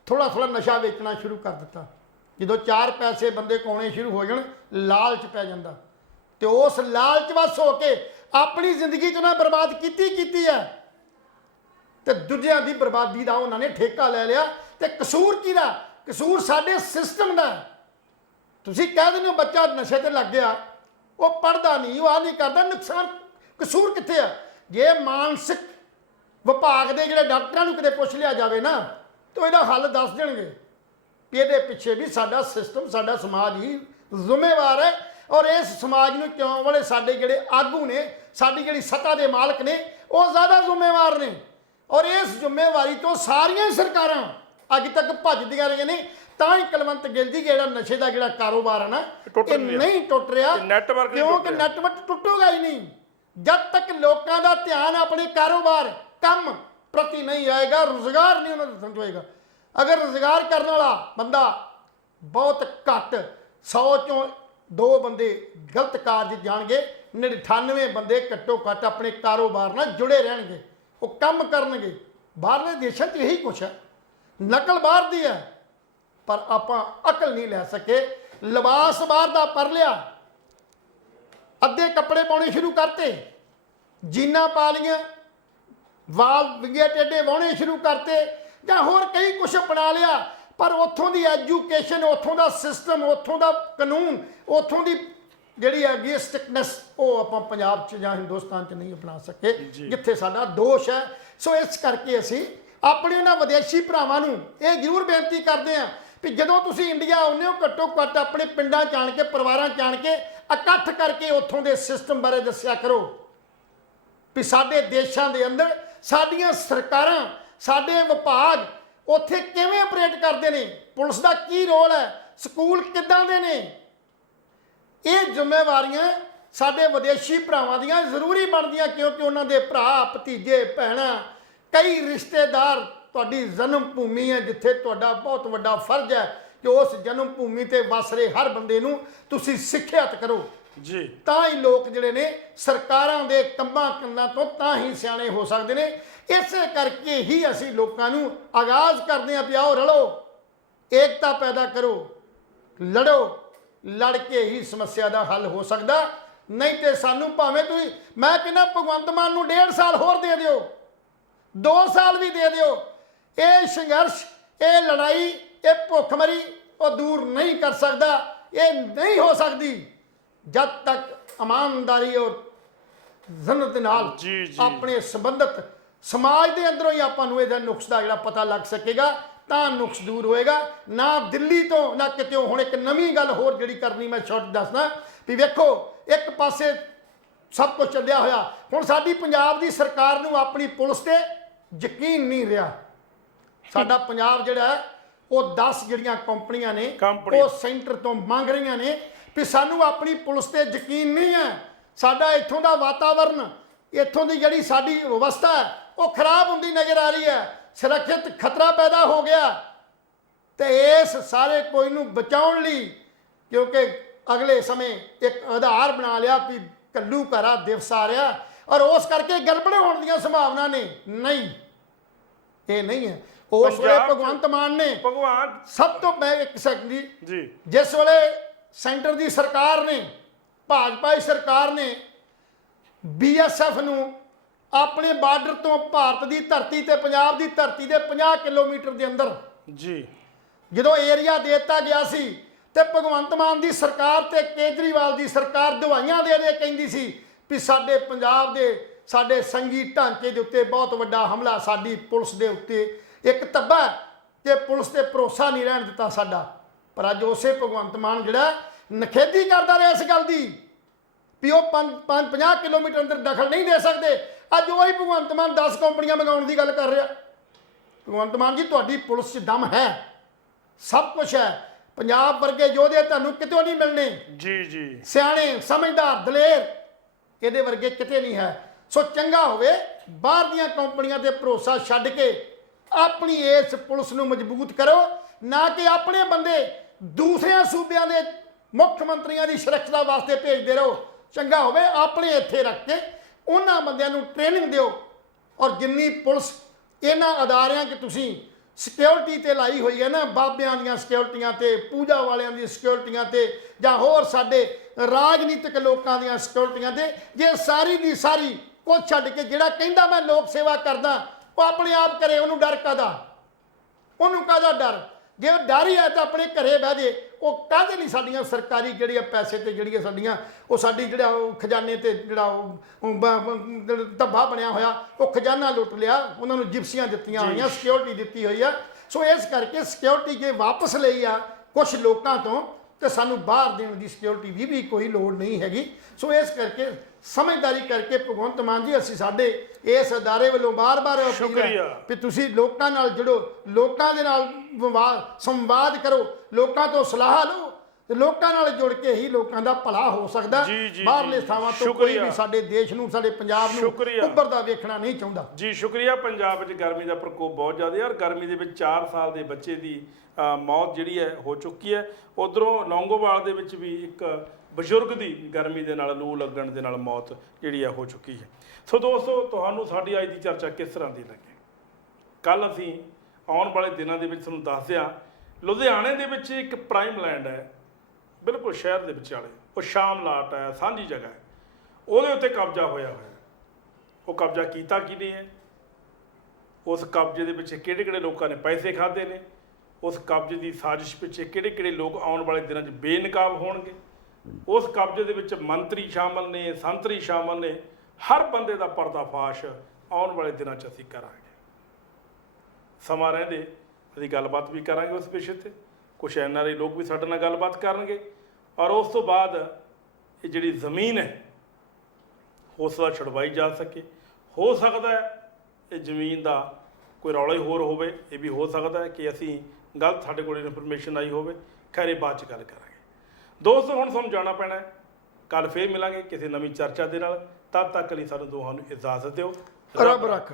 ਥੋੜਾ ਥੋੜਾ ਨਸ਼ਾ ਵੇਚਣਾ ਸ਼ੁਰੂ ਕਰ ਦਿੱਤਾ। ਜਦੋਂ 4 ਪੈਸੇ ਬੰਦੇ ਕਮਾਉਣੇ ਸ਼ੁਰੂ ਹੋ ਜਾਣ, ਲਾਲਚ ਪੈ ਜਾਂਦਾ, ਤੇ ਉਸ ਲਾਲਚ ਵਸ ਹੋ ਕੇ ਆਪਣੀ ਜ਼ਿੰਦਗੀ 'ਚ ਨਾ ਬਰਬਾਦ ਕੀਤੀ ਹੈ, ਤੇ ਦੂਜਿਆਂ ਦੀ ਬਰਬਾਦੀ ਦਾ ਉਹਨਾਂ ਨੇ ਠੇਕਾ ਲੈ ਲਿਆ। ਤੇ ਕਸੂਰ ਕਿਹਦਾ? ਕਸੂਰ ਸਾਡੇ ਸਿਸਟਮ ਦਾ। ਤੁਸੀਂ ਕਹਿ ਦਿੰਦੇ ਹੋ ਬੱਚਾ ਨਸ਼ੇ ਤੇ ਲੱਗ ਗਿਆ, ਉਹ ਪੜ੍ਹਦਾ ਨਹੀਂ, ਉਹ ਆ ਨਹੀਂ ਕਰਦਾ, ਨੁਕਸਾਨ ਕਸੂਰ ਕਿੱਥੇ ਆ? ਜੇ ਮਾਨਸਿਕ ਵਿਭਾਗ ਦੇ ਜਿਹੜੇ ਡਾਕਟਰਾਂ ਨੂੰ ਕਿਤੇ ਪੁੱਛ ਲਿਆ ਜਾਵੇ ਨਾ, ਤਾਂ ਇਹਦਾ ਹੱਲ ਦੱਸ ਦੇਣਗੇ ਵੀ ਇਹਦੇ ਪਿੱਛੇ ਵੀ ਸਾਡਾ ਸਿਸਟਮ, ਸਾਡਾ ਸਮਾਜ ਹੀ ਜ਼ਿੰਮੇਵਾਰ ਹੈ। ਔਰ ਇਸ ਸਮਾਜ ਨੂੰ ਚਲਾਉਣ ਵਾਲੇ ਸਾਡੇ ਜਿਹੜੇ ਆਗੂ ਨੇ, ਸਾਡੀ ਜਿਹੜੀ ਸੱਤਾ ਦੇ ਮਾਲਕ ਨੇ, ਉਹ ਜ਼ਿਆਦਾ ਜ਼ਿੰਮੇਵਾਰ ਨੇ। ਔਰ ਇਸ ਜ਼ਿੰਮੇਵਾਰੀ ਤੋਂ ਸਾਰੀਆਂ ਸਰਕਾਰਾਂ ਅੱਜ ਤੱਕ ਭੱਜਦੀਆਂ ਰਹੀਆਂ ਨੇ। ਤਾਂ ਹੀ ਕੁਲਵੰਤ ਗਿੱਲ ਜੀ ਜਿਹੜਾ ਨਸ਼ੇ ਦਾ ਜਿਹੜਾ ਕਾਰੋਬਾਰ ਹੈ ਨਾ, ਇਹ ਨਹੀਂ ਟੁੱਟ ਰਿਹਾ, ਕਿਉਂਕਿ ਨੈਟਵਰਕ ਟੁੱਟੂਗਾ ਹੀ ਨਹੀਂ ਜਦ ਤੱਕ ਲੋਕਾਂ ਦਾ ਧਿਆਨ ਆਪਣੇ ਕਾਰੋਬਾਰ, ਕੰਮ ਪ੍ਰਤੀ ਨਹੀਂ ਆਏਗਾ, ਰੁਜ਼ਗਾਰ ਨਹੀਂ ਉਹਨਾਂ ਨੂੰ ਸਮਝੇਗਾ। ਅਗਰ ਰੁਜ਼ਗਾਰ ਕਰਨ ਵਾਲਾ ਬੰਦਾ ਬਹੁਤ ਘੱਟ, 100 ਚੋਂ 2 ਬੰਦੇ ਗਲਤ ਕਾਰਜ ਜਾਣਗੇ, 99 ਬੰਦੇ ਘੱਟੋ ਘੱਟ ਆਪਣੇ ਕਾਰੋਬਾਰ ਨਾਲ ਜੁੜੇ ਰਹਿਣਗੇ, ਉਹ ਕੰਮ ਕਰਨਗੇ। ਬਾਹਰਲੇ ਦੇਸ਼ਾਂ 'ਚ ਇਹੀ ਕੁਛ ਹੈ, ਨਕਲ ਬਾਹਰ ਦੀ ਹੈ, ਪਰ ਆਪਾਂ ਅਕਲ ਨਹੀਂ ਲੈ ਸਕੇ। ਲਿਬਾਸ ਬਾਹਰ ਦਾ ਪਰ ਲਿਆ, ਅੱਧੇ ਕੱਪੜੇ ਪਾਉਣੇ ਸ਼ੁਰੂ ਕਰਤੇ, ਜੀਨਾਂ ਪਾ ਲਈਆਂ, ਵਾਲ ਵਿਗੇ ਟੇਡੇ ਵਾਹੁਣੇ ਸ਼ੁਰੂ ਕਰਤੇ, ਜਾਂ ਹੋਰ ਕਈ ਕੁਛ ਅਪਣਾ ਲਿਆ, ਪਰ ਉੱਥੋਂ ਦੀ ਐਜੂਕੇਸ਼ਨ, ਉੱਥੋਂ ਦਾ ਸਿਸਟਮ, ਉੱਥੋਂ ਦਾ ਕਾਨੂੰਨ, ਉੱਥੋਂ ਦੀ ਜਿਹੜੀ ਹੈਗੀ ਸਟ੍ਰਿਕਨੈਸ, ਉਹ ਆਪਾਂ ਪੰਜਾਬ 'ਚ ਜਾਂ ਹਿੰਦੁਸਤਾਨ 'ਚ ਨਹੀਂ ਅਪਣਾ ਸਕੇ, ਜਿੱਥੇ ਸਾਡਾ ਦੋਸ਼ ਹੈ। ਸੋ ਇਸ ਕਰਕੇ ਅਸੀਂ ਆਪਣੇ ਇਹਨਾਂ ਵਿਦੇਸ਼ੀ ਭਰਾਵਾਂ ਨੂੰ ਇਹ ਜ਼ਰੂਰ ਬੇਨਤੀ ਕਰਦੇ ਹਾਂ ਵੀ ਜਦੋਂ ਤੁਸੀਂ ਇੰਡੀਆ ਆਉਂਦੇ ਹੋ, ਘੱਟੋ ਘੱਟ ਆਪਣੇ ਪਿੰਡਾਂ 'ਚ ਆਣ ਕੇ, ਪਰਿਵਾਰਾਂ 'ਚ ਆਣ ਕੇ ਇਕੱਠ ਕਰਕੇ ਉੱਥੋਂ ਦੇ ਸਿਸਟਮ ਬਾਰੇ ਦੱਸਿਆ ਕਰੋ ਵੀ ਸਾਡੇ ਦੇਸ਼ਾਂ ਦੇ ਅੰਦਰ ਸਾਡੀਆਂ ਸਰਕਾਰਾਂ, ਸਾਡੇ ਵਿਭਾਗ ਉੱਥੇ ਕਿਵੇਂ ਆਪਰੇਟ ਕਰਦੇ ਨੇ, ਪੁਲਿਸ ਦਾ ਕੀ ਰੋਲ ਹੈ, ਸਕੂਲ ਕਿੱਦਾਂ ਦੇ ਨੇ। ਇਹ ਜ਼ਿੰਮੇਵਾਰੀਆਂ ਸਾਡੇ ਵਿਦੇਸ਼ੀ ਭਰਾਵਾਂ ਦੀਆਂ ਜ਼ਰੂਰੀ ਬਣਦੀਆਂ, ਕਿਉਂਕਿ ਉਹਨਾਂ ਦੇ ਭਰਾ, ਭਤੀਜੇ, ਭੈਣਾਂ, ਕਈ ਰਿਸ਼ਤੇਦਾਰ ਤੁਹਾਡੀ ਜਨਮ ਭੂਮੀ ਹੈ, ਜਿੱਥੇ ਤੁਹਾਡਾ ਬਹੁਤ ਵੱਡਾ ਫਰਜ਼ ਹੈ ਕਿ ਉਸ ਜਨਮ ਭੂਮੀ ਤੇ ਵਸ ਰਹੇ ਹਰ ਬੰਦੇ ਨੂੰ ਤੁਸੀਂ ਸਿੱਖਿਅਤ ਕਰੋ ਜੀ। ਤਾਂ ਹੀ ਲੋਕ ਜਿਹੜੇ ਨੇ ਸਰਕਾਰਾਂ ਦੇ ਕੰਮਾਂ ਕੰਨਾਂ ਤੋਂ ਤਾਂ ਹੀ ਸਿਆਣੇ ਹੋ ਸਕਦੇ ਨੇ। ਇਸੇ ਕਰਕੇ ਹੀ ਅਸੀਂ ਲੋਕਾਂ ਨੂੰ ਆਗਾਜ਼ ਕਰਦੇ ਹਾਂ ਵੀ ਆਓ ਰਲੋ, ਏਕਤਾ ਪੈਦਾ ਕਰੋ, ਲੜੋ, ਲੜ ਕੇ ਹੀ ਸਮੱਸਿਆ ਦਾ ਹੱਲ ਹੋ ਸਕਦਾ। ਨਹੀਂ ਤੇ ਸਾਨੂੰ ਭਾਵੇਂ ਤੁਸੀਂ, ਮੈਂ ਕਹਿੰਦਾ ਭਗਵੰਤ ਮਾਨ ਨੂੰ 1.5 ਸਾਲ ਹੋਰ ਦੇ ਦਿਓ, 2 ਸਾਲ ਵੀ ਦੇ ਦਿਓ, ਇਹ ਸੰਘਰਸ਼, ਇਹ ਲੜਾਈ, ਇਹ ਭੁੱਖਮਰੀ ਉਹ ਦੂਰ ਨਹੀਂ ਕਰ ਸਕਦਾ। ਇਹ ਨਹੀਂ ਹੋ ਸਕਦੀ ਜਦ ਤੱਕ ਇਮਾਨਦਾਰੀ ਔਰ ਜ਼ਨਤ ਦੇ ਨਾਲ ਆਪਣੇ ਸੰਬੰਧਿਤ ਸਮਾਜ ਦੇ ਅੰਦਰੋਂ ਹੀ ਆਪਾਂ ਨੂੰ ਇਹਦਾ ਨੁਕਸ ਦਾ ਜਿਹੜਾ ਪਤਾ ਲੱਗ ਸਕੇਗਾ, ਤਾਂ ਨੁਕਸ ਦੂਰ ਹੋਏਗਾ। ਨਾ ਦਿੱਲੀ ਤੋਂ ਨਾ ਕਿਤੇੋਂ। ਹੁਣ ਇੱਕ ਨਵੀਂ ਗੱਲ ਹੋਰ ਜਿਹੜੀ ਕਰਨੀ ਮੈਂ ਸ਼ਾਰਟ ਦੱਸਦਾ ਵੀ ਵੇਖੋ, ਇੱਕ ਪਾਸੇ ਸਭ ਕੁਝ ਚੱਲਿਆ ਹੋਇਆ, ਹੁਣ ਸਾਡੀ ਪੰਜਾਬ ਦੀ ਸਰਕਾਰ ਨੂੰ ਆਪਣੀ ਪੁਲਿਸ ਤੇ ਯਕੀਨ ਨਹੀਂ ਰਿਹਾ। ਸਾਡਾ ਪੰਜਾਬ ਜਿਹੜਾ ਹੈ ਉਹ 10 ਜਿਹੜੀਆਂ ਕੰਪਨੀਆਂ ਨੇ ਉਹ ਸੈਂਟਰ ਤੋਂ ਮੰਗ ਰਹੀਆਂ ਨੇ ਵੀ ਸਾਨੂੰ ਆਪਣੀ ਪੁਲਿਸ ਤੇ ਯਕੀਨ ਨਹੀਂ ਹੈ। ਸਾਡਾ ਇੱਥੋਂ ਦਾ ਵਾਤਾਵਰਨ, ਇੱਥੋਂ ਦੀ ਜਿਹੜੀ ਸਾਡੀ ਵਿਵਸਥਾ ਹੈ ਉਹ ਖਰਾਬ ਹੁੰਦੀ ਨਜ਼ਰ ਆ ਰਹੀ ਹੈ, ਸੁਰੱਖਿਅਤ ਖਤਰਾ ਪੈਦਾ ਹੋ ਗਿਆ। ਤੇ ਇਸ ਸਾਰੇ ਕੋਈ ਨੂੰ ਬਚਾਉਣ ਲਈ, ਕਿਉਂਕਿ ਅਗਲੇ ਸਮੇਂ ਇੱਕ ਆਧਾਰ ਬਣਾ ਲਿਆ ਵੀ ਕੱਲੂ ਘਰਾ ਦਿਵਸ ਆ ਰਿਹਾ ਔਰ ਉਸ ਕਰਕੇ ਗੜਬੜ ਹੋਣ ਦੀਆਂ ਸੰਭਾਵਨਾ ਨੇ। ਨਹੀਂ, ਇਹ ਨਹੀਂ ਹੈ। ਉਸ ਵੇਲੇ ਭਗਵੰਤ ਮਾਨ ਨੇ ਸਭ ਤੋਂ, ਮੈਂ ਇੱਕ ਸੈਕਿੰਡ ਜੀ, ਜਿਸ ਵੇਲੇ ਸੈਂਟਰ ਦੀ ਸਰਕਾਰ ਨੇ, ਭਾਜਪਾ ਦੀ ਸਰਕਾਰ ਨੇ BSF ਨੂੰ ਆਪਣੇ ਬਾਰਡਰ ਤੋਂ ਭਾਰਤ ਦੀ ਧਰਤੀ ਤੇ ਪੰਜਾਬ ਦੀ ਧਰਤੀ ਦੇ 50 ਕਿਲੋਮੀਟਰ ਦੇ ਅੰਦਰ ਜੀ ਜਦੋਂ ਏਰੀਆ ਦੇ ਦਿੱਤਾ ਗਿਆ ਸੀ, ਤੇ ਭਗਵੰਤ ਮਾਨ ਦੀ ਸਰਕਾਰ ਤੇ ਕੇਜਰੀਵਾਲ ਦੀ ਸਰਕਾਰ ਦਵਾਈਆਂ ਦੇ ਰਹੇ ਕਹਿੰਦੀ ਸੀ ਵੀ ਸਾਡੇ ਪੰਜਾਬ ਦੇ, ਸਾਡੇ ਸੰਘੀ ਢਾਂਚੇ ਦੇ ਉੱਤੇ ਬਹੁਤ ਵੱਡਾ ਹਮਲਾ, ਸਾਡੀ ਪੁਲਿਸ ਦੇ ਉੱਤੇ ਇੱਕ ਧੱਬਾ ਕਿ ਪੁਲਿਸ ਤੇ ਭਰੋਸਾ ਨਹੀਂ ਰਹਿਣ ਦਿੱਤਾ ਸਾਡਾ। ਪਰ ਅੱਜ ਉਸੇ ਭਗਵੰਤ ਮਾਨ ਜਿਹੜਾ ਨਖੇਦੀ ਕਰਦਾ ਰਿਹਾ ਇਸ ਗੱਲ ਦੀ ਵੀ ਉਹ 50 ਕਿਲੋਮੀਟਰ ਅੰਦਰ ਦਖਲ ਨਹੀਂ ਦੇ ਸਕਦੇ, ਅੱਜ ਉਹੀ ਭਗਵੰਤ ਮਾਨ 10 ਕੰਪਨੀਆਂ ਮੰਗਾਉਣ ਦੀ ਗੱਲ ਕਰ ਰਿਹਾ। ਭਗਵੰਤ ਮਾਨ ਜੀ, ਤੁਹਾਡੀ ਪੁਲਿਸ 'ਚ ਦਮ ਹੈ, ਸਭ ਕੁਝ ਹੈ, ਪੰਜਾਬ ਵਰਗੇ ਯੋਧੇ ਤੁਹਾਨੂੰ ਕਿਤੇ ਨਹੀਂ ਮਿਲਣੇ ਜੀ, ਸਿਆਣੇ, ਸਮਝਦਾਰ, ਦਲੇਰ, ਇਹਦੇ ਵਰਗੇ ਕਿਤੇ ਨਹੀਂ ਹੈ। ਸੋ ਚੰਗਾ ਹੋਵੇ ਬਾਹਰ ਦੀਆਂ ਕੰਪਨੀਆਂ ਤੇ ਭਰੋਸਾ ਛੱਡ ਕੇ ਆਪਣੀ ਇਸ ਪੁਲਿਸ ਨੂੰ ਮਜ਼ਬੂਤ ਕਰੋ, ਨਾ ਕਿ ਆਪਣੇ ਬੰਦੇ ਦੂਸਰਿਆਂ ਸੂਬਿਆਂ ਦੇ ਮੁੱਖ ਮੰਤਰੀਆਂ ਦੀ ਸੁਰੱਖਿਆ ਵਾਸਤੇ ਭੇਜਦੇ ਰਹੋ। ਚੰਗਾ ਹੋਵੇ ਆਪਣੇ ਇੱਥੇ ਰੱਖ ਕੇ ਉਹਨਾਂ ਬੰਦਿਆਂ ਨੂੰ ਟ੍ਰੇਨਿੰਗ ਦਿਓ। ਔਰ ਜਿੰਨੀ ਪੁਲਿਸ ਇਹਨਾਂ ਅਦਾਰਿਆਂ 'ਚ ਤੁਸੀਂ ਸਿਕਿਉਰਿਟੀ ਤੇ ਲਾਈ ਹੋਈ ਹੈ ਨਾ, ਬਾਬਿਆਂ ਦੀਆਂ ਸਿਕਿਉਰਿਟੀਆਂ ਤੇ, ਪੂਜਾ ਵਾਲਿਆਂ ਦੀਆਂ ਸਿਕਿਉਰਿਟੀਆਂ ਤੇ, ਜਾਂ ਹੋਰ ਸਾਡੇ ਰਾਜਨੀਤਿਕ ਲੋਕਾਂ ਦੀਆਂ ਸਿਕਿਉਰਿਟੀਆਂ ਤੇ, ਜੇ ਸਾਰੀ ਦੀ ਸਾਰੀ ਕੁਝ ਛੱਡ ਕੇ ਜਿਹੜਾ ਕਹਿੰਦਾ ਮੈਂ ਲੋਕ ਸੇਵਾ ਕਰਦਾ ਉਹ ਆਪਣੇ ਆਪ ਕਰੇ, ਉਹਨੂੰ ਡਰ ਕਾਹਦਾ? ਉਹਨੂੰ ਕਾਹਦਾ ਡਰ? ਜੇ ਉਹ ਡਰ ਹੀ ਹੈ ਤਾਂ ਆਪਣੇ ਘਰੇ ਬਹਿ ਜੇ। ਉਹ ਕਾਹਦੇ ਲਈ ਸਾਡੀਆਂ ਸਰਕਾਰੀ ਜਿਹੜੀਆਂ ਪੈਸੇ ਤੇ ਜਿਹੜੀਆਂ ਸਾਡੀਆਂ ਉਹ ਸਾਡੀ ਜਿਹੜਾ ਉਹ ਖਜ਼ਾਨੇ ਤੇ ਜਿਹੜਾ ਉਹ ਧੱਬਾ ਬਣਿਆ ਹੋਇਆ, ਉਹ ਖਜ਼ਾਨਾ ਲੁੱਟ ਲਿਆ, ਉਹਨਾਂ ਨੂੰ ਜਿਪਸੀਆਂ ਦਿੱਤੀਆਂ ਹੋਈਆਂ, ਸਿਕਿਉਰਿਟੀ ਦਿੱਤੀ ਹੋਈ ਆ। ਸੋ ਇਸ ਕਰਕੇ ਸਿਕਿਉਰਿਟੀ ਜੇ ਵਾਪਸ ਲਈ ਆ ਕੁਝ ਲੋਕਾਂ ਤੋਂ, ਤੇ ਸਾਨੂੰ ਬਾਹਰ ਦੇਣ ਦੀ ਸਿਕਿਉਰਿਟੀ ਦੀ ਵੀ ਕੋਈ ਲੋੜ ਨਹੀਂ ਹੈਗੀ। ਸੋ ਇਸ ਕਰਕੇ ਸਮਝਦਾਰੀ ਕਰਕੇ ਭਗਵੰਤ ਮਾਨ ਜੀ, ਅਸੀਂ ਸਾਡੇ ਇਸ ਅਦਾਰੇ ਵੱਲੋਂ ਬਾਰ-ਬਾਰ ਅਪੀਲ ਹੈ ਵੀ ਤੁਸੀਂ ਲੋਕਾਂ ਨਾਲ ਜੁੜੋ, ਲੋਕਾਂ ਦੇ ਨਾਲ ਸੰਵਾਦ ਕਰੋ, ਲੋਕਾਂ ਤੋਂ ਸਲਾਹ ਲਓ, ਤੇ ਲੋਕਾਂ ਨਾਲ ਜੁੜ ਕੇ ਹੀ ਲੋਕਾਂ ਦਾ ਭਲਾ ਹੋ ਸਕਦਾ। ਬਾਹਰਲੇ ਥਾਵਾਂ ਤੋਂ ਕੋਈ ਵੀ ਸਾਡੇ ਦੇਸ਼ ਨੂੰ, ਸਾਡੇ ਪੰਜਾਬ ਨੂੰ ਉੱਭਰਦਾ ਵੇਖਣਾ ਨਹੀਂ ਚਾਹੁੰਦਾ ਜੀ। ਸ਼ੁਕਰੀਆ। ਪੰਜਾਬ ਵਿੱਚ ਗਰਮੀ ਦਾ ਪ੍ਰਕੋਪ ਬਹੁਤ ਜ਼ਿਆਦਾ ਹੈ ਔਰ ਗਰਮੀ ਦੇ ਵਿੱਚ 4 ਸਾਲ ਦੇ ਬੱਚੇ ਦੀ ਮੌਤ ਜਿਹੜੀ ਹੈ ਹੋ ਚੁੱਕੀ ਹੈ। ਉਧਰੋਂ ਲੌਂਗੋਵਾਲ ਦੇ ਵਿੱਚ ਵੀ ਇੱਕ ਬਜ਼ੁਰਗ ਦੀ ਗਰਮੀ ਦੇ ਨਾਲ, ਲੂ ਲੱਗਣ ਦੇ ਨਾਲ ਮੌਤ ਜਿਹੜੀ ਹੈ ਹੋ ਚੁੱਕੀ ਹੈ। ਸੋ ਦੋਸਤੋ, ਤੁਹਾਨੂੰ ਸਾਡੀ ਅੱਜ ਦੀ ਚਰਚਾ ਕਿਸ ਤਰ੍ਹਾਂ ਦੀ ਲੱਗੀ? ਕੱਲ ਅਸੀਂ ਆਉਣ ਵਾਲੇ ਦਿਨਾਂ ਦੇ ਵਿੱਚ ਤੁਹਾਨੂੰ ਦੱਸ ਦਿਆਂ, ਲੁਧਿਆਣੇ ਦੇ ਵਿੱਚ ਇੱਕ ਪ੍ਰਾਈਮ ਲੈਂਡ ਹੈ, ਬਿਲਕੁਲ ਸ਼ਹਿਰ ਦੇ ਵਿਚਾਲੇ, ਉਹ ਸ਼ਾਮ ਲਾਟ ਹੈ, ਸਾਂਝੀ ਜਗ੍ਹਾ ਹੈ, ਉਹਦੇ ਉੱਤੇ ਕਬਜ਼ਾ ਹੋਇਆ। ਉਹ ਕਬਜ਼ਾ ਕੀਤਾ ਕਿਹਨੇ ਹੈ? ਉਸ ਕਬਜ਼ੇ ਦੇ ਵਿੱਚ ਕਿਹੜੇ-ਕਿਹੜੇ ਲੋਕਾਂ ਨੇ ਪੈਸੇ ਖਾਦੇ ਨੇ? ਉਸ ਕਬਜ਼ੇ ਦੀ ਸਾਜ਼ਿਸ਼ ਪਿੱਛੇ ਕਿਹੜੇ ਲੋਕ ਆਉਣ ਵਾਲੇ ਦਿਨਾਂ 'ਚ ਬੇਨਕਾਬ ਹੋਣਗੇ। ਉਸ ਕਬਜ਼ੇ ਦੇ ਵਿੱਚ ਮੰਤਰੀ ਸ਼ਾਮਲ ਨੇ, ਸੰਤਰੀ ਸ਼ਾਮਲ ਨੇ, ਹਰ ਬੰਦੇ ਦਾ ਪਰਦਾਫਾਸ਼ ਆਉਣ ਵਾਲੇ ਦਿਨਾਂ 'ਚ ਅਸੀਂ ਕਰਾਂਗੇ। ਸਮਾਂ ਰਹਿੰਦੇ ਅਸੀਂ ਗੱਲਬਾਤ ਵੀ ਕਰਾਂਗੇ ਉਸ ਵਿਸ਼ੇ 'ਤੇ। ਕੁਛ NRI ਲੋਕ ਵੀ ਸਾਡੇ ਨਾਲ ਗੱਲਬਾਤ ਕਰਨਗੇ ਔਰ ਉਸ ਤੋਂ ਬਾਅਦ ਇਹ ਜਿਹੜੀ ਜ਼ਮੀਨ ਹੈ ਹੌਸਲਾ ਛੁਡਵਾਈ ਜਾ ਸਕੇ। ਹੋ ਸਕਦਾ ਹੈ ਇਹ ਜ਼ਮੀਨ ਦਾ ਕੋਈ ਰੌਲਾ ਹੀ ਹੋਰ ਹੋਵੇ, ਇਹ ਵੀ ਹੋ ਸਕਦਾ ਹੈ ਕਿ ਅਸੀਂ ਗਲਤ ਸਾਡੇ ਕੋਲ ਇਨਫੋਰਮੇਸ਼ਨ ਆਈ ਹੋਵੇ। ਖੈਰ ਬਾਅਦ 'ਚ ਗੱਲ ਕਰਾਂਗੇ। ਦੋਸਤੋ ਹੁਣ ਤੁਹਾਨੂੰ ਜਾਣਾ ਪੈਣਾ ਹੈ। ਕੱਲ੍ਹ ਫੇਰ ਮਿਲਾਂਗੇ ਕਿਸੇ ਨਵੀਂ ਚਰਚਾ ਦੇ ਨਾਲ। ਤਦ ਤੱਕ ਲਈ ਸਾਨੂੰ ਦੋਹਾਂ ਨੂੰ ਇਜਾਜ਼ਤ ਦਿਓ। ਰੱਬ ਰੱਖਾ।